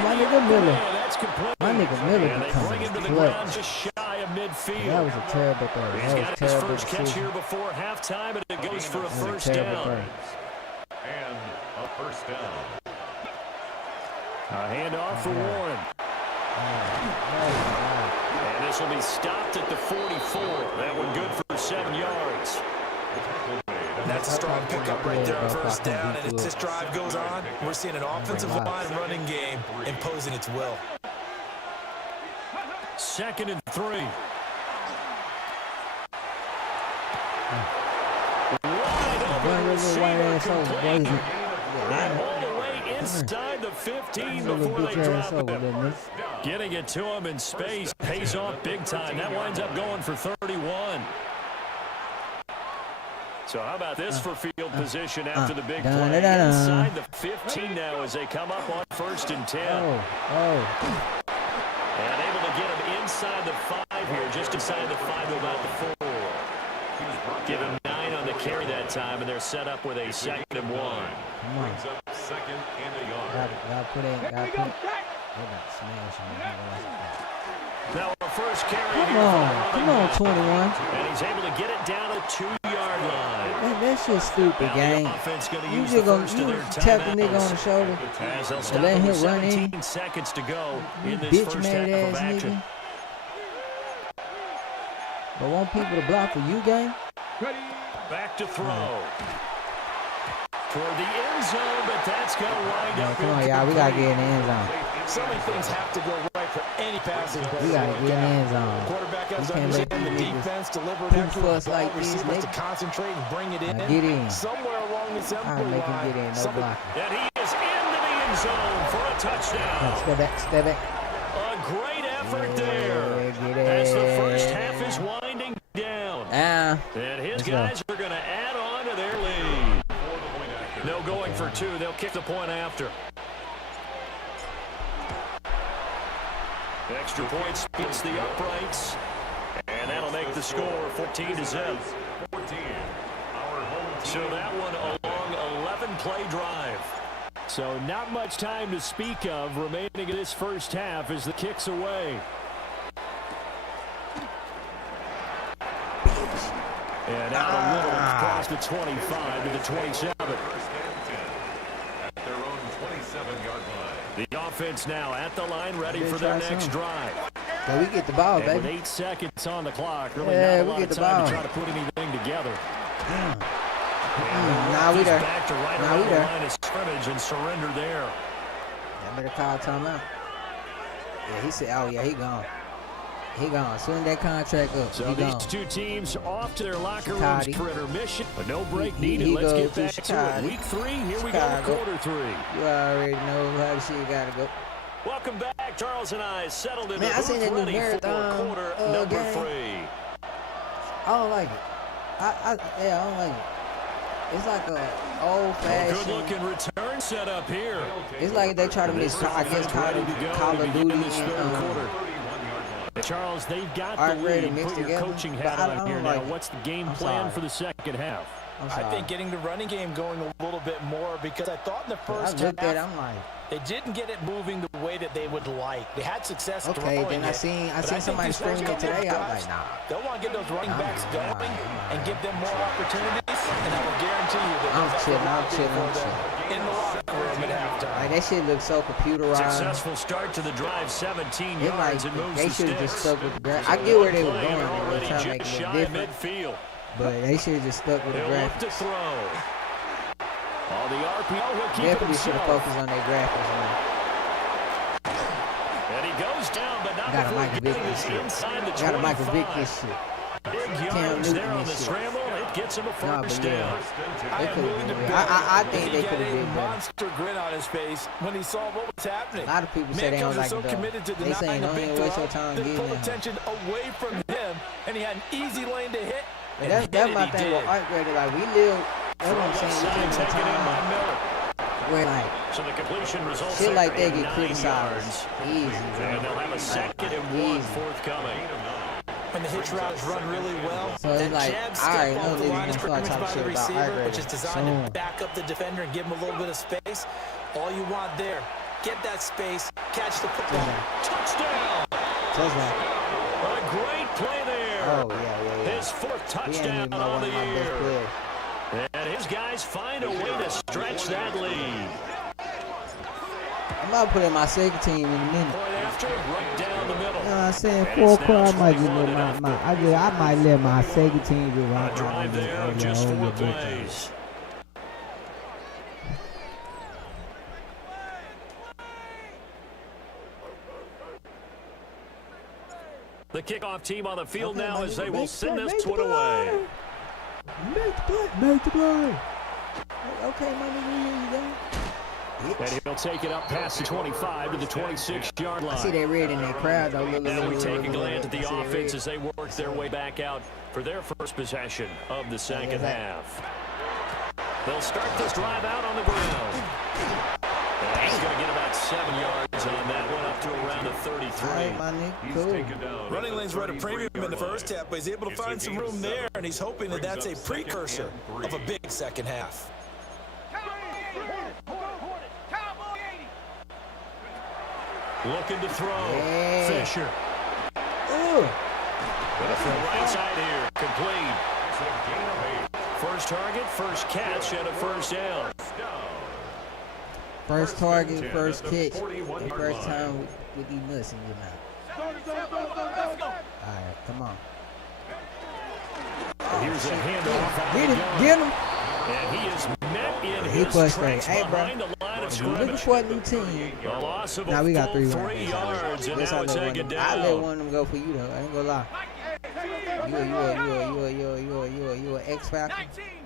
my nigga Miller. Yeah, that's complete. My nigga Miller And they becoming bring him to the ground clutch. just shy of midfield. That was a terrible throw. He's That was got his terrible first catch decision. here before halftime, and it goes for a That was first a terrible down. throw. And a first down. A handoff for Warren. And this will be stopped at the 44. That one good for 7 yards. That's a strong pickup right there on first down. And as this drive goes on, we're seeing an offensive line running game imposing its will. 2nd and 3. Wide open receiver complete. And all the way inside the 15 before they drop him. Getting it to him in space pays off big time. That winds up going for 31. So how about this for field position after the big play? Inside the 15 now as they come up on 1st and 10. And able to get him inside the 5 here, just inside the 5 to about the 4. Give him 9 on the carry that time, and they're set up with a 2nd and 1. Brings up 2nd and a yard. Gotta put in. They got smash. Now a first carry Come here. on, 21. And he's able to get it down to the 2-yard line. That's just stupid, Now gang. the offense going to You use just the gonna first of their tap the nigga on the timeouts. shoulder As they'll and stop let him him with run in. 17 seconds to go You in this bitch first half made of ass action. nigga. But want people to block for you, gang? Back to throw. Toward the end zone, but that's going to wind up. Come on, y'all. We gotta get in the end zone. So many things have to go right for any passing play. We gotta get in the end zone. Quarterback has to We can't let understand the these niggas defense, deliver poof an accurate us like ball, these receivers to niggas. concentrate and bring it in. Now get in. Somewhere along the I'll assembly make him line. get in. No somebody- blocking. And he is into the end zone for a touchdown. Step back, step back. A great effort there. Get As the first it. half is winding down. Ah. And his Let's go. guys are going to add on to their lead. No going for 2. They'll kick the point after. Extra point splits the uprights. And that'll make the score 14-0. 14. Our home team. So that one a long 11-play drive. So not much time to speak of remaining in this first half as the kick's away. And out a little across the 25 to the 27. First and 10 at their own 27-yard line. The offense now at the line, ready for their next drive. So we get the ball, And baby. with 8 seconds on the clock, really Yeah, not a we lot get of the time ball. to try to put anything together. Now we there. Back to right Now around we the there. line of scrimmage and surrender there. I better call timeout. Yeah, he said, oh, yeah, he gone. He gone. Soon that contract up, So he these gone. two teams off to their locker rooms Chicago. for intermission, but no break He needed. Let's goes get to back to it. Chicago. Week 3, here we go, Chicago. quarter 3. You already know how the shit gotta go. Welcome back. Charles and I settled in Man, the I seen booth that new ready for marathon, quarter number game. 3. I don't like it. I don't like it. It's like a old-fashioned. Good-looking return set up here. It's like they try to mix, I guess, Call of Duty this third and quarter. Charles, they've got Art the Grade lead. mixed Put your together, coaching but hat I on don't here like now. it. What's the game I'm plan sorry. for the second half? I'm I sorry. think getting the running game going a little bit more because I thought in the I first looked at it, half I'm like, they didn't get it moving the way that they would like. They had success okay, throwing then I it, seen but think somebody these first streaming it couple of today. I was drives, like, nah. They'll want to get those running I'm backs not, going and give them more opportunities, and I will guarantee you that I'm chilling. in the locker room at halftime. Like, that shit looks so computerized. Successful start to the drive, 17 It's like yards and moves they the should have just sticks. stuck with the graphics. I get where they were Playing going. They were already trying to make just it shy look of different. midfield. But they should have just stuck with the He'll look to graphics. throw. On the RPO, he'll keep Definitely it should have himself. focused on their graphics, man. And he goes down, but not Gotta before Michael Vick getting this us shit. inside the Gotta Michael Vick 25. this shit. Big Cam yards Newton there on the this shit. scramble. It gets him a Nah, first but yeah. down. They could have been better. I think they could have been a better. monster grin on his face when he saw what was happening. A lot of people say they don't Man like so it, though. committed to They saying denying a don't big even waste throw your time that getting pulled in. attention away from him, and he had an easy lane to hit. But And that's hit my it, he thing did. with Art Grade. Like, we live, that's what I'm saying, we live in a Taken in by time Miller. where, like, So the completion results shit like that at get 9 criticized yards. easy, And bro. they'll have a second and one Easy. forthcoming. When the hitch routes run really well, So it's that like, jab I step already know off the niggas line gonna of start scrimmage talking by the shit about receiver, Art which is Grade designed soon. to back up the defender and give him a little bit of space. All you want there, get that space, catch the football. Touchdown! Touchdown. A great play there. Oh, yeah. His fourth He ain't touchdown even know on one the of my best year. players. And his guys find a way to stretch that lead. I'm about to put in my second team in a minute. Point after, right down the middle. You know what I'm saying? And 4 it's now o'clock, I might just 21 let and I might let my second team just A run drive there, just 4 plays. The kickoff team on the field Okay, now as they will send make this the one away. Make the play. Okay, my nigga, here you go. And he'll take it up past the 25 to the 26-yard I see line. they red in that crowd, though. Now we take a glance at I the see they offense red. as they work their way back out for their first possession of the second half. They'll start this drive out on the ground. And he's going to get about 7 yards on that one, up to around the 33. All right, my nigga, cool. Running lanes were at a premium in the first half, but he's able to find some room there, and he's hoping that that's a precursor of a big second half. Looking to throw. Yeah. Fisher. Ooh. Right side here. Complete. First target, first catch, and a first down. First target, first catch, and first time with these nuts in your mouth. All right, come on. Here's a handoff. Get him, get him. And he is met in He his pushed tracks Hey, bro. behind the line of If you're looking scrimmage. for a new team, A loss of now a we got full 3 3 yards, and now it's taken I let down. one of them go for you, though. I ain't gonna lie. You a X Factor?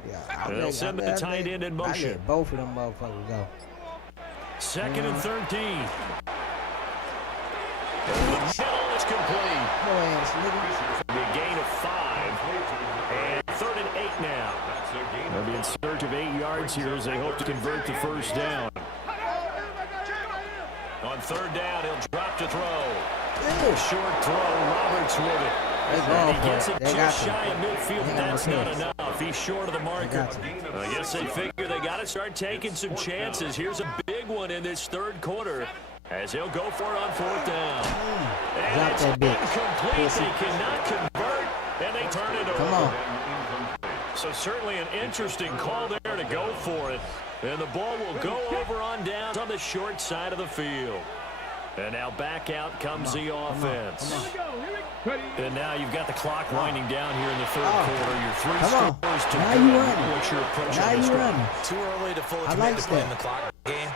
Yeah, They'll send the tight end in I motion. let both of them motherfuckers go. Second and 13. The middle is complete. No ass, nigga. A gain of 5. And 3rd and 8 now. They'll be in search of 8 yards here as they hope to convert the first down. On 3rd down, he'll drop to throw. Ew. Short throw, Roberts with it. They And going he for gets it. it They got just to. shy of midfield, They but got that's no not chance. enough. He's short of the marker. got to. I guess they figure they got to start taking some chances. Here's a big one in this 3rd quarter as he'll go for it on 4th down. And Drop it's that bitch. incomplete. Pussy. They cannot convert, and they turn it over. Come on. So certainly an interesting call there to go for it. And the ball will go over on down on the short side of the field. And now back out comes the offense. And now you've got the clock winding down here in the third quarter. Your 3 scores to go. What's your approach on this one? Too early to fully commit to playing the clock game.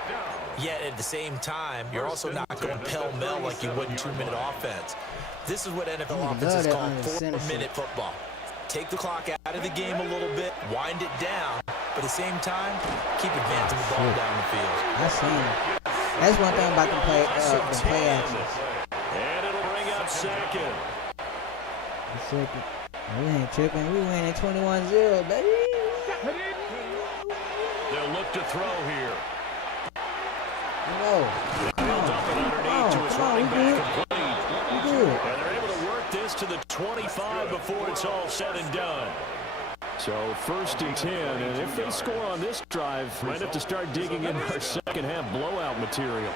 Yet at the same time, you're also not going pell-mell like you would in 2-minute offense. This is what NFL offenses call 4-minute football. Take the clock out of the game a little bit, wind it down, but at the same time, keep advancing the ball down the field. I seen it. That's one thing about the play actions. And it'll bring up second. Second. We ain't tripping. We winning 21-0, baby. They'll look to throw here. No. They'll dump it underneath to his running back complete. Good. And they're able to work this to the 25 before it's all said and done. So 1st and 10, and if they score on this drive, might have to start digging in our second half blowout material.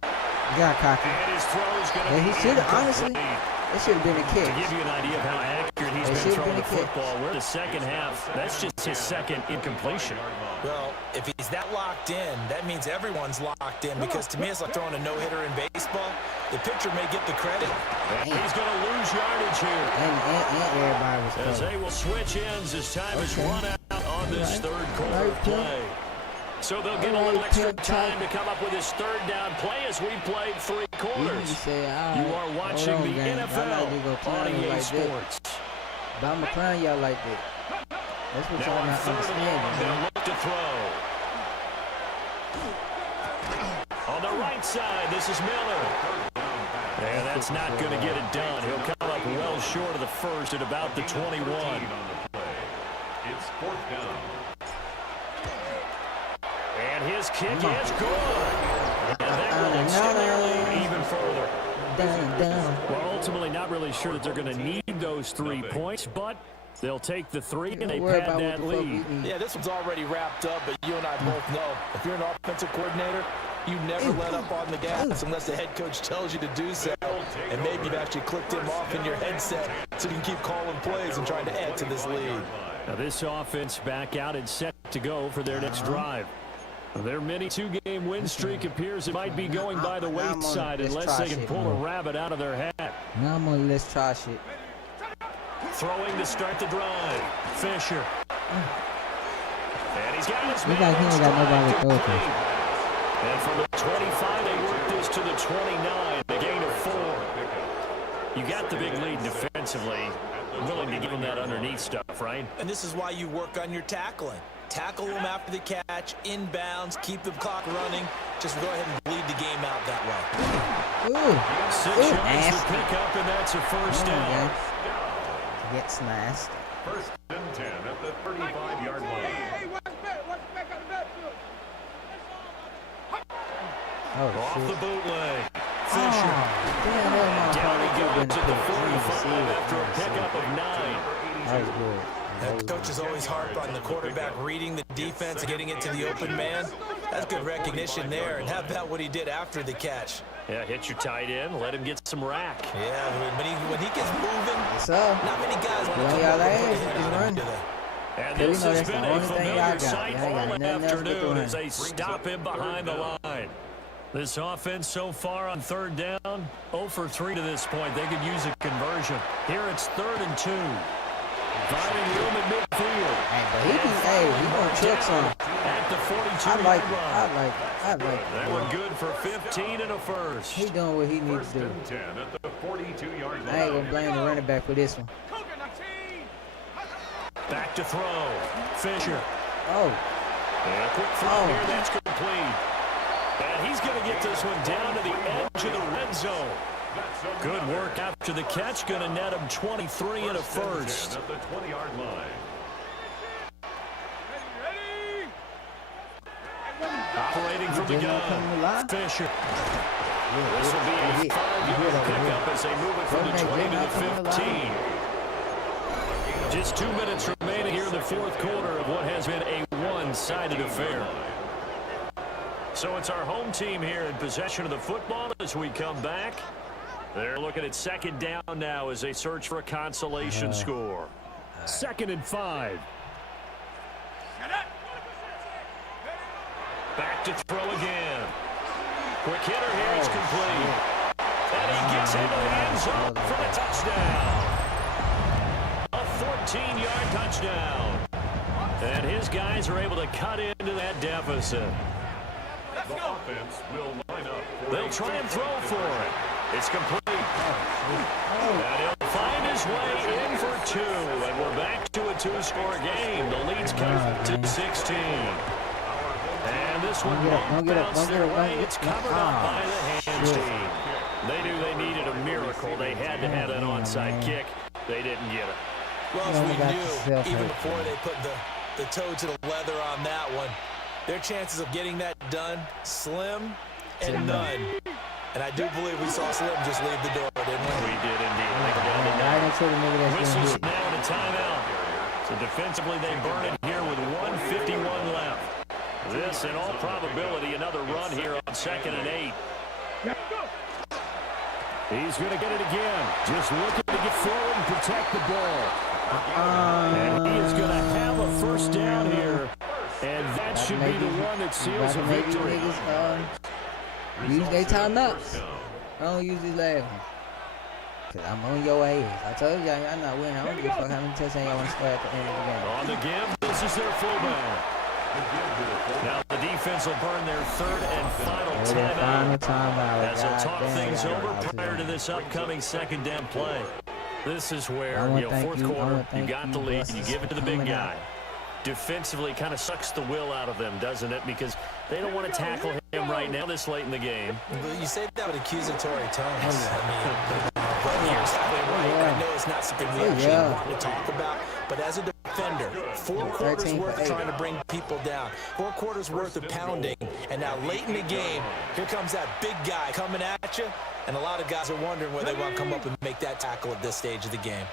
He got cocky. And his throw's going to Yeah, he should have, honestly, it should have been a kick. To give you an idea of how accurate he's been throwing the football, we're in the second half. That's just his second incompletion. Well, if he's that locked in, that means everyone's locked in, because to me it's like throwing a no-hitter in baseball. The pitcher may get the credit. He's going to lose yardage here. And everybody was as they will switch ends as time is run out on this third quarter play. So they'll get a little extra time to come up with his third down play as we played 3 quarters. You are watching the NFL on EA Sports. But I'm going to clown y'all like that. That's what y'all not understanding. They'll look to throw. On the right side, this is Miller. And that's not going to get it done. He'll come up well short of the first at about the 21. It's 4th down. And his kick is good. And that will extend their lead even further. Well, ultimately, not really sure that they're going to need those 3 points, but they'll take the 3 and they pad that lead. Yeah, this one's already wrapped up, but you and I both know if you're an offensive coordinator, you never let up on the gas unless the head coach tells you to do so. And maybe you've actually clicked him off in your headset so you can keep calling plays and trying to add to this lead. Now this offense back out and set to go for their next drive. Their mini 2-game win streak appears it might be going by the wayside unless they can pull a rabbit out of their hat. Now I'm on let's try shit. Throwing to start the drive. Fisher. And he's got his man. He ain't got nobody to throw to. And from the 25, they work this to the 29, a gain of 4. You got the big lead defensively. Willing to give them that underneath stuff, right? And this is why you work on your tackling. Tackle them after the catch, inbounds, keep the clock running. Just go ahead and bleed the game out that way. Ooh. 6 yards to pick up, and that's a first down. Get smashed. 1st and 10 at the 35-yard line. Off the bootleg. Fisher. Down he goes at the 45 after a pickup of 9. That was good. The coach is always harp on the quarterback reading the defense and getting it to the open man. That's good recognition there. And how about what he did after the catch? Yeah, hit your tight end, let him get some rack. Yeah, when he gets moving, so, not many guys want to come over and hit him, do they? And this has been a familiar sight all afternoon as they stop him behind the line. This offense so far on 3rd down, 0 for 3 to this point. They could use a conversion. Here it's 3rd and 2. Finding room at midfield. He gonna check some. At the 42 I like it. They were good for 15 and a first. He doing what he needs to do. 10 at the 42-yard line. I ain't gonna blame the running back for this one. Back to throw. Fisher. Oh. And a quick throw here. That's complete. And he's going to get this one down to the edge of the red zone. Good work after the catch. Going to net him 23 and a first. At the 20-yard line. Operating from the gun. Fisher. This will be a 5-yard pickup as they move it from the 20 to the 15. Just 2 minutes remaining here in the 4th quarter of what has been a one-sided affair. So it's our home team here in possession of the football as we come back. They're looking at 2nd down now as they search for a consolation score. 2nd and 5. Back to throw again. Quick hitter here. It's complete. And he gets into the end zone for the touchdown. A 14-yard touchdown. And his guys are able to cut into that deficit. The offense will line up. They'll try and throw for it. It's complete. And he'll find his way in for 2. And we're back to a 2-score game. The lead's cut to 16. And this one won't bounce their way. It's covered up by the hands team. They knew they needed a miracle. They had to have that onside kick. They didn't get it. Well, as we knew, even before they put the toe to the leather on that one, their chances of getting that done, slim and none. And I do believe we saw Slim just leave the door, didn't we? We did indeed. Whistles now in a timeout. So defensively, they burn it here with 1:51 left. This, in all probability, another run here on 2nd and 8. He's going to get it again. Just looking to get forward and protect the ball. And he is going to have a first down here. And that should be the one that seals a victory. Use their timeouts. I don't use this last one. Cause I'm on your ass. I told y'all, y'all not winning. I don't give a fuck how many touchdowns y'all want to score at the end of the game. On the give, this is their fullback. Now the defense will burn their 3rd and final timeout as they'll talk things over prior to this upcoming 2nd down play. This is where, 4th quarter, you got the lead, you give it to the big guy. Defensively kind of sucks the will out of them, doesn't it? Because they don't want to tackle him right now this late in the game. You say that with accusatory tones. But you're exactly right. I know it's not something we actually want to talk about, but as a defender, 4 quarters worth of trying to bring people down, 4 quarters worth of pounding, and now late in the game, here comes that big guy coming at you, and a lot of guys are wondering whether they want to come up and make that tackle at this stage of the game.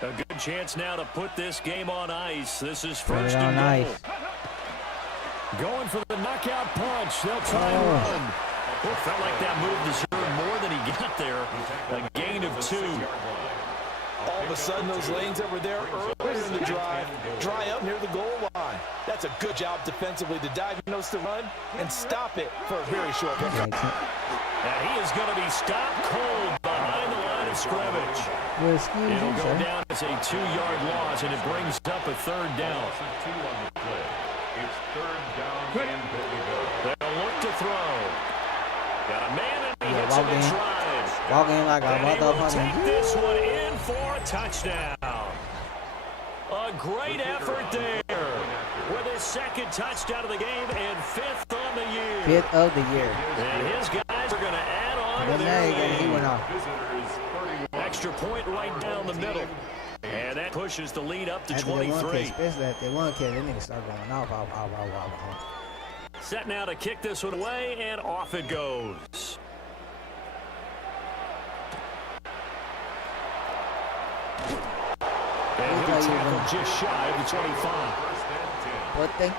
A good chance now to put this game on ice. This is 1st and goal. Going for the knockout punch. They'll try and run. Well, felt like that move deserved more than he got there. A gain of 2. All of a sudden, those lanes that were there earlier in the drive dry up near the goal line. That's a good job defensively to diagnose the run and stop it for a very short period. And he is going to be stopped cold behind the line of scrimmage. It'll go down as a 2-yard loss, and it brings up a 3rd down. It's 3rd down and good to go. They'll look to throw. Got a man, and he hits it in stride. Walk in like a motherfucker. Take this one in for a touchdown. A great effort there with his 2nd touchdown of the game and 5th on the year. 5th of the year. And his guys are going to add on to their lead. He went off. Extra point right down the middle. And that pushes the lead up to 23. Especially at the 1 kill, they need to start going off. Set now to kick this one away, and off it goes. And he'll tackle just shy of the 25. What thing?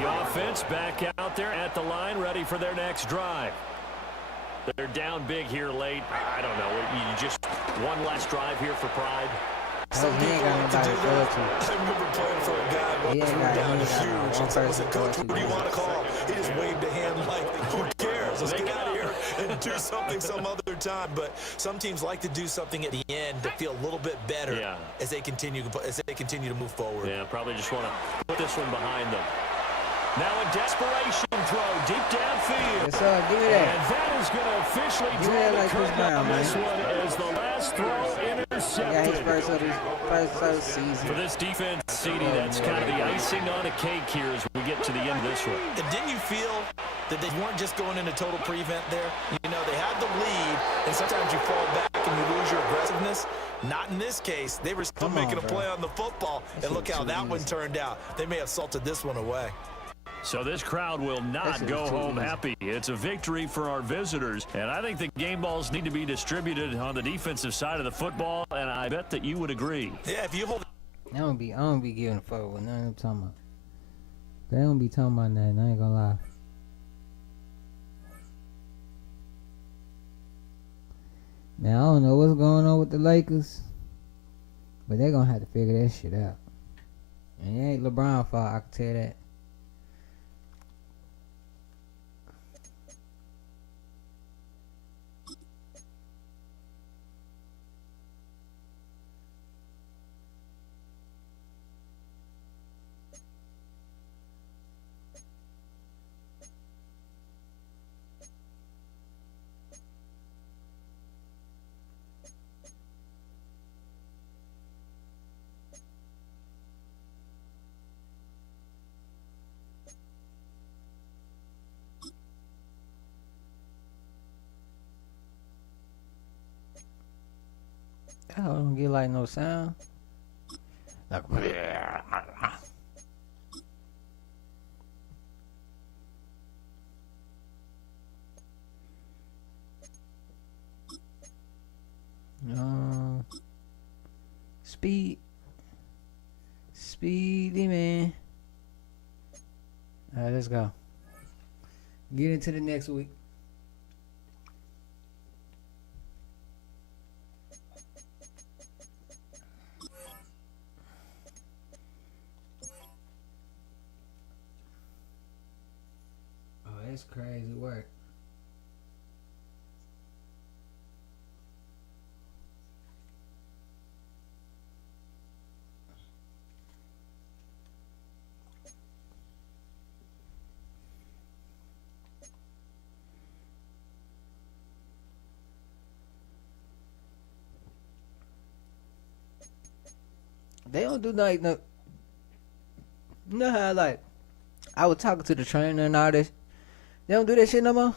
The offense back out there at the line, ready for their next drive. They're down big here late. I don't know. You just one last drive here for pride. Some people like to do that. I remember playing for a guy who threw down huge. And someone said, "Coach, who do you want to call?" He just waved a hand like, "Who cares? Let's get out of here and do something some other time." But some teams like to do something at the end to feel a little bit better as they continue to move forward. Yeah, probably just want to put this one behind them. Now a desperation throw deep downfield. Yes, sir. Give me that. And that is going to officially draw the curtain on this one as the last throw intercepted. Yeah, his first of the season. For this defense, CD, that's kind of the icing on a cake here as we get to the end of this one. And didn't you feel that they weren't just going into total prevent there? You know, they had the lead, and sometimes you fall back and you lose your aggressiveness. Not in this case. They were still making a play on the football, and look how that one turned out. They may have salted this one away. So this crowd will not go home happy. It's a victory for our visitors, and I think the game balls need to be distributed on the defensive side of the football, and I bet that you would agree. Yeah, if you hold. I don't be giving a fuck with nothing I'm talking about. They don't be talking about that. I ain't gonna lie. Man, I don't know what's going on with the Lakers, But they're gonna have to figure that shit out. And it ain't LeBron's fault, I can tell you that. I don't get like no sound. Like, speedy man. All right, let's go. Get into the next week. That's crazy work. They don't do like no. You know how like I was talking to the trainer and all this. They don't do that shit no more.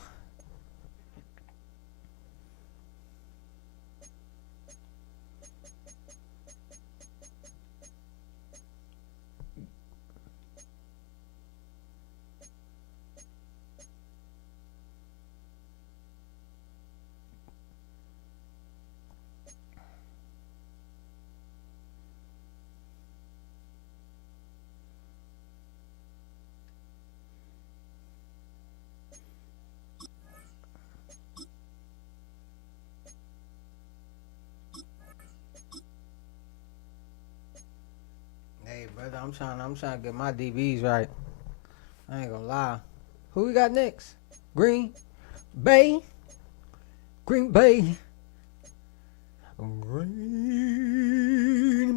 Hey brother, I'm trying to get my DBs right. I ain't gonna lie. Who we got next? Green Bay. Green Bay. Green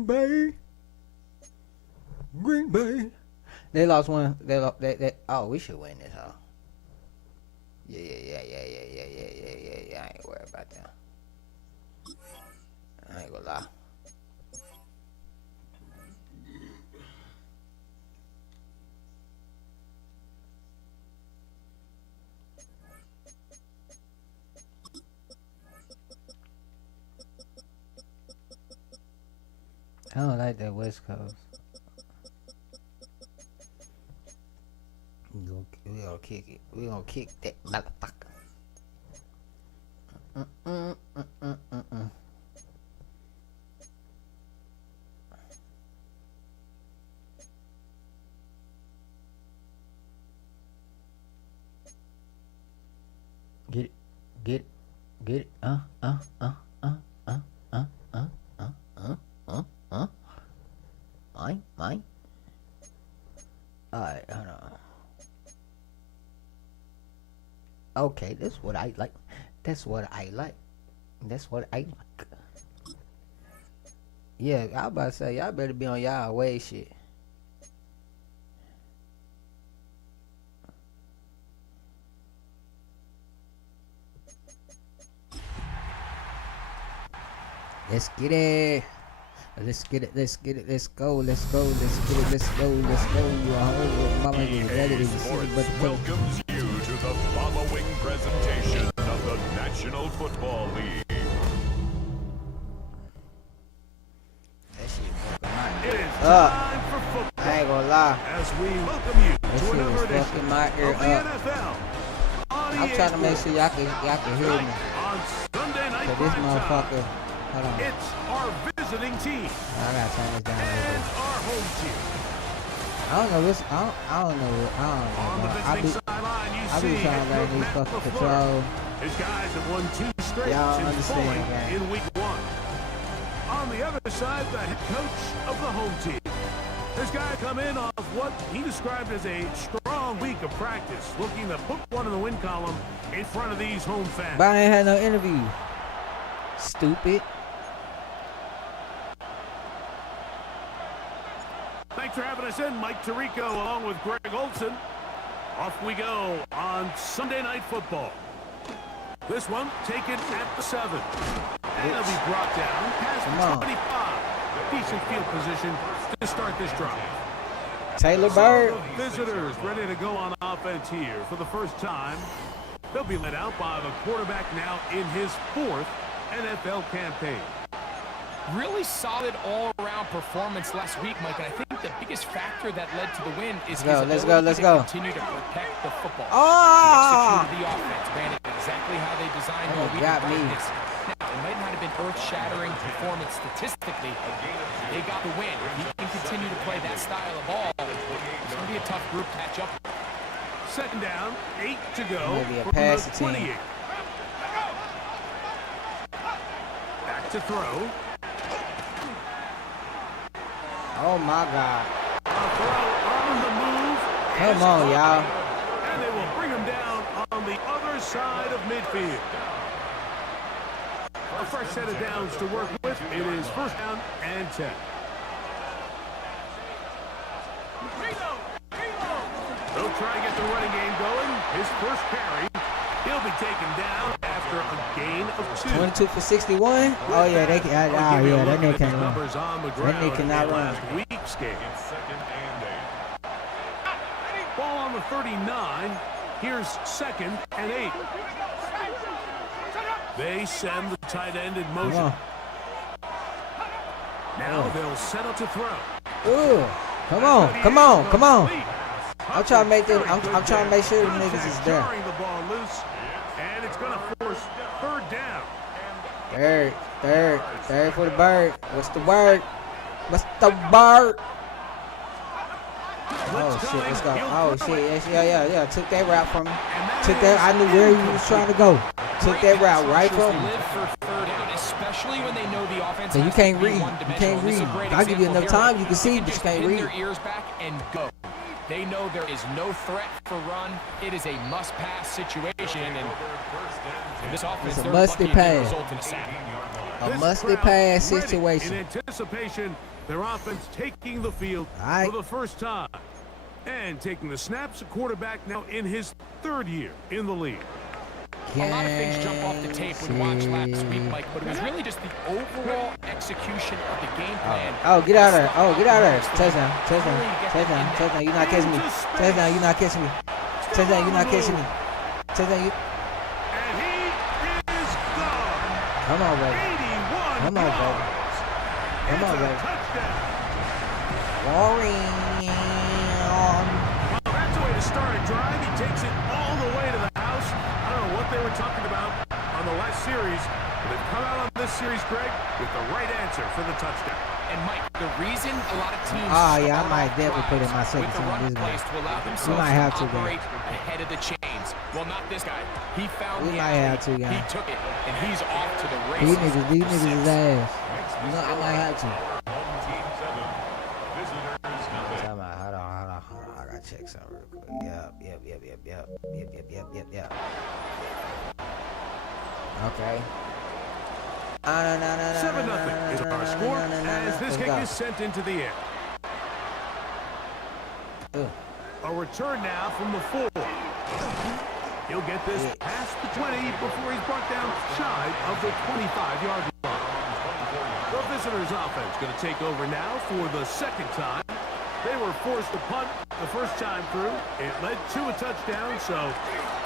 Bay. Green Bay. They lost one. Oh, we should win this, huh? Yeah. I ain't worried about that. I ain't gonna lie. I don't like that West Coast. We gonna kick it. We gonna kick that motherfucker. Get it. Mine. Alright, hold on. Okay, that's what I like. Yeah, I was about to say, y'all better be on y'all way shit. Let's get it. Let's go. Mama EA Sports welcomes you to the following presentation of the National Football League. It is time for football. I ain't gonna lie. As we welcome you That to shit another was edition fucking my ear of the up. NFL. I'm trying to make sure y'all can hear me. On Sunday night So this prime motherfucker, time, hold on. it's our visiting team I gotta turn this down a little and bit. our home team. I don't know. On the Bro. visiting sideline, you I be see trying to learn these Matt fucking LaFleur. control. His guys have won 2 straight Y'all since understand, falling man. in week 1. On the other side, the head coach of the home team. This guy come in off what he described as a strong week of practice, looking to put one in the win column in front of these home fans. But I ain't had no interview. Stupid. Thanks for having us in, Mike Tirico, along with Greg Olson. Off we go on Sunday Night Football. This one taken at the 7. And it'll be brought down past the 25. Decent field position to start this drive. Taylor Bird. So, visitors ready to go on offense here for the first time. They'll be led out by the quarterback now in his 4th NFL campaign. Really solid all-around performance last week, Mike, and I think the biggest factor that led to the win is his ability to continue to protect the football. Execute the offense, ran it exactly how they designed all week of practice. Now, it might not have been earth-shattering performance statistically. They got the win. If he can continue to play that style of ball, it's going to be a tough group to match up. Second down, 8 to go. Maybe a pass team. Back to throw. Oh my God. A throw on the move. Come on, y'all. And they will bring him down on the other side of midfield. A fresh set of downs to work with. It is first down and 10. They'll try to get the running game going. His first carry. He'll be taken down after a gain of 2. 22 for 61. Oh yeah, they can. Oh yeah, that nigga can't run. That nigga cannot run. Last week's game. Ball on the 39. Here's 2nd and 8. They send the tight end in motion. Now they'll set up to throw. Ooh, come on, come on, come on. I'm trying to make this. I'm trying to make sure the niggas is there. The ball loose, and it's going to force 3rd down. Third for the Bird. What's the word? What's the bird? Oh shit, let's go. Oh shit, yeah. Took that route from me. Took that. I knew where he was trying to go. Took that route right from me. Especially when they know the offense. So you can't read. You can't read. I'll give you enough time. You can see, but you can't read. Their ears back and go. They know there is no threat for run. It is a must-pass situation, and this offense it's a must-pass. A must-pass situation. In anticipation, their offense taking the field for the first time. And taking the snaps, a quarterback now in his 3rd year in the league. A lot of things jump off the tape when we watched last week, Mike, but it was really just the overall execution of the game plan. Oh, get out of there. Oh, get out of there. Touchdown. You're not catching me. Touchdown, you're not catching me. Touchdown, you're not catching me. Touchdown, you. And he is gone. Come on, baby. 81 Come on, baby. Come on, baby. Boring. Well, that's a way to start a drive. He takes it all the way to the house. I don't know what they were talking about on the last series, but they've come out on this series, Greg, with the right answer for the touchdown. And Mike, the reason a lot of teams I might definitely put in my second team. We might have to go ahead of the chains. Well, not this guy. He found we might have to, guys. He took it, and he's off to the races. These niggas is ass. You know, I might have to. Hold on. I gotta check something real quick. Yep. Okay. 7-0 is our score as this kick is sent into the air. A return now from the 4. He'll get this past the 20 before he's brought down shy of the 25-yard line. The visitors' offense going to take over now for the 2nd time. They were forced to punt the first time through. It led to a touchdown, so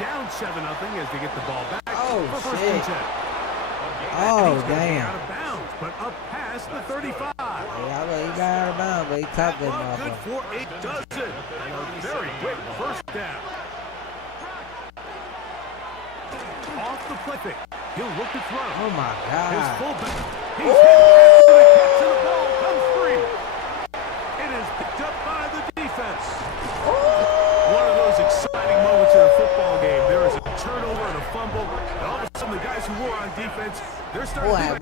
down 7-0 as they get the ball back for first and 10. Oh, damn. Out of bounds, but up past the 35. Yeah, he got out of bounds, but he caught that motherfucker. Good for a dozen. And a very quick first down. Off the play fake. He'll look to throw. Oh, my God. His fullback. He's hit after the catch, and the ball comes free. It is picked up by the defense. One of those exciting moments in a football game. There is a turnover and a fumble, and all of a sudden the guys who were on defense. They're starting to Boy, take that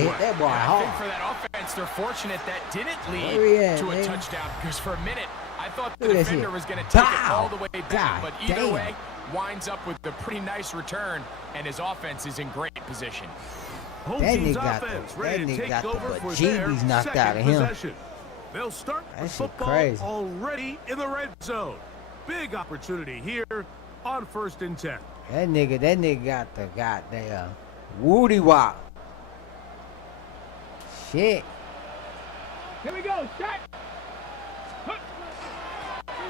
hit that boy I think hard. for that offense, they're fortunate that didn't lead Where he at, to a man? touchdown, because for a minute, I thought the Look at that defender shit. was going to take it Pow! all the way back, God but either damn. way, winds up with a pretty nice return, and his offense is in great position. Home That team's nigga got offense the- ready that to nigga take got the over for their bejeebies knocked second out of him. possession. They'll start That the shit football crazy. already in the red zone. Big opportunity here on 1st and 10. That nigga got the goddamn Woody Wop. Shit. Here we go. Set.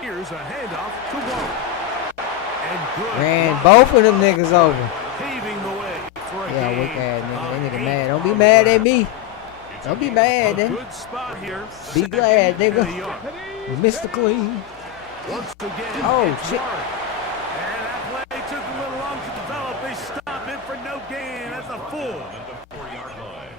Here's a handoff to Warren. And good. Ran block both of them niggas over. paving the way for a Yeah, gain wick ass nigga. of That nigga 8 mad. Don't be on the mad at ground. me. Don't be mad, A then. good spot here. Be glad, Second nigga. and a yard. Mr. Clean. Once again, Oh, it's shit. Warren. And that play took a little long to develop. They stop it for no gain at the full.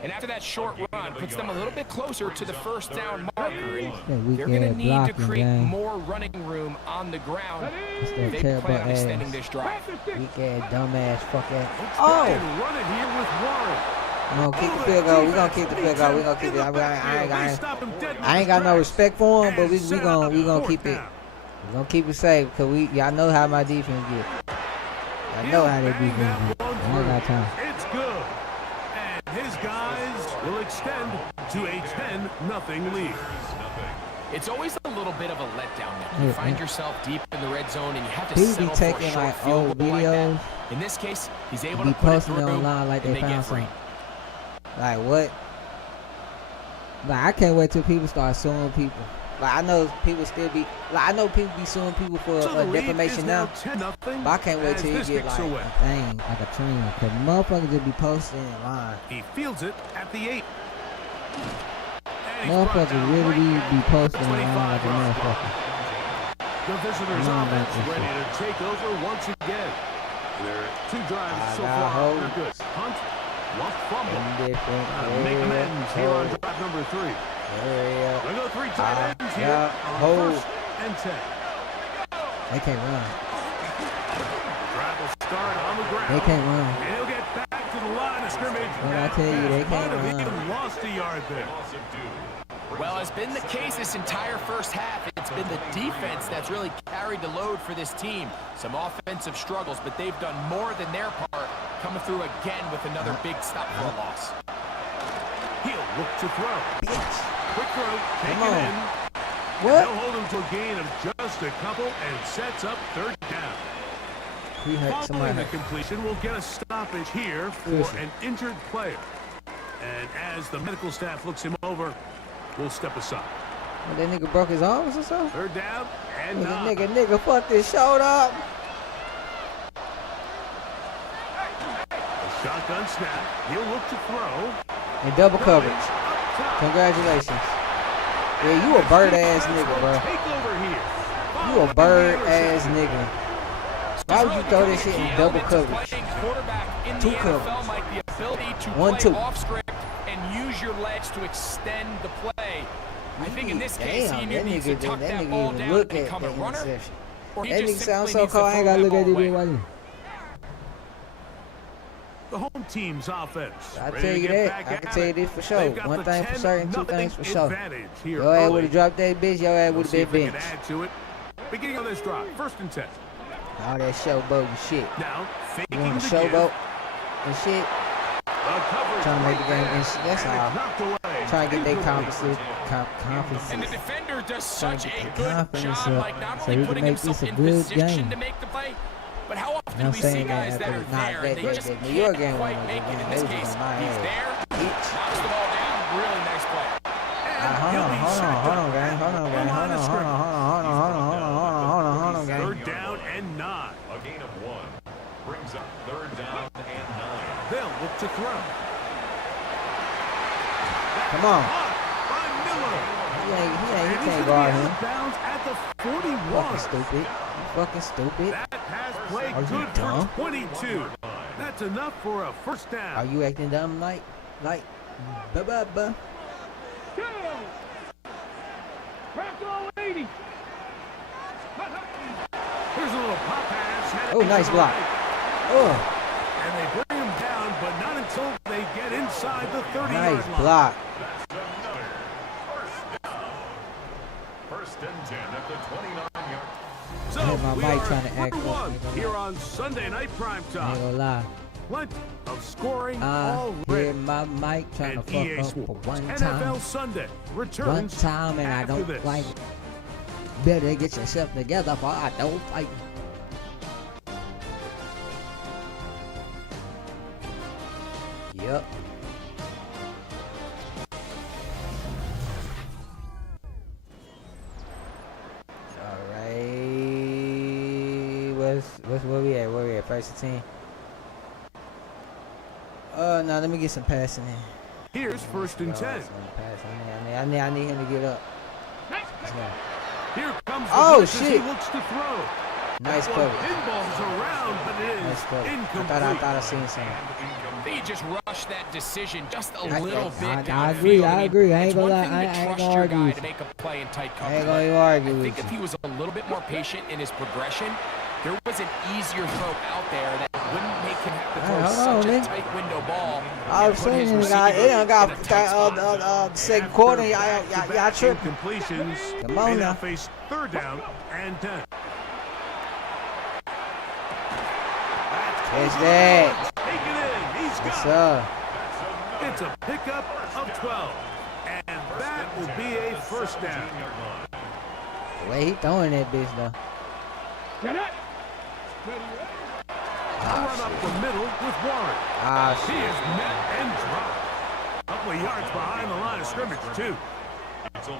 And after that short run, puts them a little bit closer to the first down marker. And weak they're going to ass need to blocking, create gang. more running room on the ground. It's that They terrible plan on ass. extending this drive. Weak ass, dumb ass, fuck ass. Let's Oh! try and run it here with Warren. We're gonna kick the field goal. We're gonna kick the field goal. We're gonna keep it. I ain't got no respect for him, but we gonna keep it. We're gonna keep it safe because y'all know how my defense get. Y'all know how they defense get. I ain't got time. It's good. And his guys will extend to a 10-0 lead. It's always a little bit of a letdown when you find yourself deep in the red zone and you have to People be settle for a taking short like field old goal like that. videos, In this case, he's able be to put it posting through, it online like and they they found get free. something. Like what? Like I can't wait till people start suing people. Like I know people still be like I know people be suing people for So the lead defamation is now. 10-0 But I can't wait as till you this get kicks like away. a thing, like a trend. Cause motherfuckers just be posting online. He fields it at the 8. And he's brought Motherfuckers down really right be at posting the online like a 25 yard motherfucker. The visitors' No, offense that's ready it. to take over once again. Their 2 drives so got far hold. are good. Punt, lost fumble. Indifferent. Make amends here on drive number 3. Area. They go 3 tight ends here yeah, on hold. 1st and 10. They can't run. Drive will start on the ground. They can't run. And he'll get back to the line of scrimmage. When I tell you they Might can't have run. even lost a yard there. Well, as been the case this entire first half, it's been the defense that's really carried the load for this team. Some offensive struggles, but they've done more than their part, coming through again with another big stop for a loss. He'll look to throw. Bitch. Quick throw, taken Come on. in. What? They'll hold him to a gain of just a couple and sets up 3rd down. He hurt Following somebody. the completion, we'll get a stoppage here for Listen. an injured player. And as the medical staff looks him over, we'll step aside. What, that nigga broke his arms or something? 3rd down and Nigga, fuck this shoulder up. a shotgun snap. He'll look to throw. And double coverage. Up top. Congratulations. Yeah, you a bird ass nigga, bro. Take over here. You a bird ass nigga. Why would you throw this shit in double coverage? Two coverage. Like the ability to 1-2. play off script and use your legs to extend the play. I think in this case, he Damn, needs to tuck that ball even down look and at become a that runner. interception. Or he That nigga just sounds simply so needs to cold. I ain't throw gotta that look at ball it away. right now. The home team's offense. I ready tell to you get that. back I can at tell you it. this for sure. They've got One the thing for certain, two 10-0 things for sure. advantage here Your ass early. would have dropped that bitch. Your ass would We'll have see been if they can benched. add to it. Beginning of this drive, 1st and 10. All that showboat and shit. Now, You faking want the to give. showboat and shit. Coverage Trying to make the game right instant. That's there, and all. it's knocked away. Trying to get their Incomplete. confidence. And the defender does Trying such to get a the good confidence job, up like not so only he can putting make himself this a in good position game. to make the play, but how often You know do what I'm we see saying? guys that are Nah, there and they just that New York game can't quite wasn't make a it? good In game. this They was case, on my he's ass. there, Bitch. knocks the ball down, really nice play. Hold on, gang. Hold on, gang. Hold on, gang. 3rd down and 9. A gain of 1 brings up 3rd down and 9. They'll look to throw. Come on. By Miller. He And he's can't gonna guard be out him. of bounds at the 41. Fucking stupid. You fucking stupid. That pass play Are you good dumb? for 22. That's enough for a 1st down. Are you acting dumb like, buh? Two. Crack all 80. Here's a little pop pass. Headed Oh, nice to the block. right. And they bring him down, but not until they get inside the 30-yard line. Nice block. First and 10 at the 29-yard. So my we mic are trying to act through up. one here on Sunday Night Prime I Time. ain't gonna lie. Plenty of scoring Yeah, already. my mic trying to And fuck EA up Sports for one NFL time. Sunday One returns time, and I after don't this. like it. Better get yourself together, for I don't like it. Yep. Alright. Where we at? Where we at? First and 10. No, let me get some passing in. Here's first and 10. I need him to get up. Let's go. Here comes the Oh, blitz as shit. he looks to throw. Nice That one cover. pinballs around, but it is Nice cover. incomplete. I thought I seen something. They just rushed that decision just a I- little bit. I downfield. agree, I agree. I ain't It's gonna one lie, thing to I ain't trust gonna your argue guy with to you. make a play in tight I cover. ain't gonna even argue I with think you. if he was a little bit more patient in his progression, there was an easier throw out there that wouldn't make him have to Hey, throw hold such on, a man. tight window ball. I've and put seen his it. receiver It done got in a tight spot. second quarter. Y'all Back-to-back tripping. incompletions. Come on They now. now face third down and 10. It's that. Take it in. He's What's got up? it. It's a pickup of 12. And that will be a first down. The way he throwing that bitch though. Get it. Run up the middle with Warren. Ah He shit. is met and dropped. A couple of yards behind the line of scrimmage, too.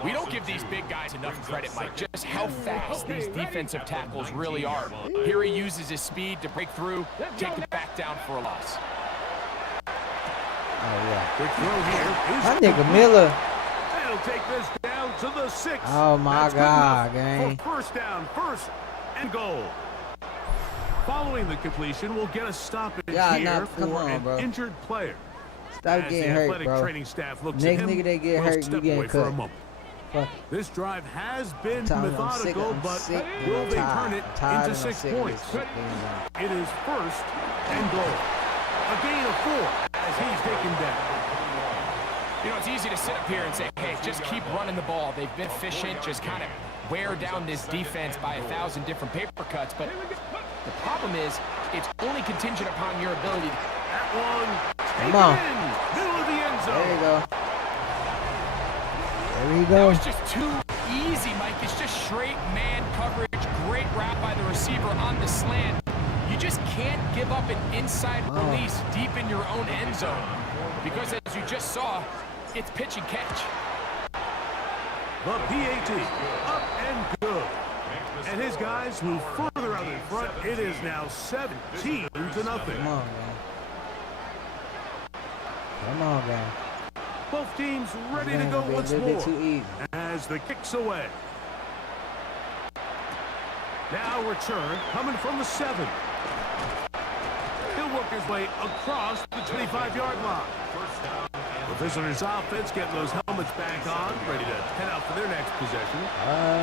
We don't give these big guys enough credit, Mike, just how fast these defensive tackles really are. Here he uses his speed to break through, take it back down for a loss. Oh yeah. Quick throw here. My nigga Miller. They'll take this down to the 6. Oh my That's good God, enough gang. for first down, first and goal. Following the completion, we'll get a stoppage Yeah, here nah, for come on, an bro. injured player. Stop As getting the hurt, athletic bro. training staff looks Next at him, nigga that get we'll hurt, you step getting away for a cut. moment. Fuck. This drive has been I'm methodical, sick, but sick, will I'm they tired. turn it I'm tired into and I'm 6 sick of points? this shit being done. It is first and goal. A gain of 4 as he's taken down. You know, it's easy to sit up here and say, hey, just keep running the ball. They've been efficient, just kind of wear down this defense by 1,000 different paper cuts. But the problem is, it's only contingent upon your ability. That one, Come on. middle of the end There you zone. go. There you That go. was just too easy, Mike. It's just straight man coverage. Great route by the receiver on the slant. You just can't give up an inside release deep in your own end zone. Because as you just saw, it's pitch and catch. The PAT, up and good. And his guys move further out in front. It is now 17-0. Come on, man. Come on, man. Both teams ready to Man, go it'll be a once little bit more too easy. as the kick's away. Now return coming from the 7. He'll work his way across the 25-yard line. The visitors' offense getting those helmets back on, ready to head out for their next possession.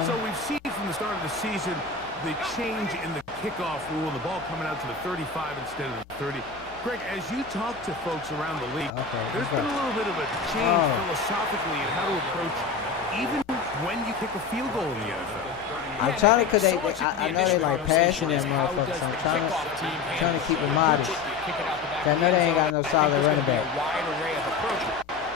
So we've seen from the start of the season the change in the kickoff rule, the ball coming out to the 35 instead of the 30. Greg, as you talk to folks around the league, there's been a little bit of a change philosophically in how to approach even when you kick a field goal in the NFL. I'm trying to, cause I know they like passing them motherfuckers, so I'm trying to keep it modest. Cause I know they ain't got no solid running back.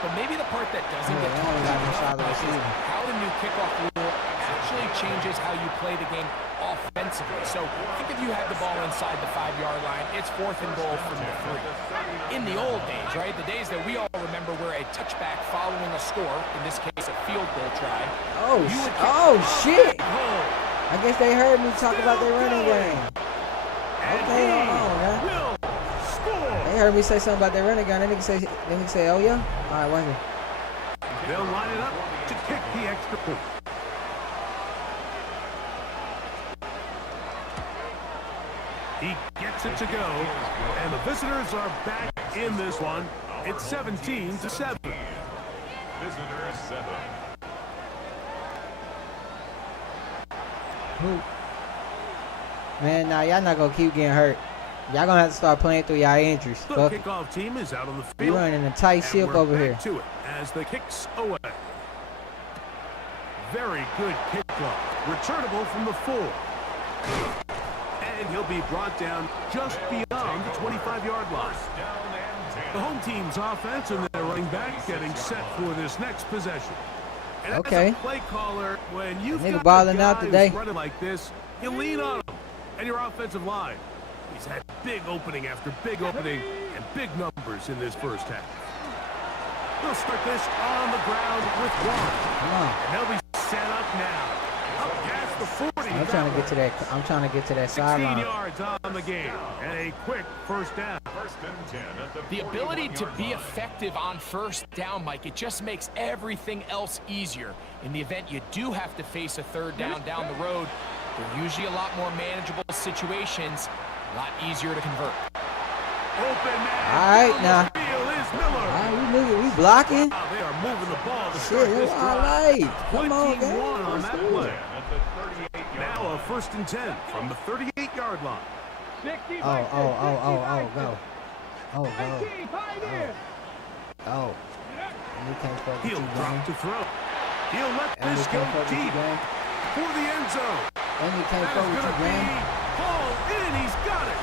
But maybe the part that doesn't Yeah, get they only got no talked solid about is receiver. how the new kickoff rule actually changes how you play the game offensively. So think if you had the ball inside the 5-yard line, it's 4th and goal from the 3. In the old days, right, the days that we all remember where a touchback following a score, in this case a field goal try. Oh shit! I guess they heard me talk about their running game. Okay, hold on, man. They heard me say something about their running game. Then nigga say, oh yeah? Alright, watch it. They'll line it up to kick the extra point. He gets it to go, and the visitors are back in this one. It's 17-7. Visitors 7. Man, nah, y'all not gonna keep getting hurt. Y'all gonna have to start playing through y'all injuries. The Fuck. kickoff team is out on the We field. running a tight And ship we're over back here. to it as the kicks away. Very good kickoff. Returnable from the 4. And he'll be brought down just beyond the 25-yard line. The home team's offense and their running back getting set for this next possession. And Okay. as a play caller, when you've Nigga got balling a out guy today. who's running like this, you lean on him. And your offensive line. He's had big opening after big opening and big numbers in this first half. They'll start this on the ground with 1. Come on. And they'll be set up now. Up past the 40. I'm trying to get to that. I'm trying to get to that 16 sideline. yards on the game. And a quick first down. The ability to be effective on first down, Mike, it just makes everything else easier. In the event you do have to face a third down the road, they're usually a lot more manageable situations, a lot easier to convert. Open man. All right, now. Field is Miller. All right, we blocking. Wow, they are moving the ball to Shit, start this that's what I drive. like. Come on, 21 on guys. that play. Now a 1st and 10 from the 38-yard line. Oh, go. Oh, go. Oh. And you can't fuck with He'll you, drop gang. to throw. He'll let And you this go can't fuck with you, deep gang. for the end zone. And you can't That fuck is with going you, to gang. be hauled in. He's got it.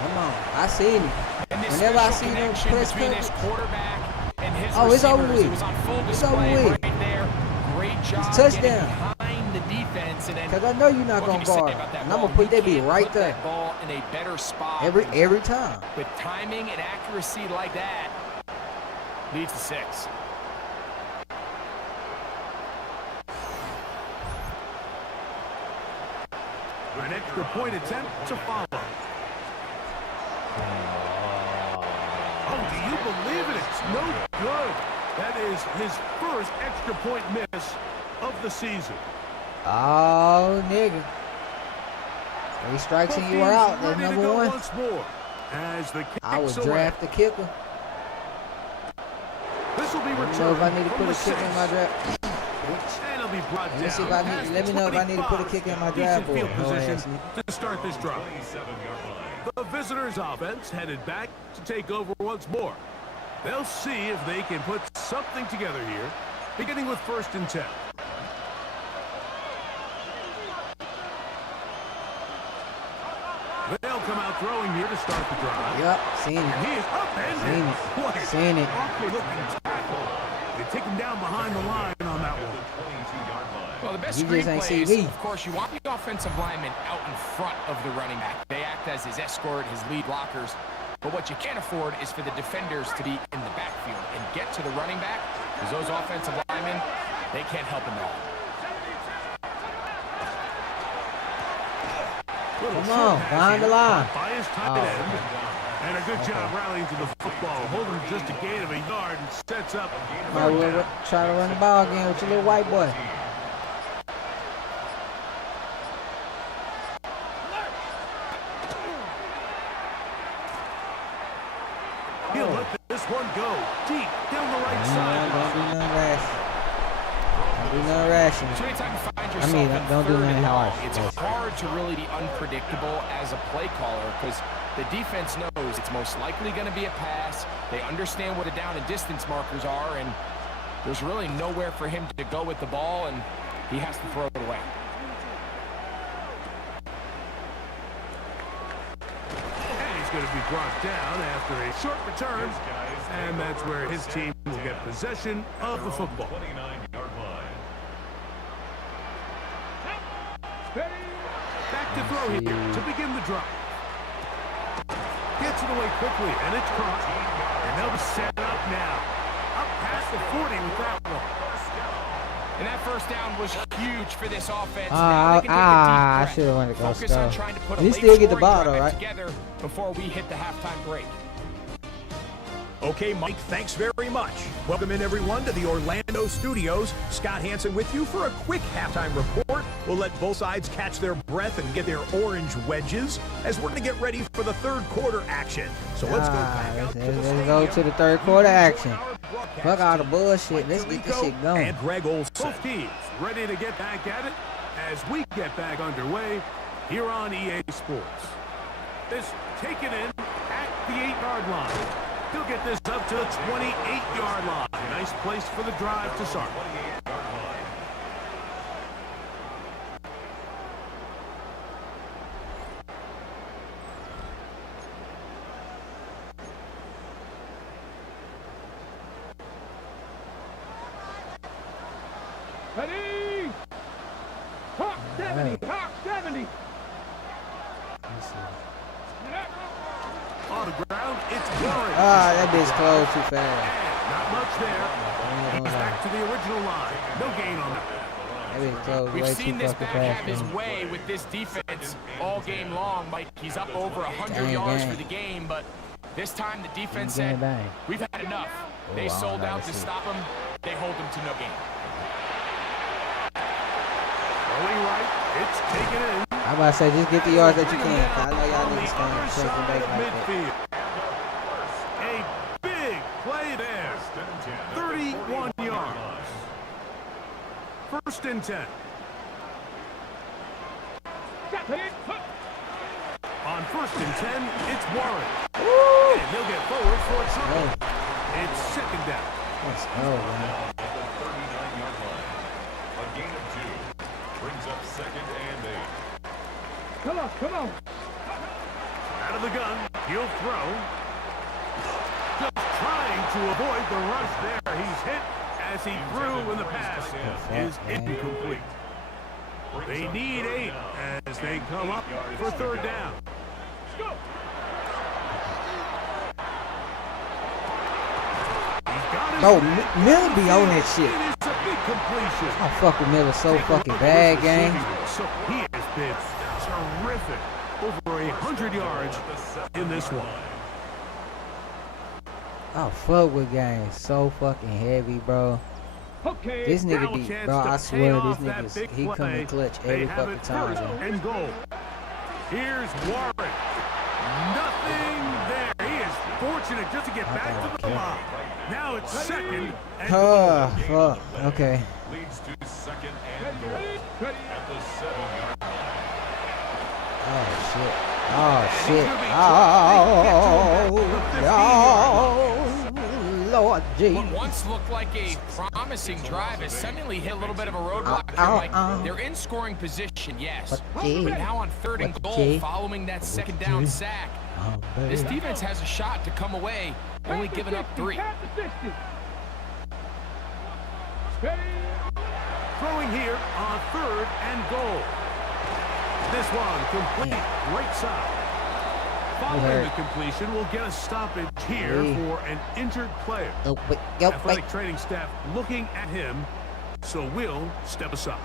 Come on. I seen it. And this Whenever I special see them connection press between coverage. this quarterback and his Oh, it's over receivers, with. it was on full It's over display with. right there. Great job touchdown. getting behind the defense. And then Because I know you're not what going can to you say guard. about that And I'm ball? going to put You that beat can't right put there. that ball in a better spot. Every time. With timing and accuracy like that, leads to 6. An extra point attempt to follow. Oh, do you believe it? It's no good. That is his first extra point miss of the season. Oh, nigga. 3 strikes and you are out. That's Ready to number go 1. once more as the I would kicks away. draft the kicker. This will be returned So if I need to from put a the kicker in 6. my draft. And it'll be brought Let me see down if I past need, let me know if I need to put a 25. kicker in my Decent draft board. field No position ass. to start this drive. The visitors' offense headed back to take over once more. They'll see if they can put something together here, beginning with 1st and 10. They'll come out throwing here to start the drive. Yep, seen And it. he is upended. Seen it. What a Seen it. awkward looking tackle. They take him down behind the line on that one. Well, the best You just ain't screenplays, see me. of course, you want the offensive lineman out in front of the running back. They act as his escort, his lead blockers. But what you can't afford is for the defenders to be in the backfield and get to the running back, because those offensive linemen, they can't help him at all. Come on, behind the line. By his tight end. And a good job rallying to the football. Holding just a gain of a yard and sets up Might third well down. try to run the ball again with your little white boy. He'll let this one go deep down the right side. Don't do nothing rash. Don't do nothing rational. So anytime you find I yourself mean, in don't do third nothing and long, harsh. it's Yes. hard to really be unpredictable as a play caller because the defense knows it's most likely going to be a pass. They understand where the down and distance markers are, and there's really nowhere for him to go with the ball, and he has to throw it away. And he's going to be brought down after a short return. And that's where his team will get possession of the football. Back to throw here to begin the drive. Gets it away quickly, and it's caught. And they'll be set up now. Up past the 40 with that one. And that first down was huge for this offense. Now I they can take a deep breath. should have wanted to go Focus on score. trying to put a You late still get the scoring ball, though, drive right? together before we hit the halftime break. Okay, Mike, thanks very much. Welcome in, everyone, to the Orlando studios. Scott Hansen with you for a quick halftime report. We'll let both sides catch their breath and get their orange wedges as we're going to get ready for the third quarter action. So let's go back out to the Let's go to the third quarter action. Fuck all the bullshit. Let's get this shit going. And Greg Olson. Both teams ready to get back at it as we get back underway here on EA Sports. is taken in at the 8-yard line. He'll get this up to the 28-yard line. Nice place for the drive to start. Ready? Hawk 70, Hawk 70. On the ground, it's Warren. That bitch closed too fast. Not much there. He's back to the original line. No gain on that. That bitch closed We've way seen too this fucking back fast. have his man. way with this defense all game long. Mike, he's up over 100 yards for the game, but this time the defense said, we've had enough. They sold out to stop him. They hold him to no gain. Going right, it's taken in. I'm about to say, just get the yards that you can. I know y'all On the niggas other can't take them side back of like that. midfield. A big play there. 31 yards. First and 10. On first and 10, it's Warren. And he'll get forward for a try. It's second down. Let's go, man. At the 39-yard line. A gain of 2. Brings up second and 8. Come on, come on. Out of the gun, he'll throw. Just trying to avoid the rush there. He's hit as he threw when the pass is incomplete. They need 8 as they come up for third down. No, Miller be on that shit. It is a big completion. I fuck with Miller so fucking bad, gang. So he has been terrific. Over 100 yards in this one. I fuck with gang so fucking heavy, bro. Okay. This Now nigga a be, chance bro, to I pay swear this off that nigga, big he come play. in clutch They every have fucking it time, first bro. and goal. Here's Warren. Nothing there. He is fortunate just to get back to the line. Now it's second and goal. Fuck. Okay. Leads to second and goal. At the 7-yard line. Oh shit. Oh shit. Oh Lord G. What once looked like a promising drive has suddenly hit a little bit of a roadblock. They're in scoring position, yes. But now on third and goal, following that second down sack, this defense has a shot to come away, only giving up 3. Throwing here on third and goal. This one complete right side. Following the completion, we'll get a stoppage here for an injured player. Athletic training staff looking at him, so we'll step aside.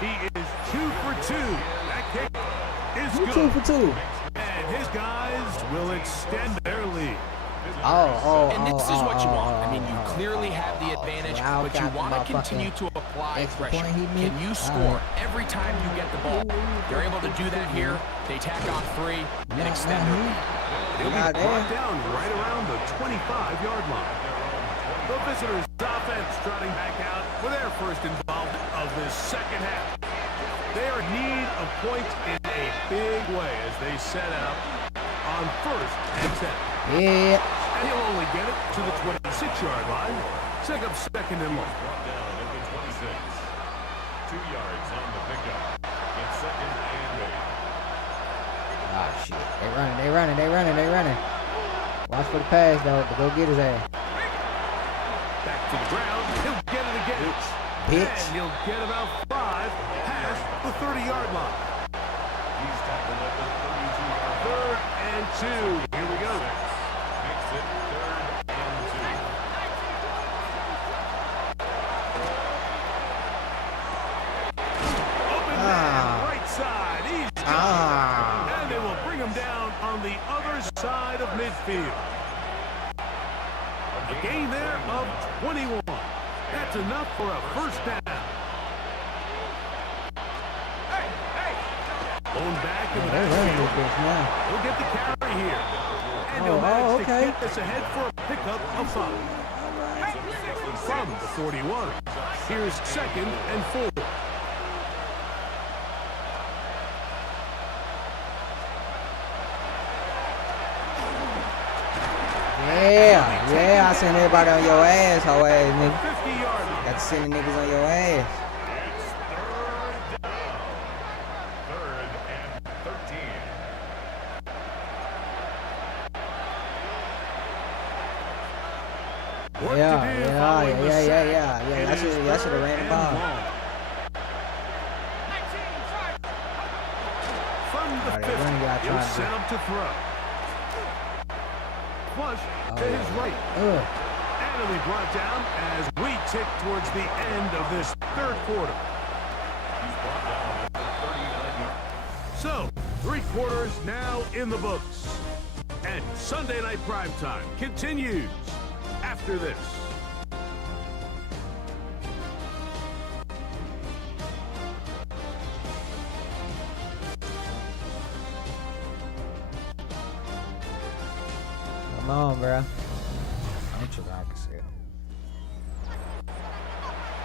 He is 2 for 2. That kick is good. 2 for 2. And his guys will extend their lead. And this is what you want. I mean, you clearly have the advantage, but you want to continue to apply pressure. Can you score every time you get the ball? They're able to do that here. They tack on 3 and extend their lead. They'll be brought down right around the 25-yard line. The visitors' offense trotting back out for their first involvement of this second half. They are in need of points in a big way as they set out on first and 10. Yeah. And he'll only get it to the 26-yard line. Set up second and long. Brought down at the 26. 2 yards on the pickup. It's second and 8. Oh shit. They running. Watch for the pass though, but go get his ass. Back to the ground. He'll get it again. Bitch. And he'll get about 5 past the 30-yard line. He's tackled at the 32-yard line. Third and 2. Here we go. Makes it third and 2. Open man, right side. He's got it. And they will bring him down on the other side of midfield. A gain there of 21. That's enough for a first down. Blown back in the backfield. He'll get the carry here. And he'll manage to get this ahead for a pickup of 5. From the 41. Here's second and 4. Yeah, I seen everybody on your ass, hoe ass nigga. 50-yard line. Got to send the niggas on your ass. It's third down. 3rd and 13. Work Yeah. to do following the sack. Yeah. It Y'all is should have 3rd ran the and ball. long. From the Alright, 50, what you got he'll trying to set do? up to throw. Flush to his right. Ugh. And he'll be brought down as we tick towards the end of this 3rd quarter. He's brought down at the 39 yard. So, 3 quarters now in the books. And Sunday Night Primetime continues after this. Come on, bro. I'm sure I can see it.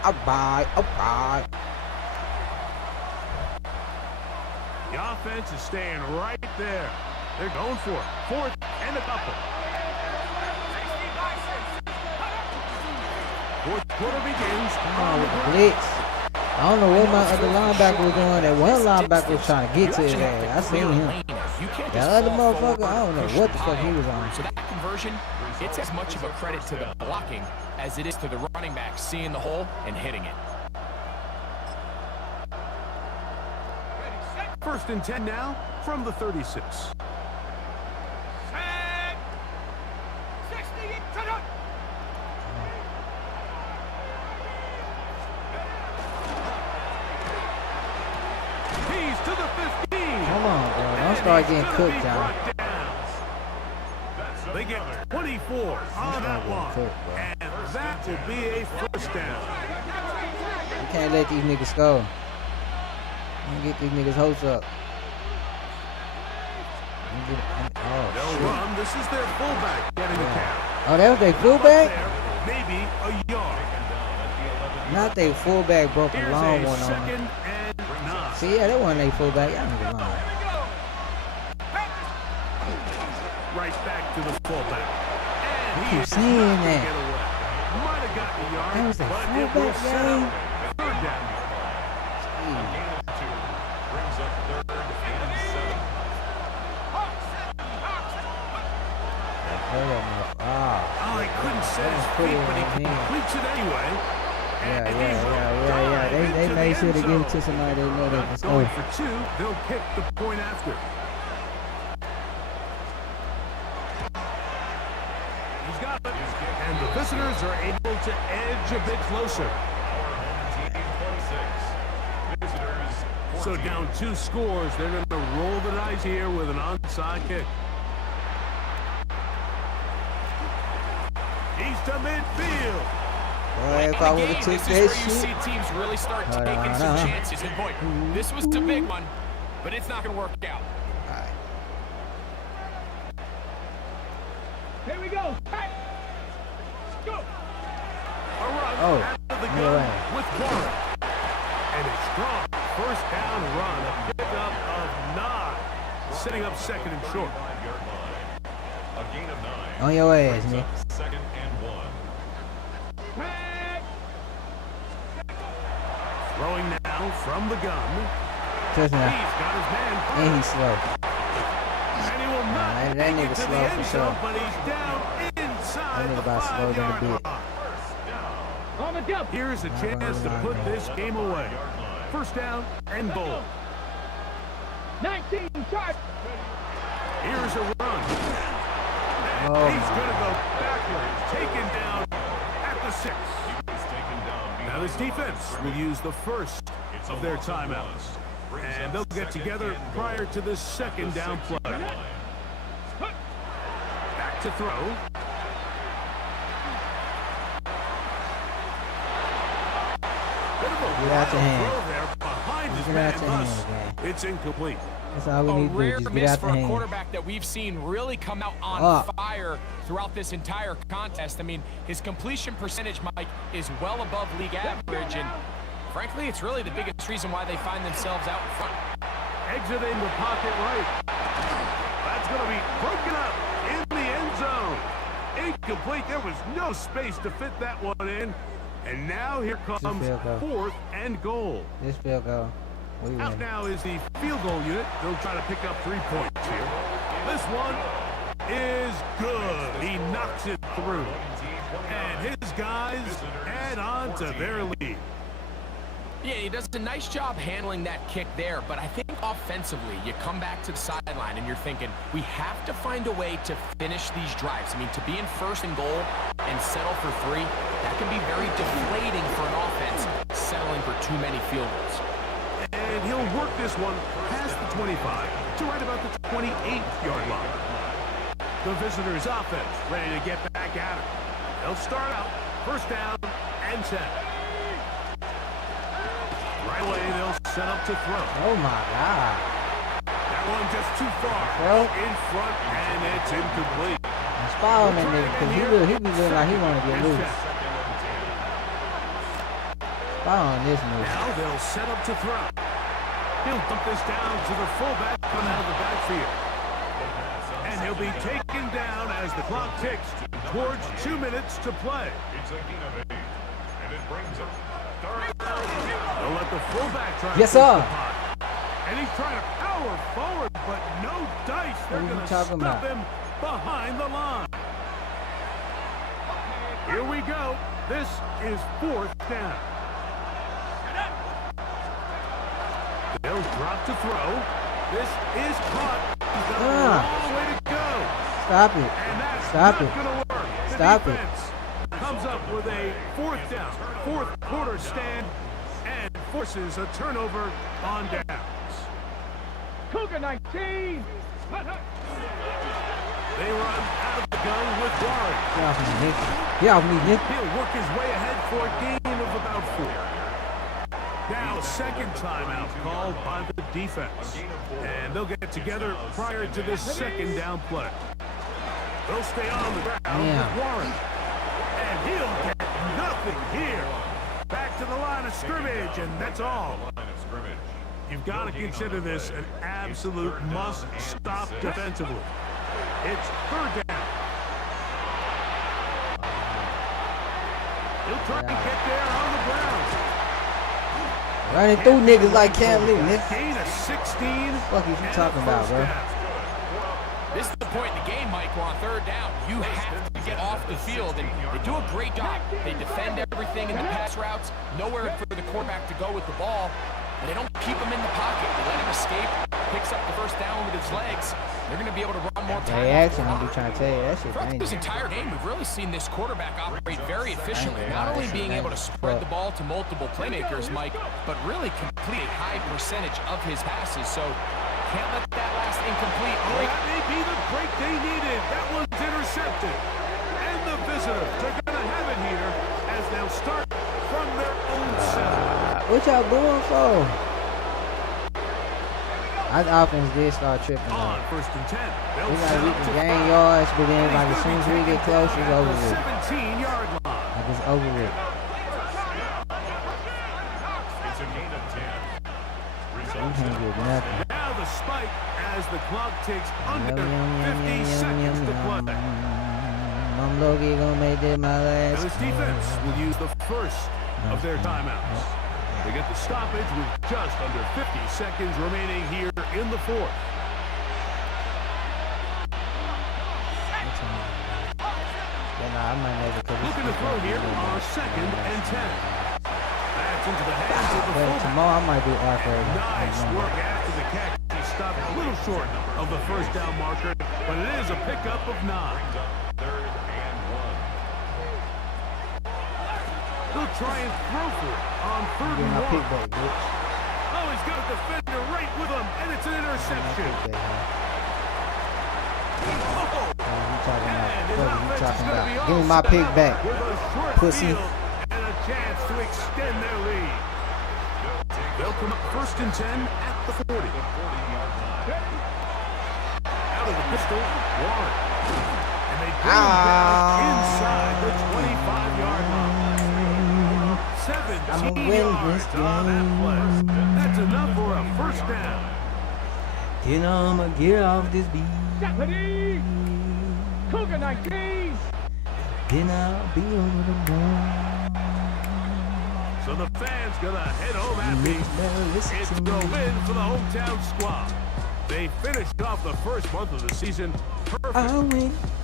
Alright. The offense is staying right there. They're going for it. 4th and a couple. 4th quarter begins Come on on the with the ground. blitz. I don't know what my other linebacker was doing. That one linebacker was trying to get to his ass. I seen him. The other motherfucker, I don't know what the fuck he was on. So that conversion, it's as much of a credit to the blocking as it is to the running back seeing the hole and hitting it. 1st and 10 now from the 36. He's to the 15. Come on, bro. Don't start getting cooked, y'all. They get 24 on that one. And that will be a 1st down. You can't let these niggas score. You get these niggas' hopes up. They'll run. This is their fullback getting the count. Oh, that was their fullback? Maybe a yard. Not their fullback broke a Here's long a one on them. 2nd and 9. See, yeah, that wasn't their fullback. Y'all niggas lying. Right back to the fullback. And he keep is saying not gonna that. get away. Might have gotten a yard, That was the but it will fullback set game. up 3rd down. A gain of 2 brings up 3rd and 7. Oh, Oh, he couldn't set his put feet, it but he in his hand. completes it anyway. And he's yeah. dived They into made the sure to end give it to zone. somebody they know they can Not score. going for 2, they'll kick the point after. He's got it. And the visitors are able to edge a bit closer. Our home team 26. Visitors 14. So down 2 scores, they're going to roll the dice here with an onside kick. He's to midfield. Boy, if I would have took This is that where you shit. see teams really start taking some chances. And boy, this was the big one, but it's not going to work out. Here we go. Hey. Go. A run Oh, out of the no gun way. with Warren. And a strong 1st down run, a pickup of 9. Setting up 2nd and short. 5-yard line. A gain of 9. On your ass, Brings man. up 2nd and 1. Throwing now from the gun. Touchdown. He's got his man. And he's slow. And he will not that make nigga it to the slow end for zone, sure. but he's down inside That nigga the about slower than a 5-yard bit. line. On the jump. Here's a chance to put this game away. 1st down and goal. 19 charge. Here's a run. And Oh, he's going to go backwards. Taken down at the 6. Now this defense will use the first of their timeouts. And they'll get together prior to the 2nd down play. Back to throw. Get out your hand. Throw there behind his Get man. out your hand, Thus, man. it's incomplete. That's all we A need to do. rare Just get miss out for the a hand. quarterback that we've seen really come out on Up. fire throughout this entire contest. I mean, his completion percentage, Mike, is well above league average, and frankly, it's really the biggest reason why they find themselves out in front. Exiting the pocket right. That's going to be broken up in the end zone. incomplete. There was no space to fit that one in. And now here comes 4th and goal. This field goal. Out now is the field goal unit. They'll try to pick up 3 points here. This one is good. He knocks it through. And his guys add on to their lead. Yeah, he does a nice job handling that kick there, but I think offensively, you come back to the sideline and you're thinking, we have to find a way to finish these drives. I mean, to be in 1st and goal and settle for 3, that can be very deflating for an offense, settling for too many field goals. And he'll work this one past the 25 to right about the 28-yard line. The visitors' offense ready to get back at it. They'll start out 1st down and 10. Right away, they'll set up to throw. Oh my God. That one just too far. In front, and it's incomplete. Spy on that nigga, because he be looking like he want to get loose. Spy on this nigga. Now they'll set up to throw. He'll dump this down to the fullback coming out of the backfield. And he'll be taken down as the clock ticks towards 2 minutes to play. It's a gain of 8, and it brings up 3rd. They'll let the fullback try yes, to sir. push the pot. And he's trying to power forward, but no dice. They're going to stop him behind the line. Here we go. This is 4th down. They'll drop to throw. This is caught. He's got a long way to go. Stop it. And that's Stop not it. going to work. The Stop defense comes up with a 4th down, 4th quarter stand, and forces a turnover on downs. Cougar 19. They run out of the gun with Warren. Get off me, Nick. Get off me, Nick. He'll work his way ahead for a gain of about 4. Now, 2nd timeout called by the defense. And they'll get together prior to this 2nd down play. They'll stay on the ground with Warren. And he'll get nothing here. Back to the line of scrimmage, and that's all. You've got to consider this an absolute must-stop defensively. It's 3rd down. He'll try to get there on the ground. Running through niggas like Cam Newton, Nick. Gain of 16. What the fuck is you talking about, bro? This is the point in the game, Michael, on 3rd down. You have to get off the field, and they do a great job. They defend everything in the pass routes, nowhere for the quarterback to go with the ball, and they don't keep him in the pocket. They let him escape, picks up the 1st down with his legs. They're going to be able to run more time. They actually gonna be trying to tell you that shit. Throughout this entire game, we've really seen this quarterback operate very efficiently. Not only being able to spread the ball to multiple playmakers, Mike, but really complete a high percentage of his passes. So can't let that last incomplete break. That may be the break they needed. That one's intercepted. And the visitors are going to have it here as they'll start from their own center. What y'all going for? Our offense did start tripping. On 1st and 10. We gotta gain yards, but then like as soon as we get close, it's over with. 17-yard line. Like it's over with. It's a gain of 10. We can't get nothing. Now the spike as the clock takes under 50 seconds to play. I'm Loki gonna make this my And last. this defense will use the first of their timeouts. They get the stoppage with just under 50 seconds remaining here in the 4th. Looking to throw here on 2nd and 10. That's into the hands of the fullback. Tomorrow I might do Arthur. Nice work after the catch. He stopped a little short of the 1st down marker, but it is a pickup of 9. 3rd and 1. He'll try and throw for it on 3rd and 1. Oh, he's got a defender right with him, and it's an interception. Give me my pick back, pussy. And a chance to extend their lead. They'll come up 1st and 10 at the 40. Out of the pistol, Warren. And they bring him down inside the 25-yard line. 17 yards on that play. That's enough for a 1st down. Then I'ma get off this beat. Cougar 19. Then I'll be on the moon. So the fans gonna head home happy. It's the win for the hometown squad. They finished off the first month of the season perfect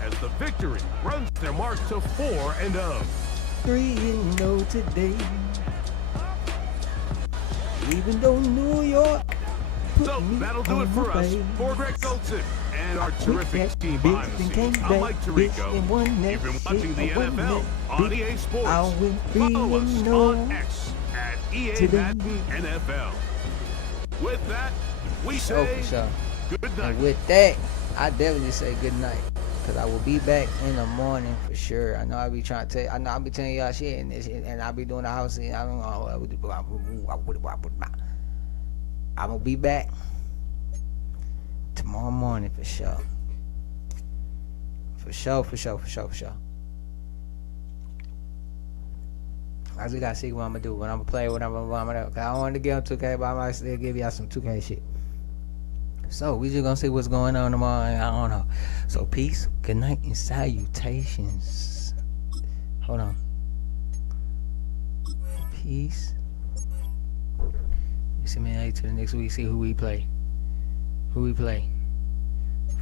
as the victory runs their mark to 4-0. 3-0 today. Even though New York. So that'll do it for us. For Greg Olson and our terrific team behind the scenes, I'm Mike Tirico. You've been watching the NFL on EA Sports. Follow us on X at EA Madden NFL. With that, we say good night. And with that, I definitely say good night. Cause I will be back in the morning for sure. I know I'll be trying to tell you, I know I'll be telling y'all shit and I'll be doing the house and I don't know. I'm gonna be back tomorrow morning for sure. For sure. I just gotta see what I'm gonna do. What I'm gonna play, what I'm gonna do. I don't want to get on 2K, but I might still give y'all some 2K shit. So we just gonna see what's going on tomorrow. I don't know. So peace, good night, and salutations. Hold on. Peace. See me later to the next week. See who we play.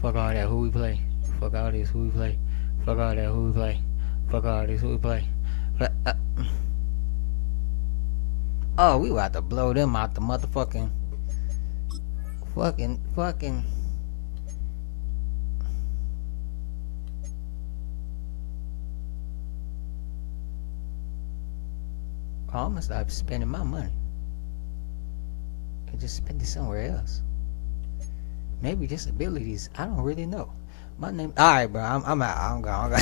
Fuck all that. Who we play. Fuck all this. Who we play. Fuck all that. Who we play. Fuck all this. Who we play. Oh, we about to blow them out the motherfucking. Fucking. I'm gonna stop spending my money. And just spend it somewhere else. Maybe just abilities. I don't really know. My name. Alright, bro. I'm out. I'm gone.